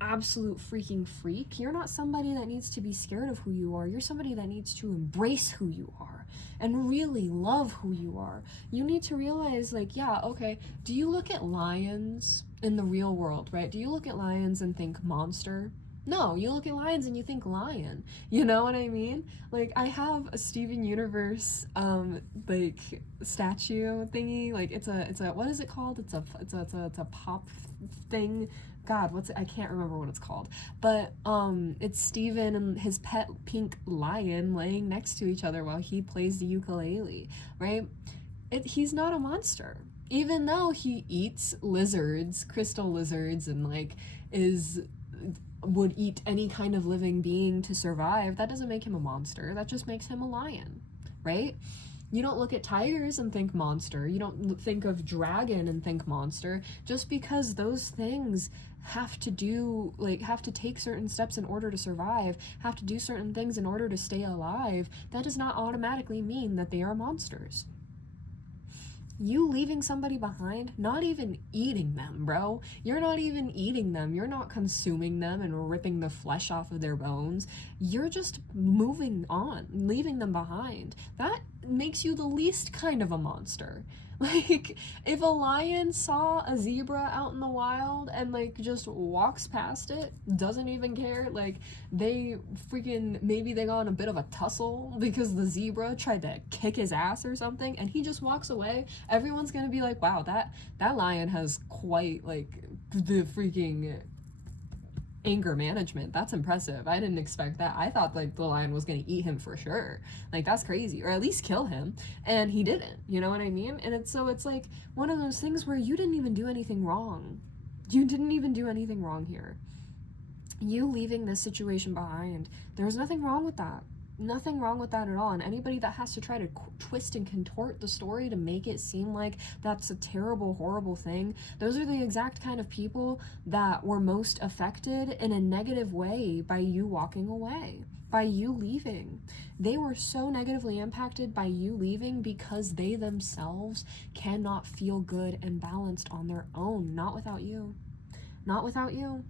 absolute freaking freak. You're not somebody that needs to be scared of who you are. You're somebody that needs to embrace who you are and really love who you are. You need to realize like, yeah, okay, do you look at lions in the real world, right? Do you look at lions and think monster? No, you look at lions and you think lion. You know what I mean? Like I have a Steven Universe like statue thingy. Like it's a what is it called? It's a pop thing. God, what's it? I can't remember what it's called. But it's Steven and his pet pink lion laying next to each other while he plays the ukulele, right? He's not a monster. Even though he eats lizards, crystal lizards, and like would eat any kind of living being to survive, that doesn't make him a monster. That just makes him a lion, right? You don't look at tigers and think monster. You don't think of dragon and think monster. Just because those things have to take certain steps in order to survive, have to do certain things in order to stay alive, that does not automatically mean that they are monsters. You leaving somebody behind, not even eating them, bro. You're not even eating them. You're not consuming them and ripping the flesh off of their bones. You're just moving on, leaving them behind. That makes you the least kind of a monster. Like, if a lion saw a zebra out in the wild and, like, just walks past it, doesn't even care, like, maybe they got in a bit of a tussle because the zebra tried to kick his ass or something, and he just walks away, everyone's gonna be like, wow, that lion has quite, like, the freaking anger management. That's impressive. I didn't expect that. I thought, like, the lion was gonna eat him for sure. Like, that's crazy. Or at least kill him. And he didn't. You know what I mean? And it's like one of those things where you didn't even do anything wrong. You didn't even do anything wrong here. You leaving this situation behind, there's nothing wrong with that. Nothing wrong with that at all. And anybody that has to try to twist and contort the story to make it seem like that's a terrible, horrible thing, those are the exact kind of people that were most affected in a negative way by you walking away, by you leaving. They were so negatively impacted by you leaving because they themselves cannot feel good and balanced on their own. Not without you. Not without you.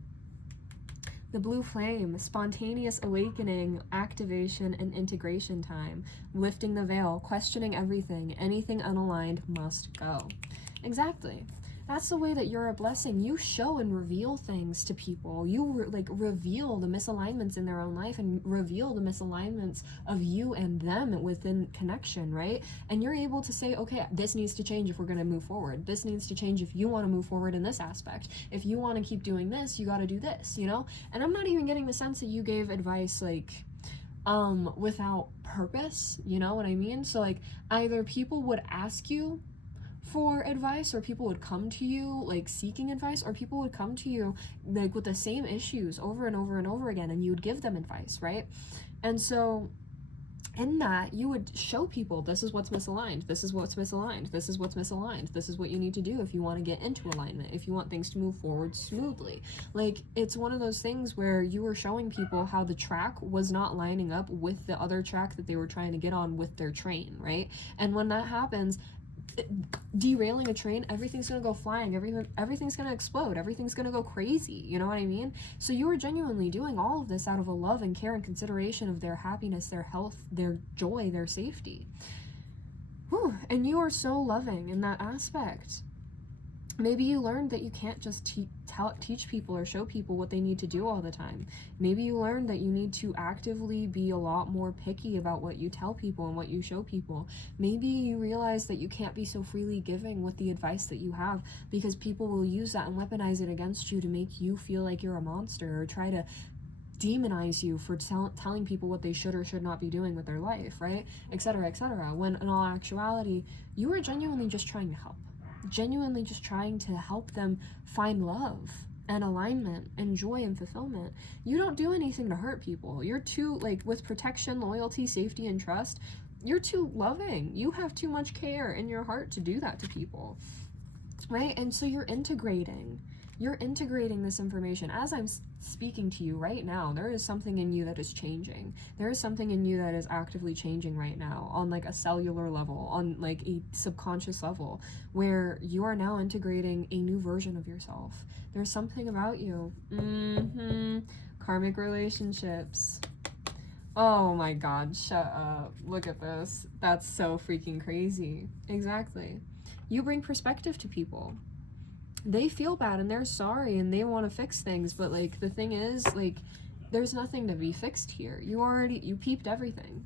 The blue flame, spontaneous awakening, activation, and integration time. Lifting the veil, questioning everything. Anything unaligned must go. Exactly. That's the way that you're a blessing. You show and reveal things to people. You reveal the misalignments in their own life and reveal the misalignments of you and them within connection, right? And you're able to say, okay, this needs to change if we're going to move forward. This needs to change if you want to move forward in this aspect. If you want to keep doing this, you got to do this, you know? And I'm not even getting the sense that you gave advice without purpose, you know what I mean? So like either people would ask you for advice, or people would come to you like seeking advice, or people would come to you like with the same issues over and over and over again, and you would give them advice, right? And so in that, you would show people, this is what's misaligned, this is what's misaligned, this is what's misaligned, this is what you need to do if you want to get into alignment, if you want things to move forward smoothly. Like, it's one of those things where you were showing people how the track was not lining up with the other track that they were trying to get on with their train, right? And when that happens, derailing a train, everything's gonna go flying, everything's gonna explode, everything's gonna go crazy, you know what I mean? So you were genuinely doing all of this out of a love and care and consideration of their happiness, their health, their joy, their safety. Whew. And you are so loving in that aspect. Maybe you learned that you can't just teach people or show people what they need to do all the time. Maybe you learned that you need to actively be a lot more picky about what you tell people and what you show people. Maybe you realize that you can't be so freely giving with the advice that you have, because people will use that and weaponize it against you to make you feel like you're a monster, or try to demonize you for telling people what they should or should not be doing with their life, right? Etc., etc. When in all actuality, you are genuinely just trying to help. Genuinely just trying to help them find love and alignment and joy and fulfillment. You don't do anything to hurt people. You're too, like, with protection, loyalty, safety, and trust, you're too loving. You have too much care in your heart to do that to people, right? And so you're integrating this information. As I'm speaking to you right now, there is something in you that is changing. There is something in you that is actively changing right now on like a cellular level, on like a subconscious level, where you are now integrating a new version of yourself. There's something about you. Karmic relationships. Oh my God, shut up. Look at this. That's so freaking crazy. Exactly. You bring perspective to people. They feel bad and they're sorry and they want to fix things, but like the thing is, like, there's nothing to be fixed here. You peeped everything.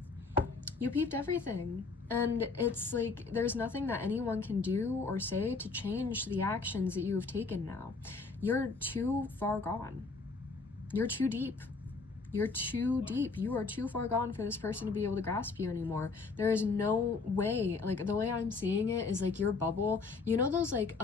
And it's like there's nothing that anyone can do or say to change the actions that you have taken now. You're too far gone. You're too deep. You're too deep. You are too far gone for this person to be able to grasp you anymore. There is no way. Like, the way I'm seeing it is like your bubble. You know those like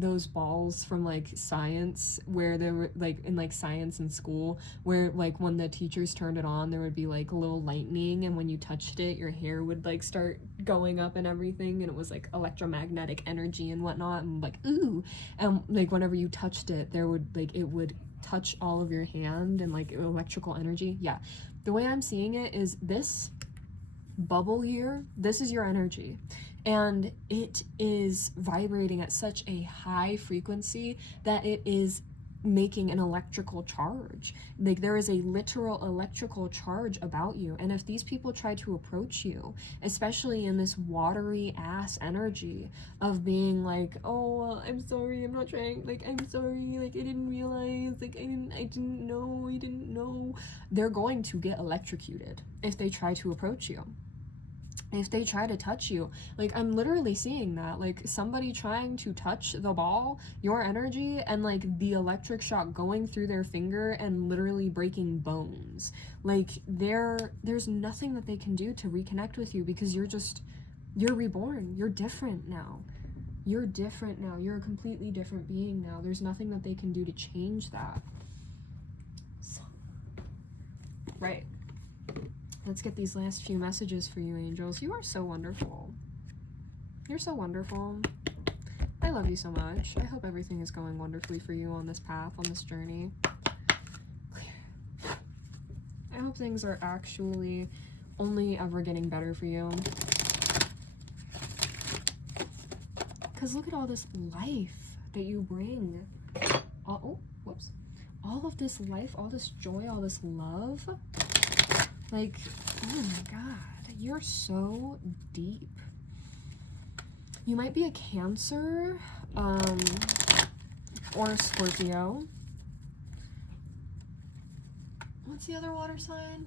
those balls from like science, where they were like in like science in school, where like when the teachers turned it on, there would be like a little lightning, and when you touched it, your hair would like start going up and everything, and it was like electromagnetic energy and whatnot, and like ooh, and like whenever you touched it, there would like it would touch all of your hand and like electrical energy. Yeah, the way I'm seeing it is this bubble here, this is your energy, and it is vibrating at such a high frequency that it is making an electrical charge. Like, there is a literal electrical charge about you, and if these people try to approach you, especially in this watery ass energy of being like, oh, I'm sorry, I'm not trying, like, I'm sorry, like, I didn't realize, like, I didn't know, they're going to get electrocuted if they try to approach you. If they try to touch you, like, I'm literally seeing that, like, somebody trying to touch the ball, your energy, and like the electric shock going through their finger and literally breaking bones. Like, there's nothing that they can do to reconnect with you, because you're reborn. You're different now. You're different now. You're a completely different being now. There's nothing that they can do to change that. So, right. Let's get these last few messages for you, angels. You are so wonderful. You're so wonderful. I love you so much. I hope everything is going wonderfully for you on this path, on this journey. I hope things are actually only ever getting better for you. Because look at all this life that you bring. Oh, whoops. All of this life, all this joy, all this love. Like, oh my god, you're so deep. You might be a Cancer, or a Scorpio. What's the other water sign?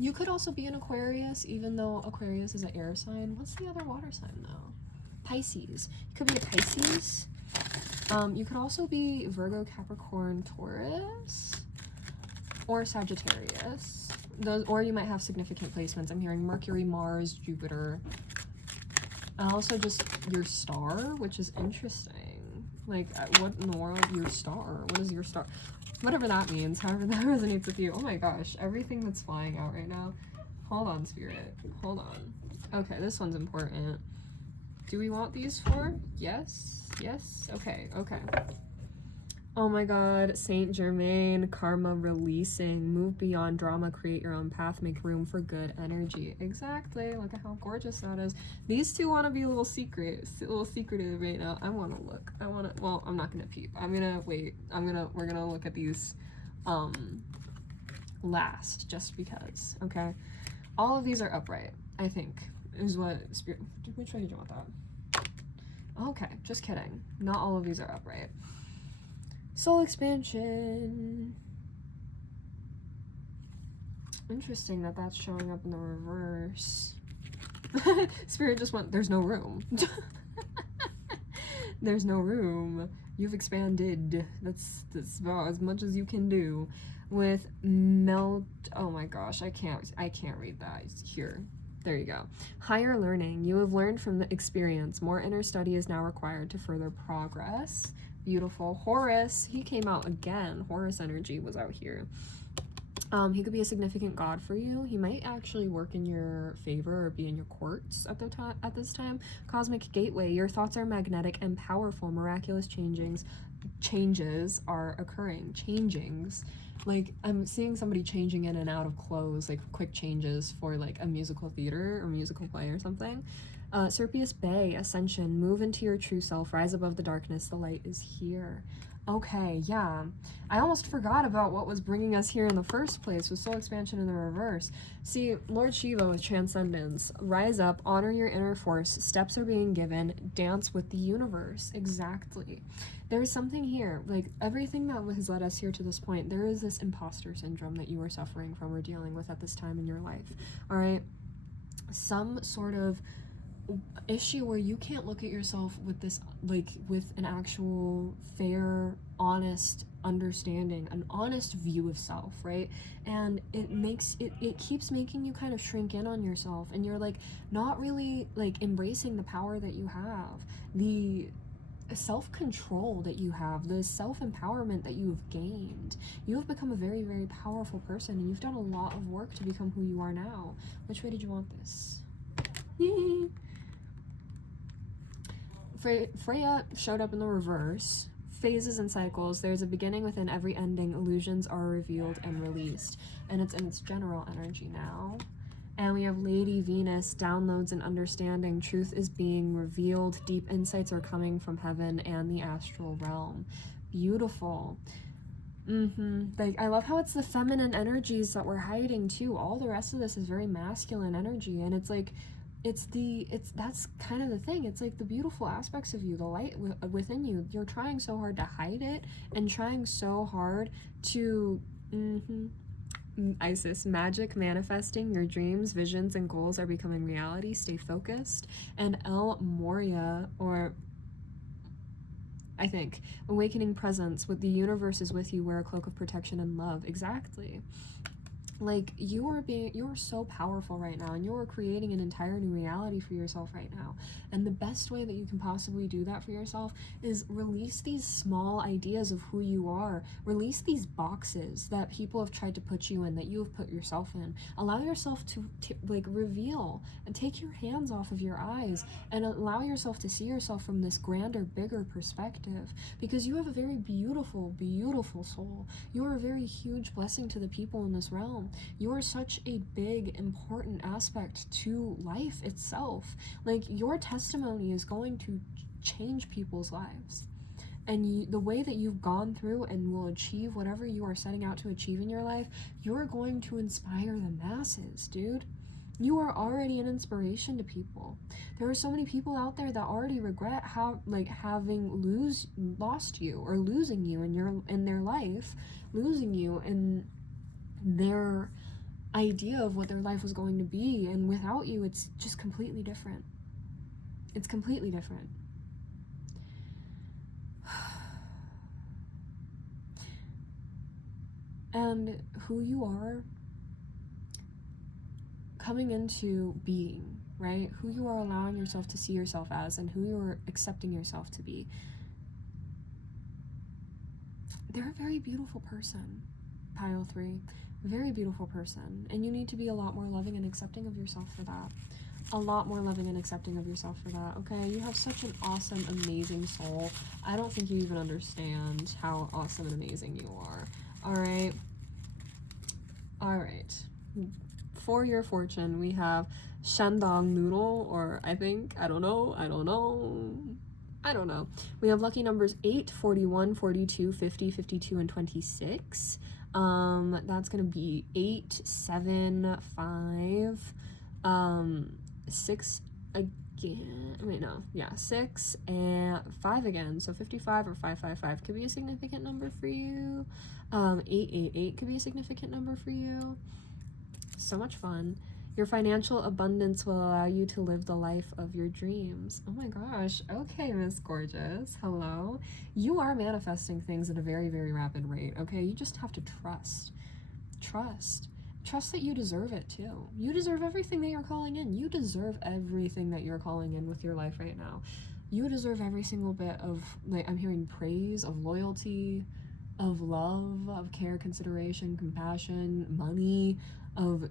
You could also be an Aquarius, even though Aquarius is an air sign. What's the other water sign, though? Pisces. You could be a Pisces. You could also be Virgo, Capricorn, Taurus, or Sagittarius. Those, or you might have significant placements. I'm hearing Mercury, Mars, Jupiter, and also just your star, which is interesting. Like, what in the world? Your star? What is your star? Whatever that means, however that resonates with you. Oh my gosh, everything that's flying out right now. Hold on, Spirit. Hold on. Okay, this one's important. Do we want these for? Yes. Yes? Okay, okay. Oh my god, Saint Germain, karma releasing, move beyond drama, create your own path, make room for good energy. Exactly, look at how gorgeous that is. These two want to be a little secretive right now. I want to look. Well, I'm not going to peep. I'm going to wait. We're going to look at these last, just because, okay? All of these are upright, I think, is what Spirit, which way did you want that? Okay, just kidding. Not all of these are upright. Soul expansion. Interesting that that's showing up in the reverse. Spirit just went, there's no room. There's no room. You've expanded. That's about as much as you can do. With melt, oh my gosh, I can't read that. Here. There you go. Higher learning. You have learned from the experience. More inner study is now required to further progress. Beautiful. Horus, he came out again. Horus energy was out here. He could be a significant god for you. He might actually work in your favor or be in your courts at this time. Cosmic gateway. Your thoughts are magnetic and powerful. Miraculous changes are occurring. Changings. Like, I'm seeing somebody changing in and out of clothes, like quick changes for like a musical theater or musical play or something. Serpius Bay, ascension, move into your true self, rise above the darkness, the light is here. Okay, yeah. I almost forgot about what was bringing us here in the first place, with soul expansion in the reverse. See, Lord Shiva with transcendence. Rise up, honor your inner force, steps are being given, dance with the universe. Exactly. There's something here, like everything that has led us here to this point, there is this imposter syndrome that you are suffering from or dealing with at this time in your life, all right? Some sort of issue where you can't look at yourself with this, like, with an actual fair, honest understanding, an honest view of self, right? And it keeps making you kind of shrink in on yourself, and you're like not really like embracing the power that you have, the self-control that you have, the self-empowerment that you've gained. You have become a very, very powerful person, and you've done a lot of work to become who you are now. Which way did you want this? Freya showed up in the reverse. Phases and cycles. There's a beginning within every ending. Illusions are revealed and released. And it's in its general energy now. And we have Lady Venus, downloads and understanding. Truth is being revealed. Deep insights are coming from heaven and the astral realm. Beautiful. Like, I love how it's the feminine energies that we're hiding too. All the rest of this is very masculine energy, and it's like, that's kind of the thing. It's like the beautiful aspects of you, the light within you. You're trying so hard to hide it, and trying so hard to Isis, magic manifesting. Your dreams, visions, and goals are becoming reality. Stay focused. And El Moria, or I think, awakening presence. With the universe is with you, wear a cloak of protection and love. Exactly. Like, you are so powerful right now, and you are creating an entire new reality for yourself right now. And the best way that you can possibly do that for yourself is release these small ideas of who you are. Release these boxes that people have tried to put you in, that you have put yourself in. Allow yourself to like reveal, and take your hands off of your eyes, and allow yourself to see yourself from this grander, bigger perspective, because you have a very beautiful, beautiful soul. You are a very huge blessing to the people in this realm. You are such a big, important aspect to life itself. Like, your testimony is going to change people's lives. And the way that you've gone through and will achieve whatever you are setting out to achieve in your life, you're going to inspire the masses, dude. You are already an inspiration to people. There are so many people out there that already regret having lost you, or losing you in their life, losing you in their idea of what their life was going to be, and without you, it's just completely different. It's completely different. And who you are coming into being, right? Who you are allowing yourself to see yourself as, and who you're accepting yourself to be. They're a very beautiful person, Pile 3. Very beautiful person, and you need to be a lot more loving and accepting of yourself for that. A lot more loving and accepting of yourself for that, okay? You have such an awesome, amazing soul. I don't think you even understand how awesome and amazing you are. Alright. Alright. For your fortune, we have Shandong Noodle, or I don't know. We have lucky numbers 8, 41, 42, 50, 52, and 26. That's gonna be 8, 7, 5, 6 again. Wait, no. Yeah, 6 and 5 again. So 55 or 555 could be a significant number for you. 888 could be a significant number for you. So much fun. Your financial abundance will allow you to live the life of your dreams. Oh my gosh. Okay, Miss Gorgeous. Hello. You are manifesting things at a very, very rapid rate, okay? You just have to trust. Trust. Trust that you deserve it too. You deserve everything that you're calling in. You deserve everything that you're calling in with your life right now. You deserve every single bit of, like, I'm hearing praise, of loyalty, of love, of care, consideration, compassion, money, of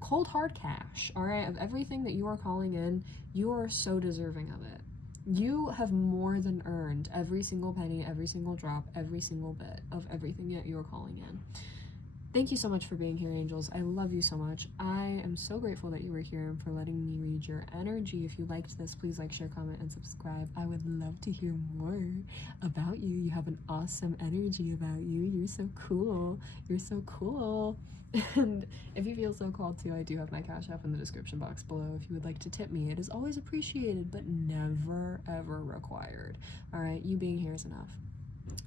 cold hard cash, all right? Of everything that you are calling in. You are so deserving of it. You have more than earned every single penny, every single drop, every single bit of everything that you are calling in. Thank you so much for being here, angels. I love you so much. I am so grateful that you were here and for letting me read your energy. If you liked this, please like, share, comment, and subscribe. I would love to hear more about you. You have an awesome energy about you. You're so cool. You're so cool. And if you feel so called to, I do have my Cash App in the description box below if you would like to tip me. It is always appreciated, but never, ever required. All right, you being here is enough.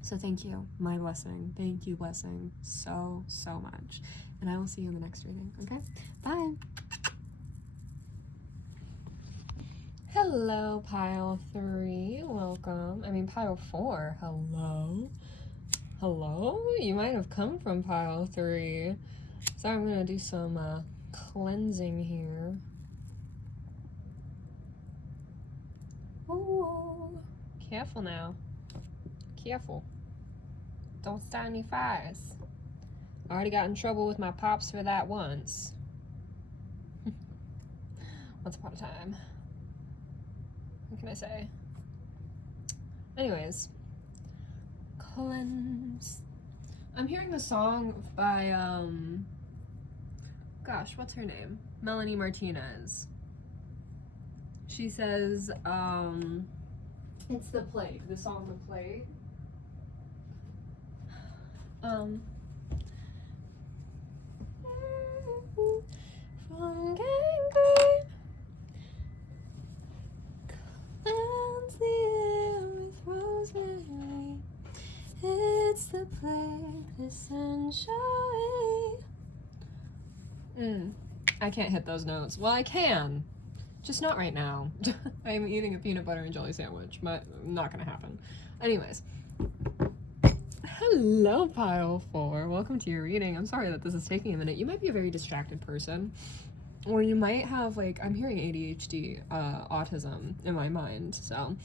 So thank you, my blessing. Thank you, blessing, so, so much. And I will see you in the next reading, okay? Bye! Hello, pile 3. Welcome. I mean, pile 4. Hello. Hello? You might have come from pile 3. So I'm gonna do some cleansing here. Ooh. Careful now. Careful. Don't start any fires. I already got in trouble with my pops for that once. Once upon a time. What can I say? Anyways. Cleanse. I'm hearing the song by, gosh, what's her name? Melanie Martinez. She says, it's The Plague, the song The Plague. From gangrene, cleanse the air with rosemary. It's the plague, the sunshine. I can't hit those notes. Well, I can. Just not right now. I'm eating a peanut butter and jelly sandwich. Not gonna happen. Anyways. Hello, pile 4. Welcome to your reading. I'm sorry that this is taking a minute. You might be a very distracted person. Or you might have, like, I'm hearing ADHD, autism in my mind, so.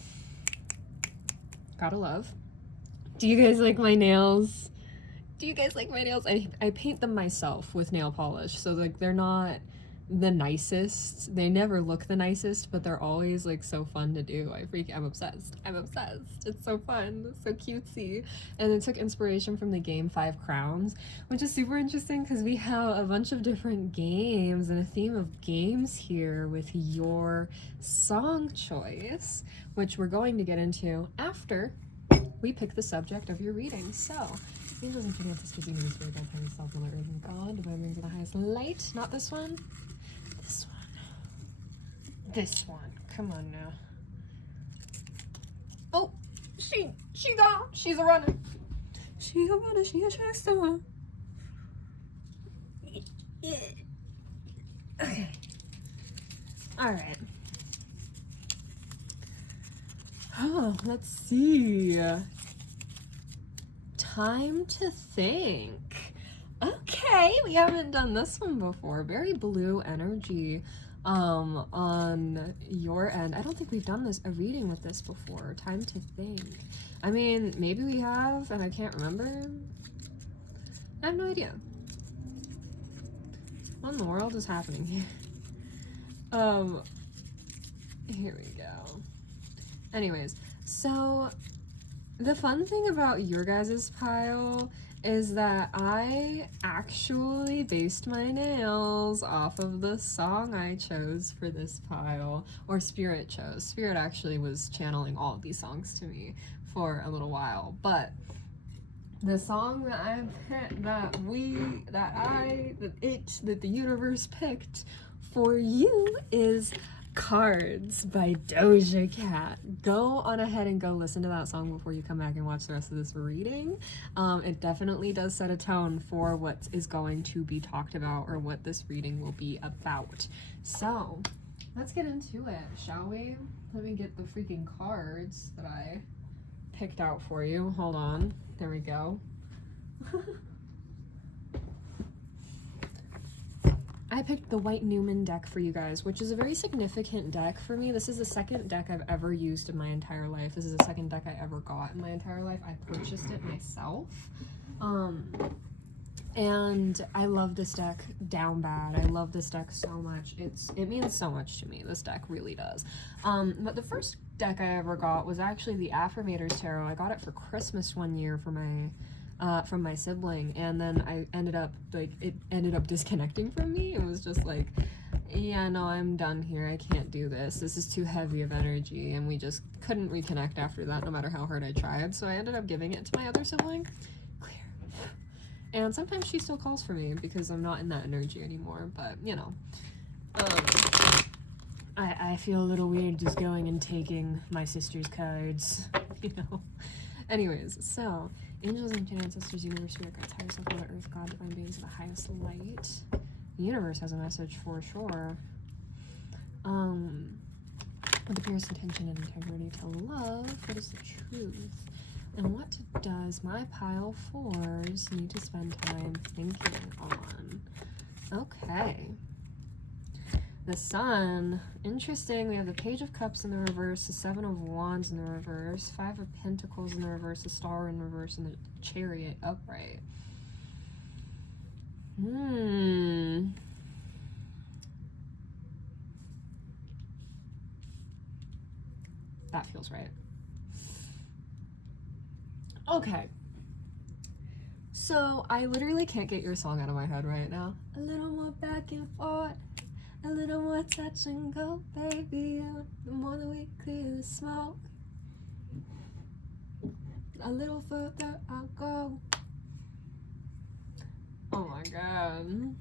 Gotta love. Do you guys like my nails? Do you guys like my nails? I paint them myself with nail polish, so, like, they're not the nicest. They never look the nicest, but they're always, like, so fun to do. I'm obsessed. I'm obsessed. It's so fun. It's so cutesy. And it took inspiration from the game 5 Crowns, which is super interesting because we have a bunch of different games and a theme of games here with your song choice, which we're going to get into after we pick the subject of your reading. So, angels and finance, sisters, universe, spirit, God, higher self, mother, earth, and God, divine beings of the highest light. Not this one. This one. This one. Come on now. Oh, she's a runner. She a runner, she a track star. Yeah. Okay. Alright. Oh, let's see. Time to think. Okay, we haven't done this one before. Very blue energy on your end. I don't think we've done a reading with this before. Time to think. I mean, maybe we have and I can't remember. I have no idea. What in the world is happening here? Here we go. Anyways, so the fun thing about your guys' pile is that I actually based my nails off of the song I chose for this pile, or Spirit chose. Spirit actually was channeling all of these songs to me for a little while, but the song that I picked, that the universe picked for you is Cards by Doja Cat. Go on ahead and go listen to that song before you come back and watch the rest of this reading. It definitely does set a tone for what is going to be talked about or what this reading will be about. So let's get into it, shall we? Let me get the freaking cards that I picked out for you. Hold on. There we go. I picked the White Newman deck for you guys, which is a very significant deck for me. This is the second deck I've ever used in my entire life. This is the second deck I ever got in my entire life. I purchased it myself. And I love this deck down bad. I love this deck so much. It means so much to me. This deck really does. But the first deck I ever got was actually the Affirmators Tarot. I got it for Christmas one year for my from my sibling, and then it ended up disconnecting from me. It was just like, yeah, no, I'm done here. I can't do this. This is too heavy of energy, and we just couldn't reconnect after that, no matter how hard I tried. So I ended up giving it to my other sibling. Clear. And sometimes she still calls for me because I'm not in that energy anymore, but you know, I feel a little weird just going and taking my sister's cards, you know. Anyways, so angels, ancient ancestors, universe, spirit guides, higher self, mother earth, God, divine beings of the highest light. The universe has a message for sure. With the purest intention and integrity to love, what is the truth? And what does my pile 4s need to spend time thinking on? Okay. The Sun. Interesting. We have the Page of Cups in the reverse, the 7 of Wands in the reverse, 5 of Pentacles in the reverse, the Star in reverse, and the Chariot upright. That feels right. Okay. So, I literally can't get your song out of my head right now. A little more back and forth. A little more touch and go, baby. The more that we clear the smoke, a little further I'll go. Oh my god.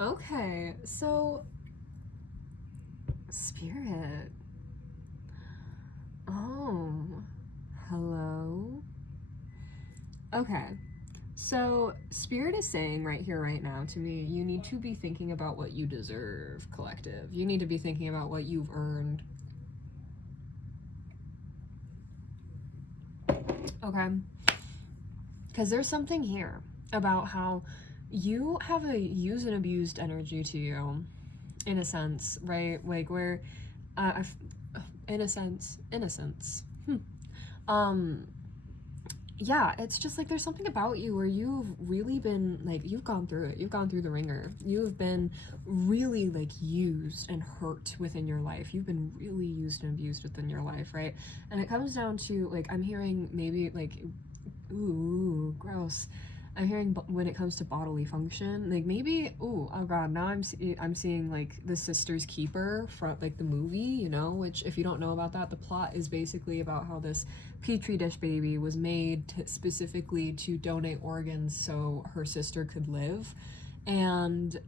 Okay, so Spirit. Oh, hello. Okay. So, Spirit is saying right here, right now, to me, you need to be thinking about what you deserve, collective. You need to be thinking about what you've earned. Okay? Because there's something here about how you have a used and abused energy to you, in a sense, right? Like, where, innocence. Yeah, it's just like there's something about you where you've really been, like, you've gone through it. You've gone through the ringer. You've been really, like, used and hurt within your life. You've been really used and abused within your life, right? And it comes down to, like, I'm hearing maybe, like, ooh, gross. I'm hearing when it comes to bodily function, like maybe, oh god, now I'm seeing like the Sister's Keeper from like the movie, you know, which if you don't know about that, the plot is basically about how this petri dish baby was made specifically to donate organs so her sister could live, and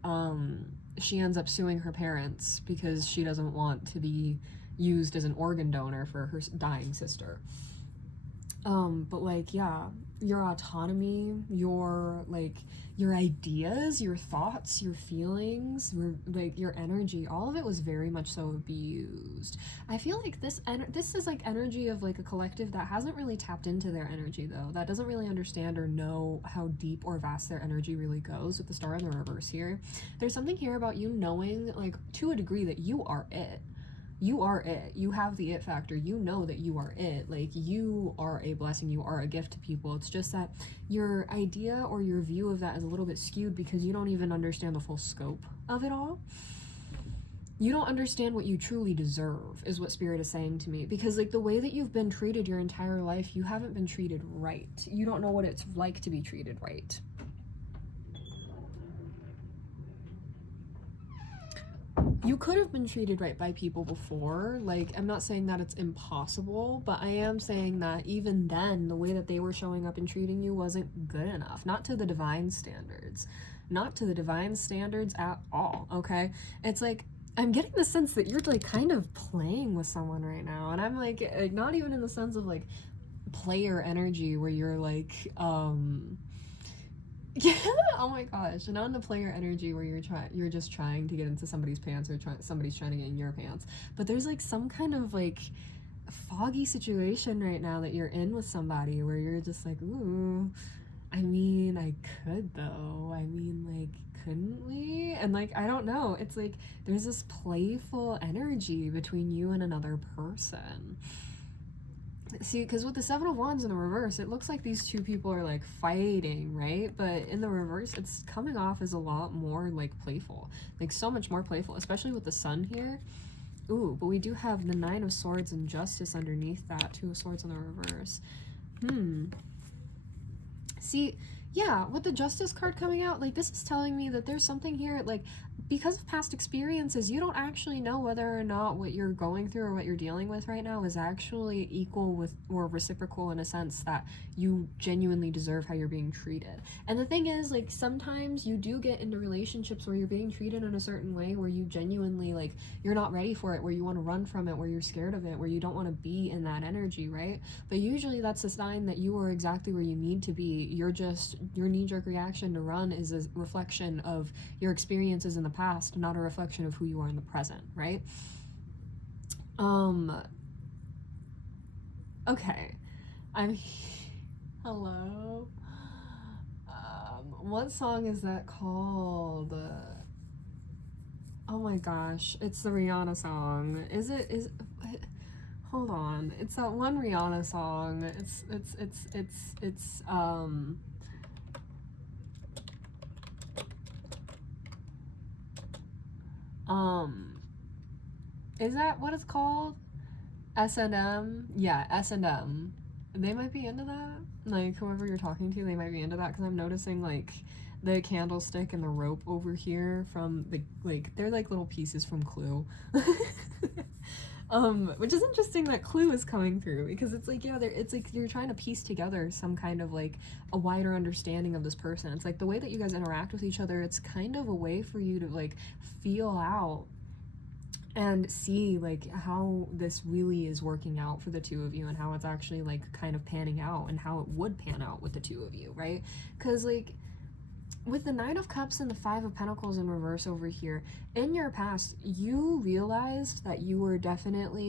she ends up suing her parents because she doesn't want to be used as an organ donor for her dying sister. But like, yeah, your autonomy, your like your ideas, your thoughts, your feelings, like your energy, all of it was very much so abused. I feel like this is like energy of like a collective that hasn't really tapped into their energy though, that doesn't really understand or know how deep or vast their energy really goes with the Star in the reverse here. There's something here about you knowing, like, to a degree, that you are it. You are it. You have the it factor. You know that you are it. Like, you are a blessing. You are a gift to people. It's just that your idea or your view of that is a little bit skewed because you don't even understand the full scope of it all. You don't understand what you truly deserve, is what Spirit is saying to me. Because, like, the way that you've been treated your entire life, you haven't been treated right. You don't know what it's like to be treated right. You could have been treated right by people before. Like, I'm not saying that it's impossible, but I am saying that even then, the way that they were showing up and treating you wasn't good enough. Not to the divine standards. Not to the divine standards at all, okay? It's like, I'm getting the sense that you're, like, kind of playing with someone right now. And I'm, like not even in the sense of, like, player energy where you're, like, yeah, oh my gosh, and on the player energy where you're just trying to get into somebody's pants or somebody's trying to get in your pants, but there's like some kind of like foggy situation right now that you're in with somebody where you're just like, ooh, I mean, I could though, I mean, like, couldn't we? And like, I don't know, it's like there's this playful energy between you and another person. See, because with the 7 of Wands in the reverse, it looks like these two people are, like, fighting, right? But in the reverse, it's coming off as a lot more, like, playful. Like, so much more playful, especially with the Sun here. Ooh, but we do have the 9 of Swords and Justice underneath that. 2 of Swords in the reverse. See, yeah, with the Justice card coming out, like, this is telling me that there's something here, like, because of past experiences, you don't actually know whether or not what you're going through or what you're dealing with right now is actually equal with or reciprocal in a sense that you genuinely deserve how you're being treated. And the thing is, like, sometimes you do get into relationships where you're being treated in a certain way where you genuinely, like, you're not ready for it, where you want to run from it, where you're scared of it, where you don't want to be in that energy, right? But usually that's a sign that you are exactly where you need to be. Your knee-jerk reaction to run is a reflection of your experiences in the the past, not a reflection of who you are in the present, right? Okay. Hello? What song is that called? Oh my gosh, it's the Rihanna song. Is hold on. It's that one Rihanna song. Is that what it's called? S&M? Yeah, S&M. They might be into that. Like, whoever you're talking to, they might be into that, because I'm noticing, like, the candlestick and the rope over here from the, like, they're like little pieces from Clue. Which is interesting that Clue is coming through, because it's like, yeah, it's like you're trying to piece together some kind of like a wider understanding of this person. It's like the way that you guys interact with each other, it's kind of a way for you to like feel out and see like how this really is working out for the two of you, and how it's actually like kind of panning out, and how it would pan out with the two of you, right? Because like with the Knight of Cups and the Five of Pentacles in reverse over here, in your past, you realized that you were definitely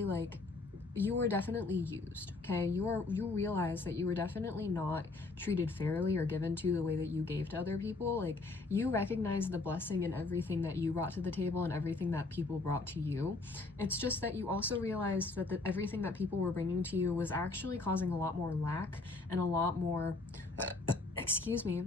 used, okay? You realized that you were definitely not treated fairly or given to the way that you gave to other people. Like, you recognize the blessing in everything that you brought to the table and everything that people brought to you. It's just that you also realized that everything that people were bringing to you was actually causing a lot more lack and a lot more excuse me,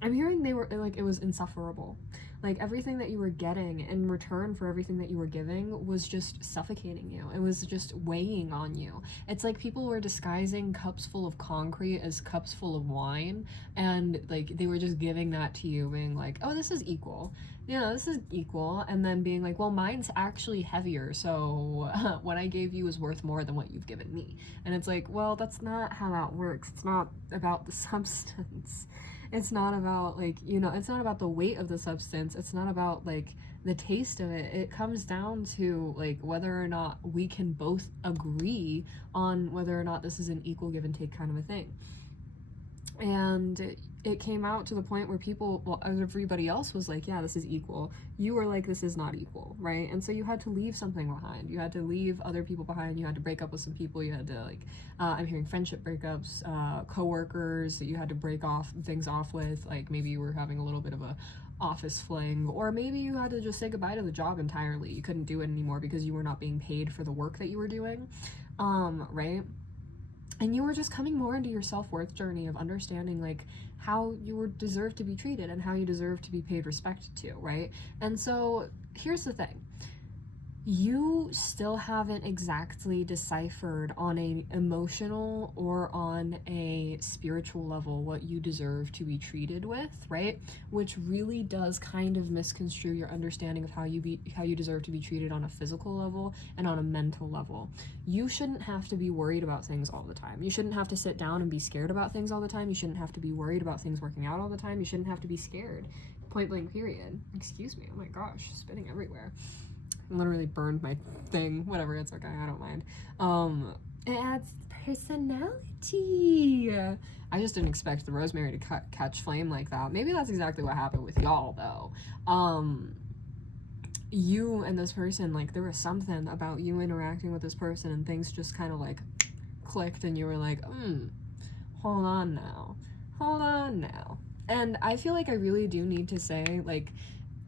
I'm hearing they were like, it was insufferable. Like, everything that you were getting in return for everything that you were giving was just suffocating you. It was just weighing on you. It's like people were disguising cups full of concrete as cups full of wine, and like they were just giving that to you, being like, oh, this is equal. Yeah, this is equal. And then being like, well, mine's actually heavier, so what I gave you is worth more than what you've given me. And it's like, well, that's not how that works. It's not about the substance. It's not about, like, you know, it's not about the weight of the substance. It's not about, like, the taste of it. It comes down to, like, whether or not we can both agree on whether or not this is an equal give and take kind of a thing. And it came out to the point where people, well, everybody else was like, yeah, this is equal. You were like, this is not equal, right? And so you had to leave something behind. You had to leave other people behind. You had to break up with some people. You had to, like, I'm hearing friendship breakups, coworkers that you had to break things off with. Like, maybe you were having a little bit of a office fling, or maybe you had to just say goodbye to the job entirely. You couldn't do it anymore because you were not being paid for the work that you were doing, right? And you were just coming more into your self-worth journey of understanding, like, how you deserve to be treated and how you deserve to be paid respect to, right? And so here's the thing. You still haven't exactly deciphered on a emotional or on a spiritual level what you deserve to be treated with, right? Which really does kind of misconstrue your understanding of how you deserve to be treated on a physical level and on a mental level. You shouldn't have to be worried about things all the time. You shouldn't have to sit down and be scared about things all the time. You shouldn't have to be worried about things working out all the time. You shouldn't have to be scared. Point blank period. Excuse me. Oh my gosh, spitting everywhere. Literally burned my thing. Whatever, it's okay, I don't mind. It adds personality. I just didn't expect the rosemary to catch flame like that. Maybe that's exactly what happened with y'all, though. You and this person, like, there was something about you interacting with this person and things just kind of like clicked, and you were like, hold on now. And I feel like I really do need to say, like,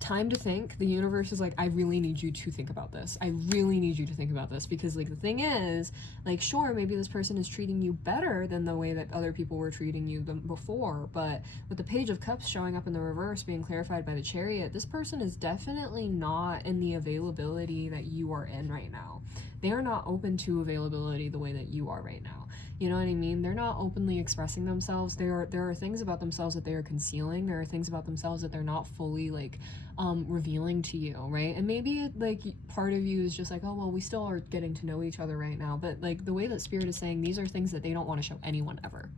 time to think. The universe is like, I really need you to think about this. I really need you to think about this, because, like, the thing is, like, sure, maybe this person is treating you better than the way that other people were treating you before, but with the Page of Cups showing up in the reverse, being clarified by the Chariot, this person is definitely not in the availability that you are in right now. They are not open to availability the way that you are right now. You know what I mean? They're not openly expressing themselves. There are things about themselves that they are concealing. There are things about themselves that they're not fully, like, revealing to you, right? And maybe, like, part of you is just like, oh, well, we still are getting to know each other right now. But, like, the way that Spirit is saying, these are things that they don't want to show anyone ever,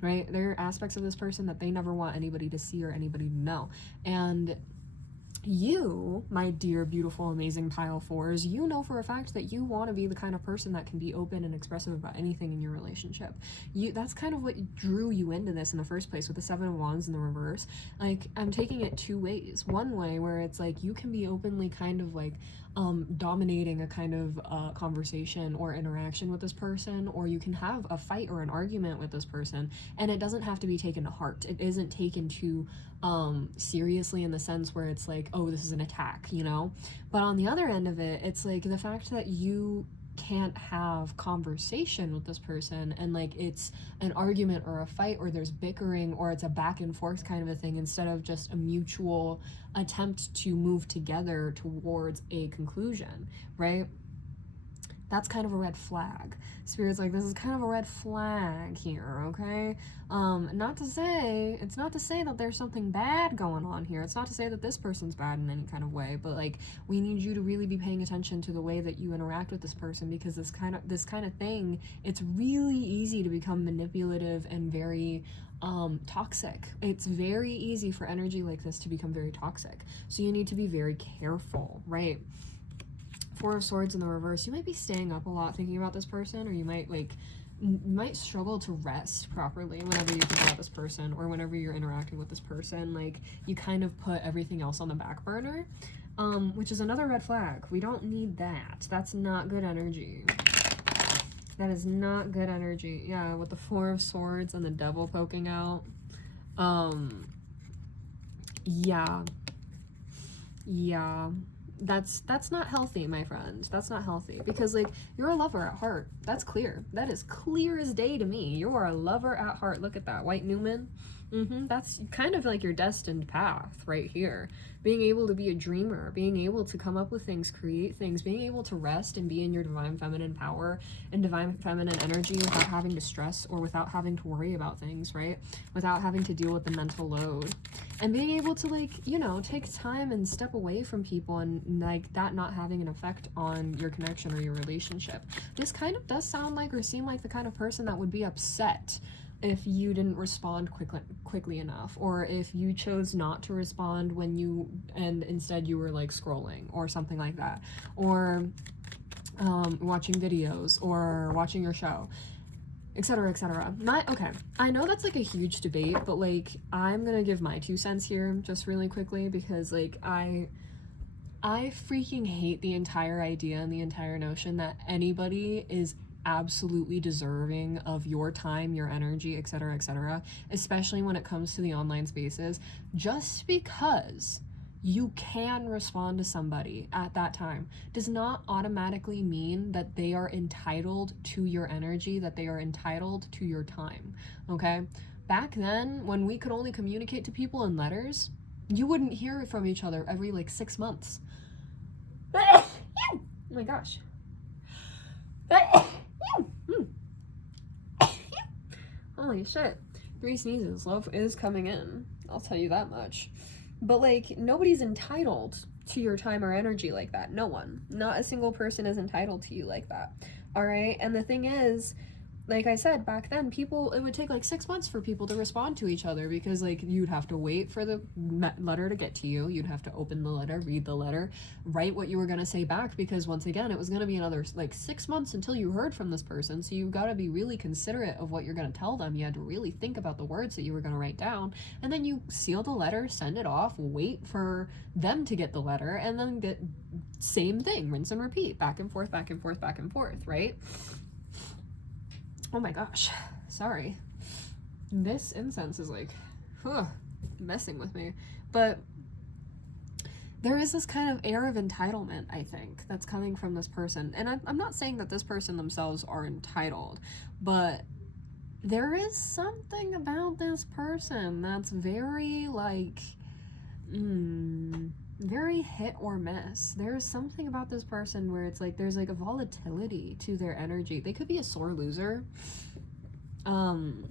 right? There are aspects of this person that they never want anybody to see or anybody to know. And you, my dear, beautiful, amazing pile fours, you know for a fact that you want to be the kind of person that can be open and expressive about anything in your relationship. That's kind of what drew you into this in the first place with the Seven of Wands in the reverse. Like, I'm taking it two ways. One way where it's like you can be openly kind of like dominating a kind of conversation or interaction with this person, or you can have a fight or an argument with this person, and it doesn't have to be taken to heart. It isn't taken to seriously in the sense where it's like, oh, this is an attack, you know? But on the other end of it, it's like the fact that you can't have conversation with this person, and like it's an argument or a fight, or there's bickering, or it's a back and forth kind of a thing, instead of just a mutual attempt to move together towards a conclusion, right? That's kind of a red flag. Spirit's like, this is kind of a red flag here, okay? It's not to say that there's something bad going on here. It's not to say that this person's bad in any kind of way, but like, we need you to really be paying attention to the way that you interact with this person, because this kind of thing, it's really easy to become manipulative and very toxic. It's very easy for energy like this to become very toxic. So you need to be very careful, right? Four of Swords in the reverse, you might be staying up a lot thinking about this person, or you might struggle to rest properly whenever you think about this person, or whenever you're interacting with this person. Like, you kind of put everything else on the back burner, which is another red flag. We don't need that. That's not good energy. That is not good energy. Yeah, with the Four of Swords and the Devil poking out. Yeah. That's not healthy, my friend. That's not healthy, because like, you're a lover at heart. That's clear. That is clear as day to me. You are a lover at heart. Look at that white Newman. That's kind of like your destined path right here. Being able to be a dreamer, being able to come up with things, create things, being able to rest and be in your divine feminine power and divine feminine energy without having to stress or without having to worry about things, right? Without having to deal with the mental load. And being able to, like, you know, take time and step away from people, and like that not having an effect on your connection or your relationship. This kind of does sound like or seem like the kind of person that would be upset if you didn't respond quickly enough, or if you chose not to respond and instead you were like scrolling or something like that, or watching videos or watching your show, etc., etc. Okay, I know that's like a huge debate, but like, I'm gonna give my 2 cents here just really quickly, because like I freaking hate the entire idea and the entire notion that anybody is absolutely deserving of your time, your energy, etc., etc., especially when it comes to the online spaces. Just because you can respond to somebody at that time does not automatically mean that they are entitled to your energy, that they are entitled to your time, okay? Back then, when we could only communicate to people in letters, you wouldn't hear from each other every like 6 months. Oh my gosh. Holy shit. 3 sneezes. Love is coming in. I'll tell you that much. But like, nobody's entitled to your time or energy like that. No one. Not a single person is entitled to you like that. Alright? And the thing is, like I said, back then, it would take like 6 months for people to respond to each other, because like, you'd have to wait for the letter to get to you, you'd have to open the letter, read the letter, write what you were going to say back, because once again, it was going to be another like 6 months until you heard from this person. So you've got to be really considerate of what you're going to tell them. You had to really think about the words that you were going to write down, and then you seal the letter, send it off, wait for them to get the letter, and then get same thing, rinse and repeat, back and forth, back and forth, back and forth, right? Oh my gosh, sorry. This incense is like, messing with me. But there is this kind of air of entitlement, I think, that's coming from this person. And I'm not saying that this person themselves are entitled, but there is something about this person that's very like, very hit or miss. There's something about this person where it's like, there's like a volatility to their energy. They could be a sore loser. I'm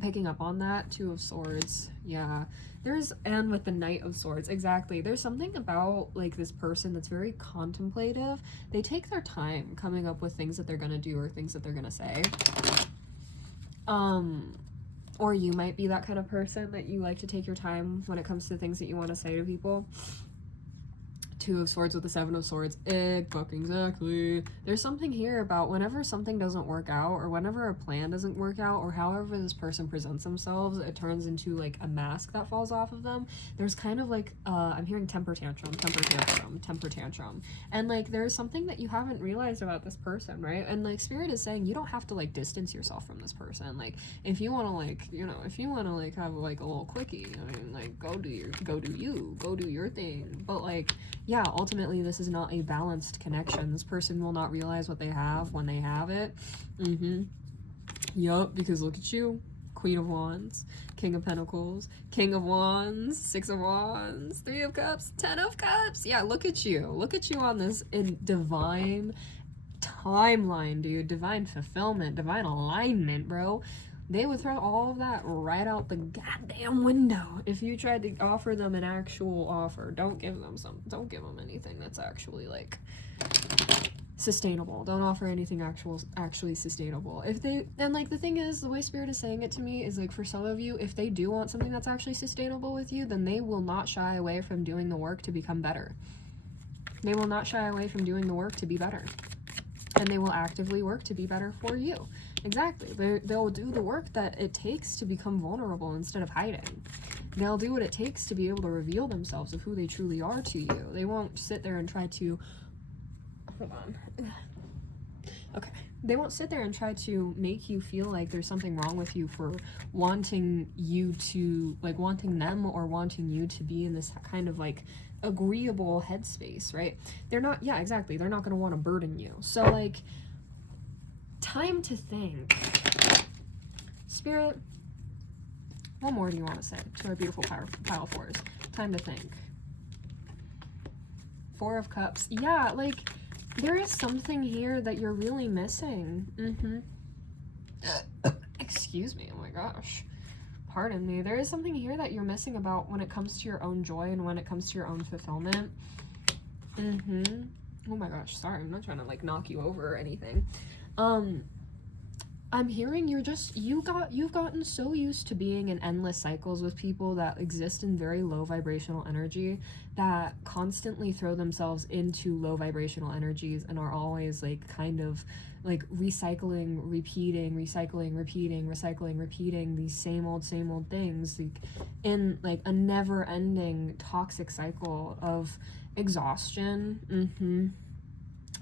picking up on that. 2 of Swords. Yeah. And with the Knight of Swords, exactly. There's something about like this person that's very contemplative. They take their time coming up with things that they're gonna do or things that they're gonna say. Or you might be that kind of person that you like to take your time when it comes to things that you want to say to people. Two of Swords with the Seven of Swords. Exactly. There's something here about whenever something doesn't work out, or whenever a plan doesn't work out, or however this person presents themselves, it turns into like a mask that falls off of them. There's kind of like, I'm hearing temper tantrum. And like, there's something that you haven't realized about this person, right? And like, Spirit is saying you don't have to like distance yourself from this person. Like, if you want to like, you know, if you want to like have like a little quickie, I mean, like, go do your thing. But like, yeah, ultimately this is not a balanced connection. This person will not realize what they have when they have it. Yup, because look at you. Queen of Wands, King of Pentacles, King of Wands, Six of Wands, Three of Cups, Ten of Cups. Yeah, look at you. Look at you on this in divine timeline, dude. Divine fulfillment, divine alignment, bro. They would throw all of that right out the goddamn window if you tried to offer them an actual offer. Don't give them anything that's actually like sustainable. Don't offer anything actually sustainable. If they, and like the thing is, the way Spirit is saying it to me is like, for some of you, if they do want something that's actually sustainable with you, then they will not shy away from doing the work to become better. They will not shy away from doing the work to be better. And they will actively work to be better for you. Exactly. They'll do the work that it takes to become vulnerable instead of hiding. They'll do what it takes to be able to reveal themselves of who they truly are to you. They won't sit there and try to... Hold on. Okay. They won't sit there and try to make you feel like there's something wrong with you for wanting you to, like, wanting them or wanting you to be in this kind of, like, agreeable headspace, right? They're not, yeah, exactly. They're not going to want to burden you. So, like, time to think. Spirit, what more do you want to say to our beautiful pile of fours? Time to think. Four of Cups. Yeah, like, there is something here that you're really missing. Excuse me, oh my gosh. Pardon me. There is something here that you're missing about when it comes to your own joy and when it comes to your own fulfillment. Oh my gosh, sorry, I'm not trying to like knock you over or anything. I'm hearing you've gotten so used to being in endless cycles with people that exist in very low vibrational energy, that constantly throw themselves into low vibrational energies and are always like kind of like recycling, repeating these same old things, like in like a never ending toxic cycle of exhaustion,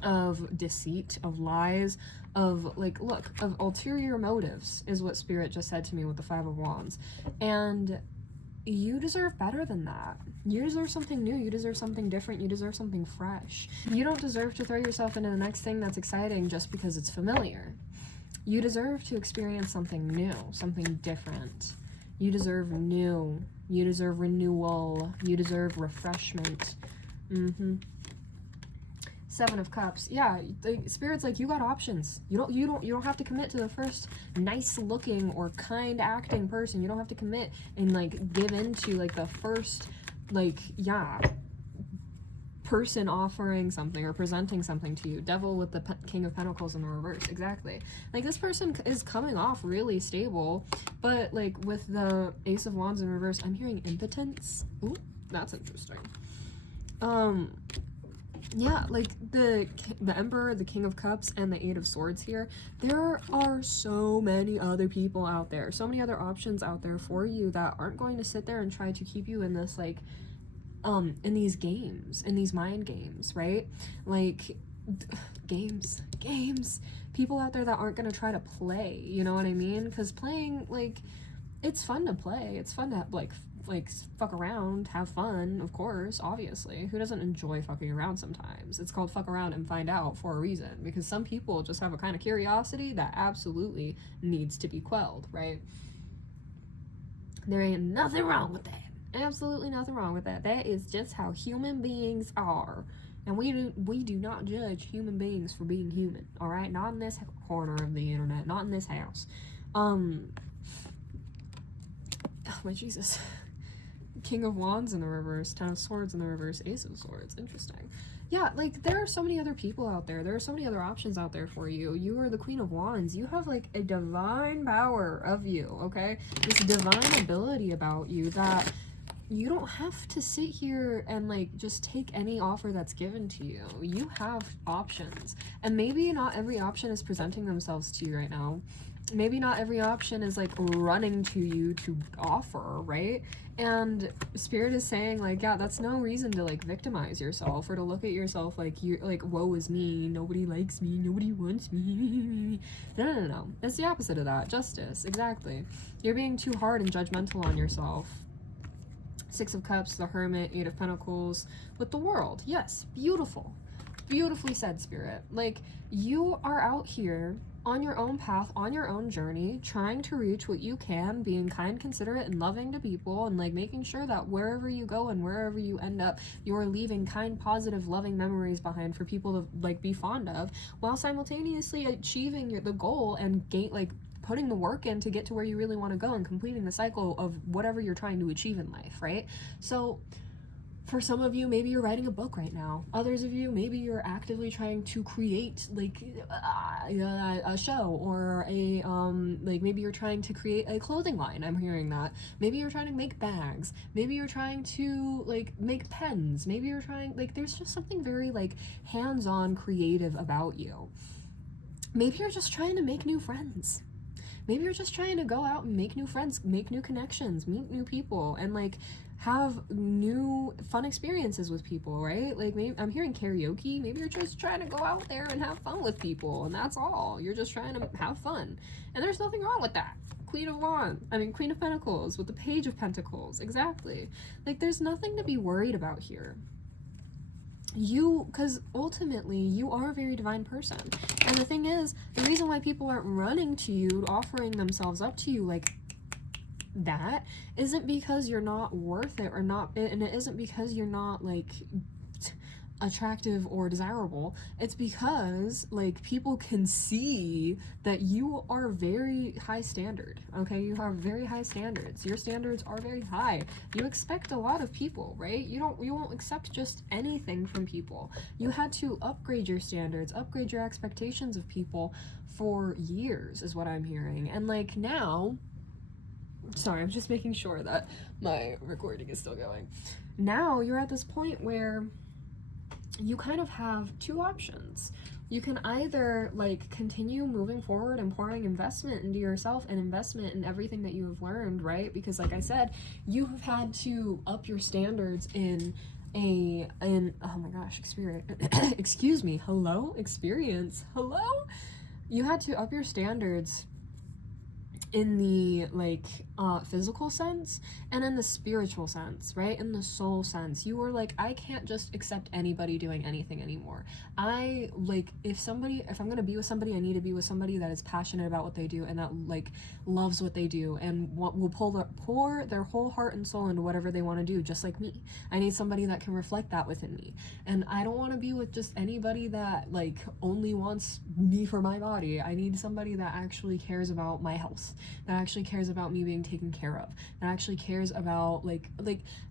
of deceit, of lies, of like, look, of ulterior motives is what Spirit just said to me with the Five of Wands. And you deserve better than that. You deserve something new. You deserve something different. You deserve something fresh. You don't deserve to throw yourself into the next thing that's exciting just because it's familiar. You deserve to experience something new, something different. You deserve new. You deserve renewal. You deserve refreshment. Seven of Cups. Yeah, the Spirit's like, you got options. You don't have to commit to the first nice looking or kind acting person. You don't have to commit and like give into like the first like, yeah, person offering something or presenting something to you. Devil with the King of Pentacles in the reverse. Exactly. Like, this person is coming off really stable, but like with the Ace of Wands in reverse, I'm hearing impotence. Ooh, that's interesting. Yeah, like the Emperor, the King of Cups, and the Eight of Swords here. There are so many other people out there, so many other options out there for you that aren't going to sit there and try to keep you in this, like, in these games, in these mind games, right? Like, games. People out there that aren't going to try to play, you know what I mean? Because playing, like, it's fun to play. It's fun to, like fuck around, have fun, of course, obviously. Who doesn't enjoy fucking around sometimes? It's called fuck around and find out for a reason, because some people just have a kind of curiosity that absolutely needs to be quelled, right? There ain't nothing wrong with that. Absolutely nothing wrong with that. That is just how human beings are. And we do not judge human beings for being human, all right? Not in this corner of the internet, not in this house. Oh my Jesus. King of Wands in the reverse, Ten of Swords in the reverse, Ace of Swords. Interesting. Yeah, like, there are so many other people out there. There are so many other options out there for you. You are the Queen of Wands. You have, like, a divine power of you, okay? This divine ability about you that you don't have to sit here and like just take any offer that's given to you. You have options, and maybe not every option is presenting themselves to you right now. Maybe not every option is like running to you to offer, right? And Spirit is saying like, yeah, that's no reason to like victimize yourself or to look at yourself like you're like, woe is me, nobody likes me, nobody wants me. No. It's the opposite of that. Justice. Exactly. You're being too hard and judgmental on yourself. Six of Cups, the Hermit, Eight of Pentacles with the World. Yes, beautiful. Beautifully said, Spirit. Like, you are out here on your own path, on your own journey, trying to reach what you can, being kind, considerate, and loving to people, and like making sure that wherever you go and wherever you end up, you're leaving kind, positive, loving memories behind for people to like be fond of, while simultaneously achieving the goal and putting the work in to get to where you really want to go and completing the cycle of whatever you're trying to achieve in life, right? So for some of you, maybe you're writing a book right now. Others of you, maybe you're actively trying to create like a show, or a like maybe you're trying to create a clothing line. I'm hearing that. Maybe you're trying to make bags. Maybe you're trying to like make pens. Maybe you're trying like there's just something very like hands-on creative about you. Maybe you're just trying to make new friends. Maybe you're just trying to go out and make new friends, make new connections, meet new people, and like have new fun experiences with people, right? Like maybe I'm hearing karaoke. Maybe you're just trying to go out there and have fun with people, and that's all. You're just trying to have fun, and there's nothing wrong with that. Queen of Pentacles with the Page of Pentacles. Exactly. Like there's nothing to be worried about here. Because ultimately you are a very divine person, and the thing is, the reason why people aren't running to you, offering themselves up to you like that, isn't because you're not worth it or not, and it isn't because you're not like attractive or desirable. It's because like people can see that you are very high standard. Okay, you have very high standards. Your standards are very high. You expect a lot of people, right? You won't accept just anything from people. You had to upgrade your standards, upgrade your expectations of people for years, is what I'm hearing. And like now, sorry, I'm just making sure that my recording is still going. Now you're at this point where you kind of have two options. You can either like continue moving forward and pouring investment into yourself and investment in everything that you have learned, right? Because like I said, you have had to up your standards in oh my gosh, experience. Excuse me. Hello, experience. Hello. You had to up your standards in the like physical sense and in the spiritual sense, right? In the soul sense. You were like, I can't just accept anybody doing anything anymore. I like, if I'm gonna be with somebody, I need to be with somebody that is passionate about what they do and that like loves what they do and will pour their whole heart and soul into whatever they want to do, just like me. I need somebody that can reflect that within me, and I don't want to be with just anybody that like only wants me for my body. I need somebody that actually cares about my health, that actually cares about me being taken care of, that actually cares about like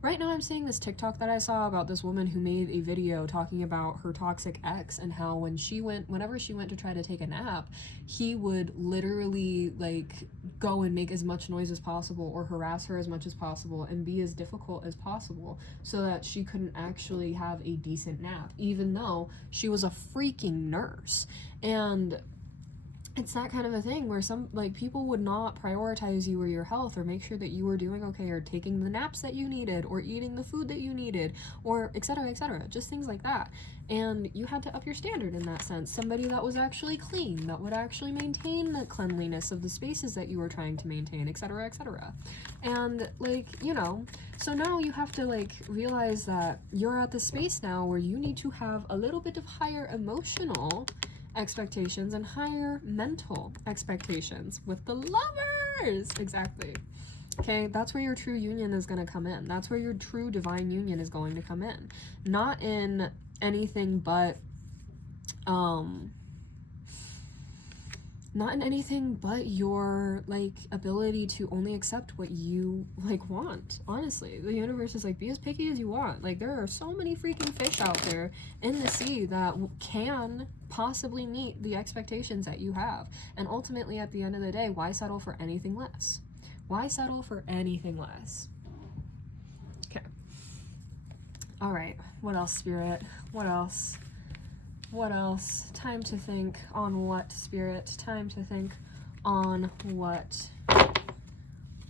right now I'm seeing this TikTok that I saw about this woman who made a video talking about her toxic ex, and how whenever she went to try to take a nap, he would literally like go and make as much noise as possible or harass her as much as possible and be as difficult as possible so that she couldn't actually have a decent nap, even though she was a freaking nurse. And it's that kind of a thing where some like people would not prioritize you or your health or make sure that you were doing okay or taking the naps that you needed or eating the food that you needed or etc., just things like that. And you had to up your standard in that sense. Somebody that was actually clean, that would actually maintain the cleanliness of the spaces that you were trying to maintain, etc., and like, you know, so now you have to like realize that you're at the space now where you need to have a little bit of higher emotional expectations and higher mental expectations with the lovers. Exactly. Okay, that's where your true union is going to come in. That's where your true divine union is going to come in. Not in anything but your like ability to only accept what you like want. Honestly, the universe is like, be as picky as you want. Like there are so many freaking fish out there in the sea that can possibly meet the expectations that you have. And ultimately, at the end of the day, why settle for anything less? Why settle for anything less? All right, what else, Spirit? What else? What else? Time to think on what, Spirit? Time to think on what?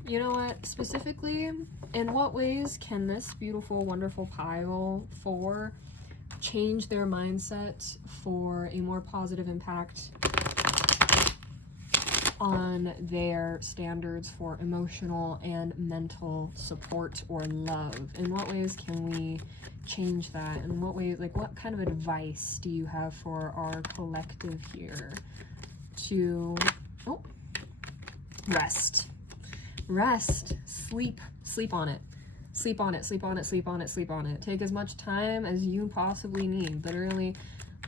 You know what? Specifically, in what ways can this beautiful, wonderful pile 4 change their mindset for a more positive impact on their standards for emotional and mental support or love? In what ways can we change that? In what ways, like, what kind of advice do you have for our collective here to rest, sleep on it, sleep on it, sleep on it, sleep on it, sleep on it. Take as much time as you possibly need. Literally,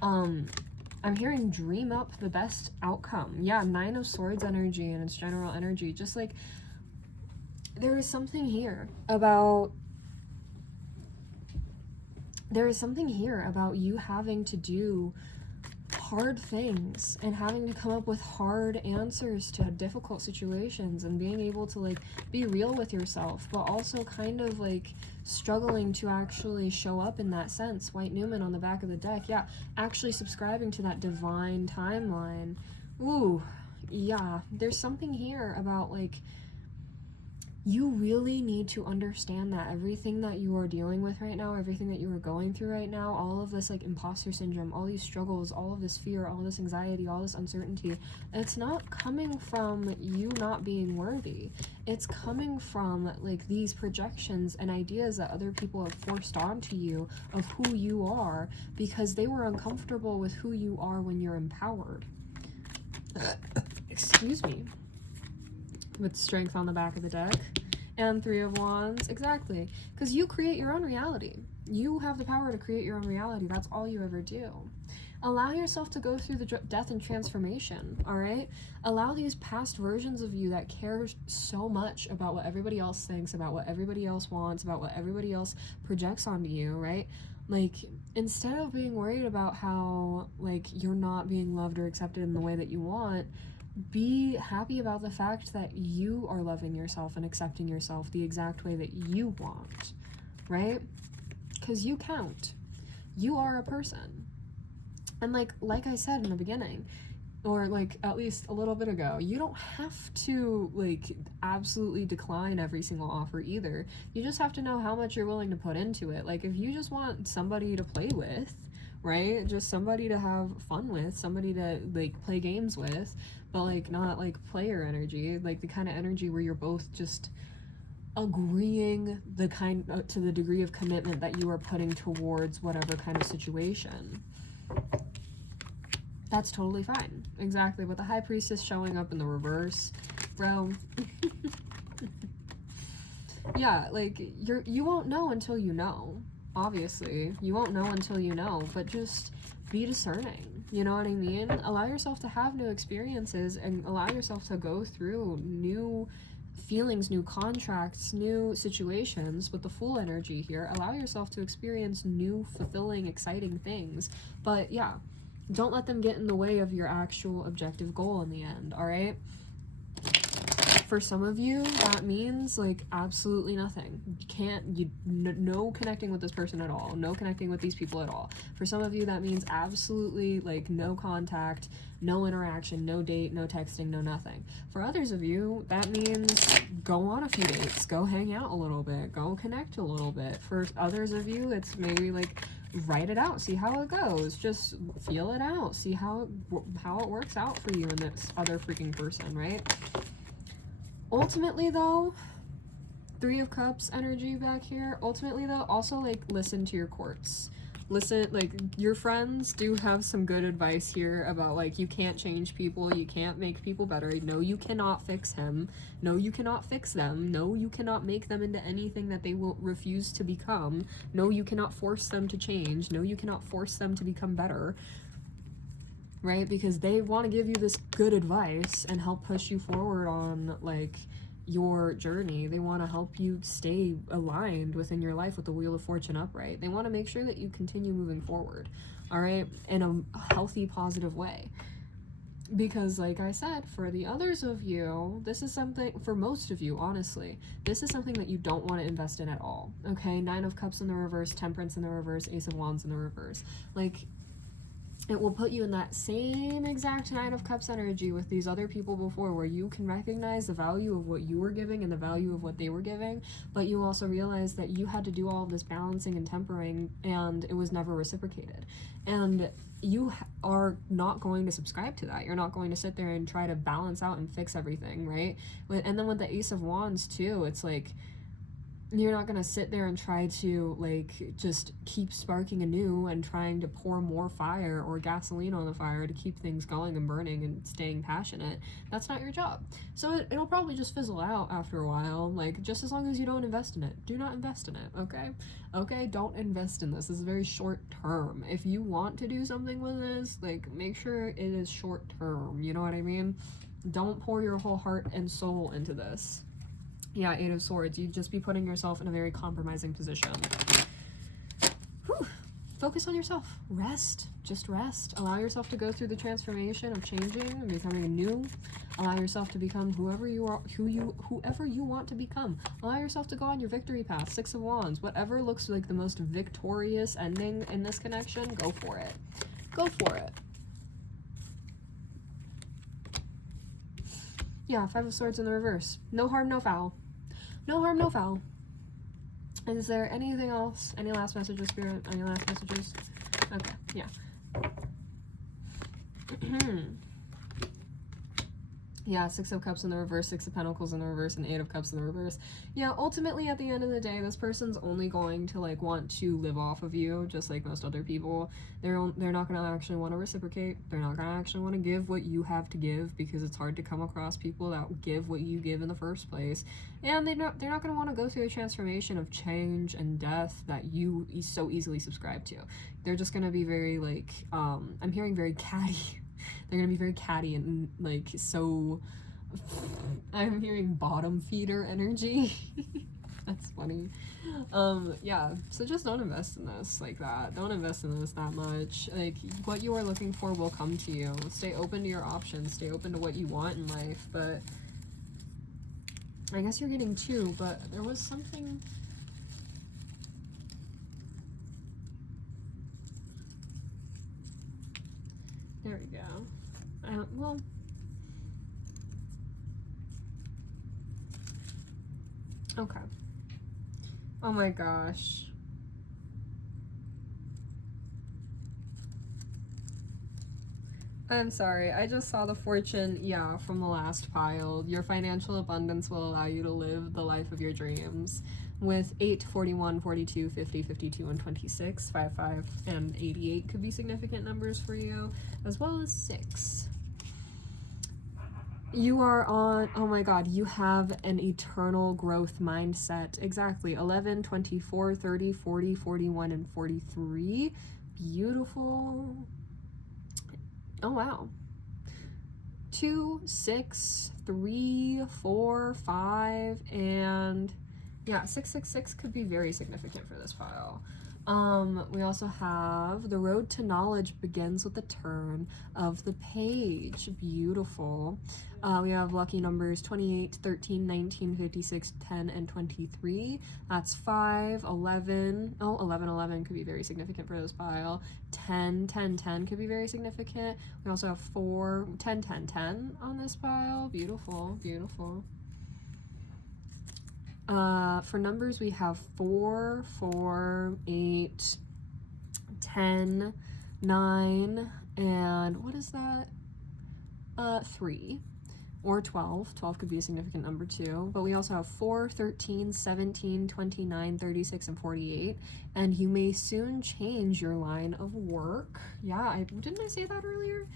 I'm hearing dream up the best outcome. Yeah, 9 of Swords energy and its general energy. Just like, there is something here about you having to do hard things and having to come up with hard answers to difficult situations, and being able to like be real with yourself, but also kind of like struggling to actually show up in that sense. White Newman on the back of the deck. Yeah, actually subscribing to that divine timeline. Ooh, yeah, there's something here about like, you really need to understand that everything that you are dealing with right now, everything that you are going through right now, all of this like imposter syndrome, all these struggles, all of this fear, all this anxiety, all this uncertainty, it's not coming from you not being worthy. It's coming from like these projections and ideas that other people have forced onto you of who you are, because they were uncomfortable with who you are when you're empowered. Excuse me. With Strength on the back of the deck and 3 of Wands. Exactly, because you create your own reality. You have the power to create your own reality. That's all you ever do. Allow yourself to go through the death and transformation. All right, allow these past versions of you that care so much about what everybody else thinks, about what everybody else wants, about what everybody else projects onto you, right? Like, instead of being worried about how like you're not being loved or accepted in the way that you want, be happy about the fact that you are loving yourself and accepting yourself the exact way that you want, right? Because you count. You are a person. And like I said in the beginning, or like at least a little bit ago, you don't have to like absolutely decline every single offer either. You just have to know how much you're willing to put into it. Like, if you just want somebody to play with, right? Just somebody to have fun with, somebody to like play games with, but like not like player energy, like the kind of energy where you're both just agreeing the kind to the degree of commitment that you are putting towards whatever kind of situation. That's totally fine. Exactly. With the High Priestess showing up in the reverse, bro. Yeah, like you won't know until you know. Obviously, you won't know until you know, but just be discerning. You know what I mean? Allow yourself to have new experiences and allow yourself to go through new feelings, new contracts, new situations with the Fool energy here. Allow yourself to experience new, fulfilling, exciting things. But yeah, don't let them get in the way of your actual objective goal in the end, all right? For some of you, that means like absolutely nothing. No connecting with this person at all, no connecting with these people at all. For some of you, that means absolutely like no contact, no interaction, no date, no texting, no nothing. For others of you, that means go on a few dates, go hang out a little bit, go connect a little bit. For others of you, it's maybe like write it out, see how it goes, just feel it out, see how it works out for you and this other freaking person, right? Ultimately though, 3 of Cups energy back here. Ultimately though, also like listen to your courts. Listen, like your friends do have some good advice here about like you can't change people, you can't make people better. No, you cannot fix him. No, you cannot fix them. No, you cannot make them into anything that they will refuse to become. No, you cannot force them to change. No, you cannot force them to become better. Right? Because they want to give you this good advice and help push you forward on like your journey. They want to help you stay aligned within your life with the Wheel of Fortune upright. They want to make sure that you continue moving forward, all right, in a healthy, positive way. Because like I said, for the others of you, this is something, for most of you, honestly, this is something that you don't want to invest in at all. Okay, 9 of Cups in the reverse, Temperance in the reverse, Ace of Wands in the reverse. Like, it will put you in that same exact 9 of Cups energy with these other people before, where you can recognize the value of what you were giving and the value of what they were giving, but you also realize that you had to do all of this balancing and tempering, and it was never reciprocated. And you are not going to subscribe to that. You're not going to sit there and try to balance out and fix everything, right? And then with the Ace of Wands too, it's like, you're not gonna sit there and try to like just keep sparking anew and trying to pour more fire or gasoline on the fire to keep things going and burning and staying passionate. That's not your job. So it'll probably just fizzle out after a while, like, just as long as you don't invest in it. Do not invest in it, okay? Don't invest in this. This is very short term. If you want to do something with this, like, make sure it is short term, you know what I mean? Don't pour your whole heart and soul into this. Yeah, 8 of Swords. You'd just be putting yourself in a very compromising position. Whew. Focus on yourself. Rest. Just rest. Allow yourself to go through the transformation of changing and becoming new. Allow yourself to become whoever you are, whoever you want to become. Allow yourself to go on your victory path. 6 of Wands. Whatever looks like the most victorious ending in this connection, go for it. Go for it. Yeah, 5 of Swords in the reverse. No harm, no foul. No harm, no foul. Is there anything else? Any last messages, Spirit? Any last messages? Okay, yeah. Yeah, 6 of Cups in the reverse, 6 of Pentacles in the reverse, and 8 of Cups in the reverse. Yeah, ultimately, at the end of the day, this person's only going to, like, want to live off of you, just like most other people. They're not going to actually want to reciprocate. They're not going to actually want to give what you have to give, because it's hard to come across people that give what you give in the first place. And they're not going to want to go through a transformation of change and death that you so easily subscribe to. They're just going to be very, like, I'm hearing very catty. They're gonna be very catty and like, so I'm hearing bottom feeder energy. That's funny. Yeah, so just don't invest in this like that. Don't invest in this that much. Like, what you are looking for will come to you. Stay open to your options. Stay open to what you want in life. But I guess you're getting 2, but there was something. There we go. Well, okay. Oh my gosh. I'm sorry, I just saw the fortune, yeah, from the last pile. Your financial abundance will allow you to live the life of your dreams. With 8, 41, 42, 50, 52, and 26, 55, and 88 could be significant numbers for you, as well as 6. You are on, oh my god, you have an eternal growth mindset. Exactly. 11, 24, 30, 40, 41, and 43. Beautiful. Oh wow. 2, 6, 3, 4, 5, and yeah, 666 could be very significant for this pile. We also have the road to knowledge begins with the turn of the page. Beautiful. We have lucky numbers 28, 13, 19, 56, 10, and 23. That's 5, 11. Oh, 11, 11 could be very significant for this pile. 10, 10, 10 could be very significant. We also have 4, 10, 10, 10 on this pile. Beautiful, beautiful. For numbers, we have 4, 4, 8, 10, 9, and what is that? 3, or 12. 12 could be a significant number too. But we also have 4, 13, 17, 29, 36, and 48. And you may soon change your line of work. Yeah, didn't I say that earlier?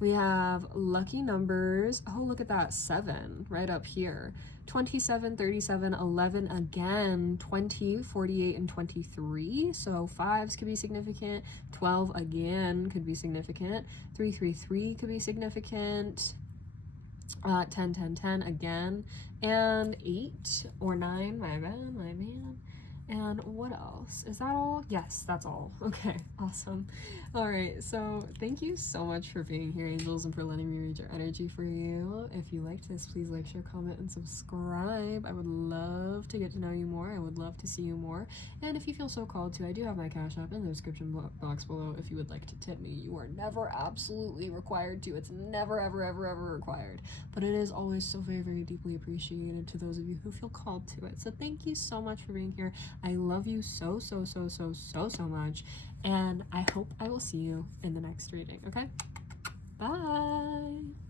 We have lucky numbers. Oh, look at that. 7 right up here. 27, 37, 11 again, 20, 48, and 23. So 5s could be significant. 12 again could be significant. 3, 3, 3 could be significant. 10, 10, 10 again. And 8 or 9, my bad. And what else? Is that all? Yes, that's all. Okay, awesome. All right, so thank you so much for being here, angels, and for letting me read your energy for you. If you liked this, please like, share, comment, and subscribe. I would love to get to know you more. I would love to see you more. And if you feel so called to, I do have my Cash App in the description box below if you would like to tip me. You are never absolutely required to. It's never, ever, ever, ever required. But it is always so very, very deeply appreciated to those of you who feel called to it. So thank you so much for being here. I love you so, so, so, so, so, so much. And I hope I will see you in the next reading, okay? Bye!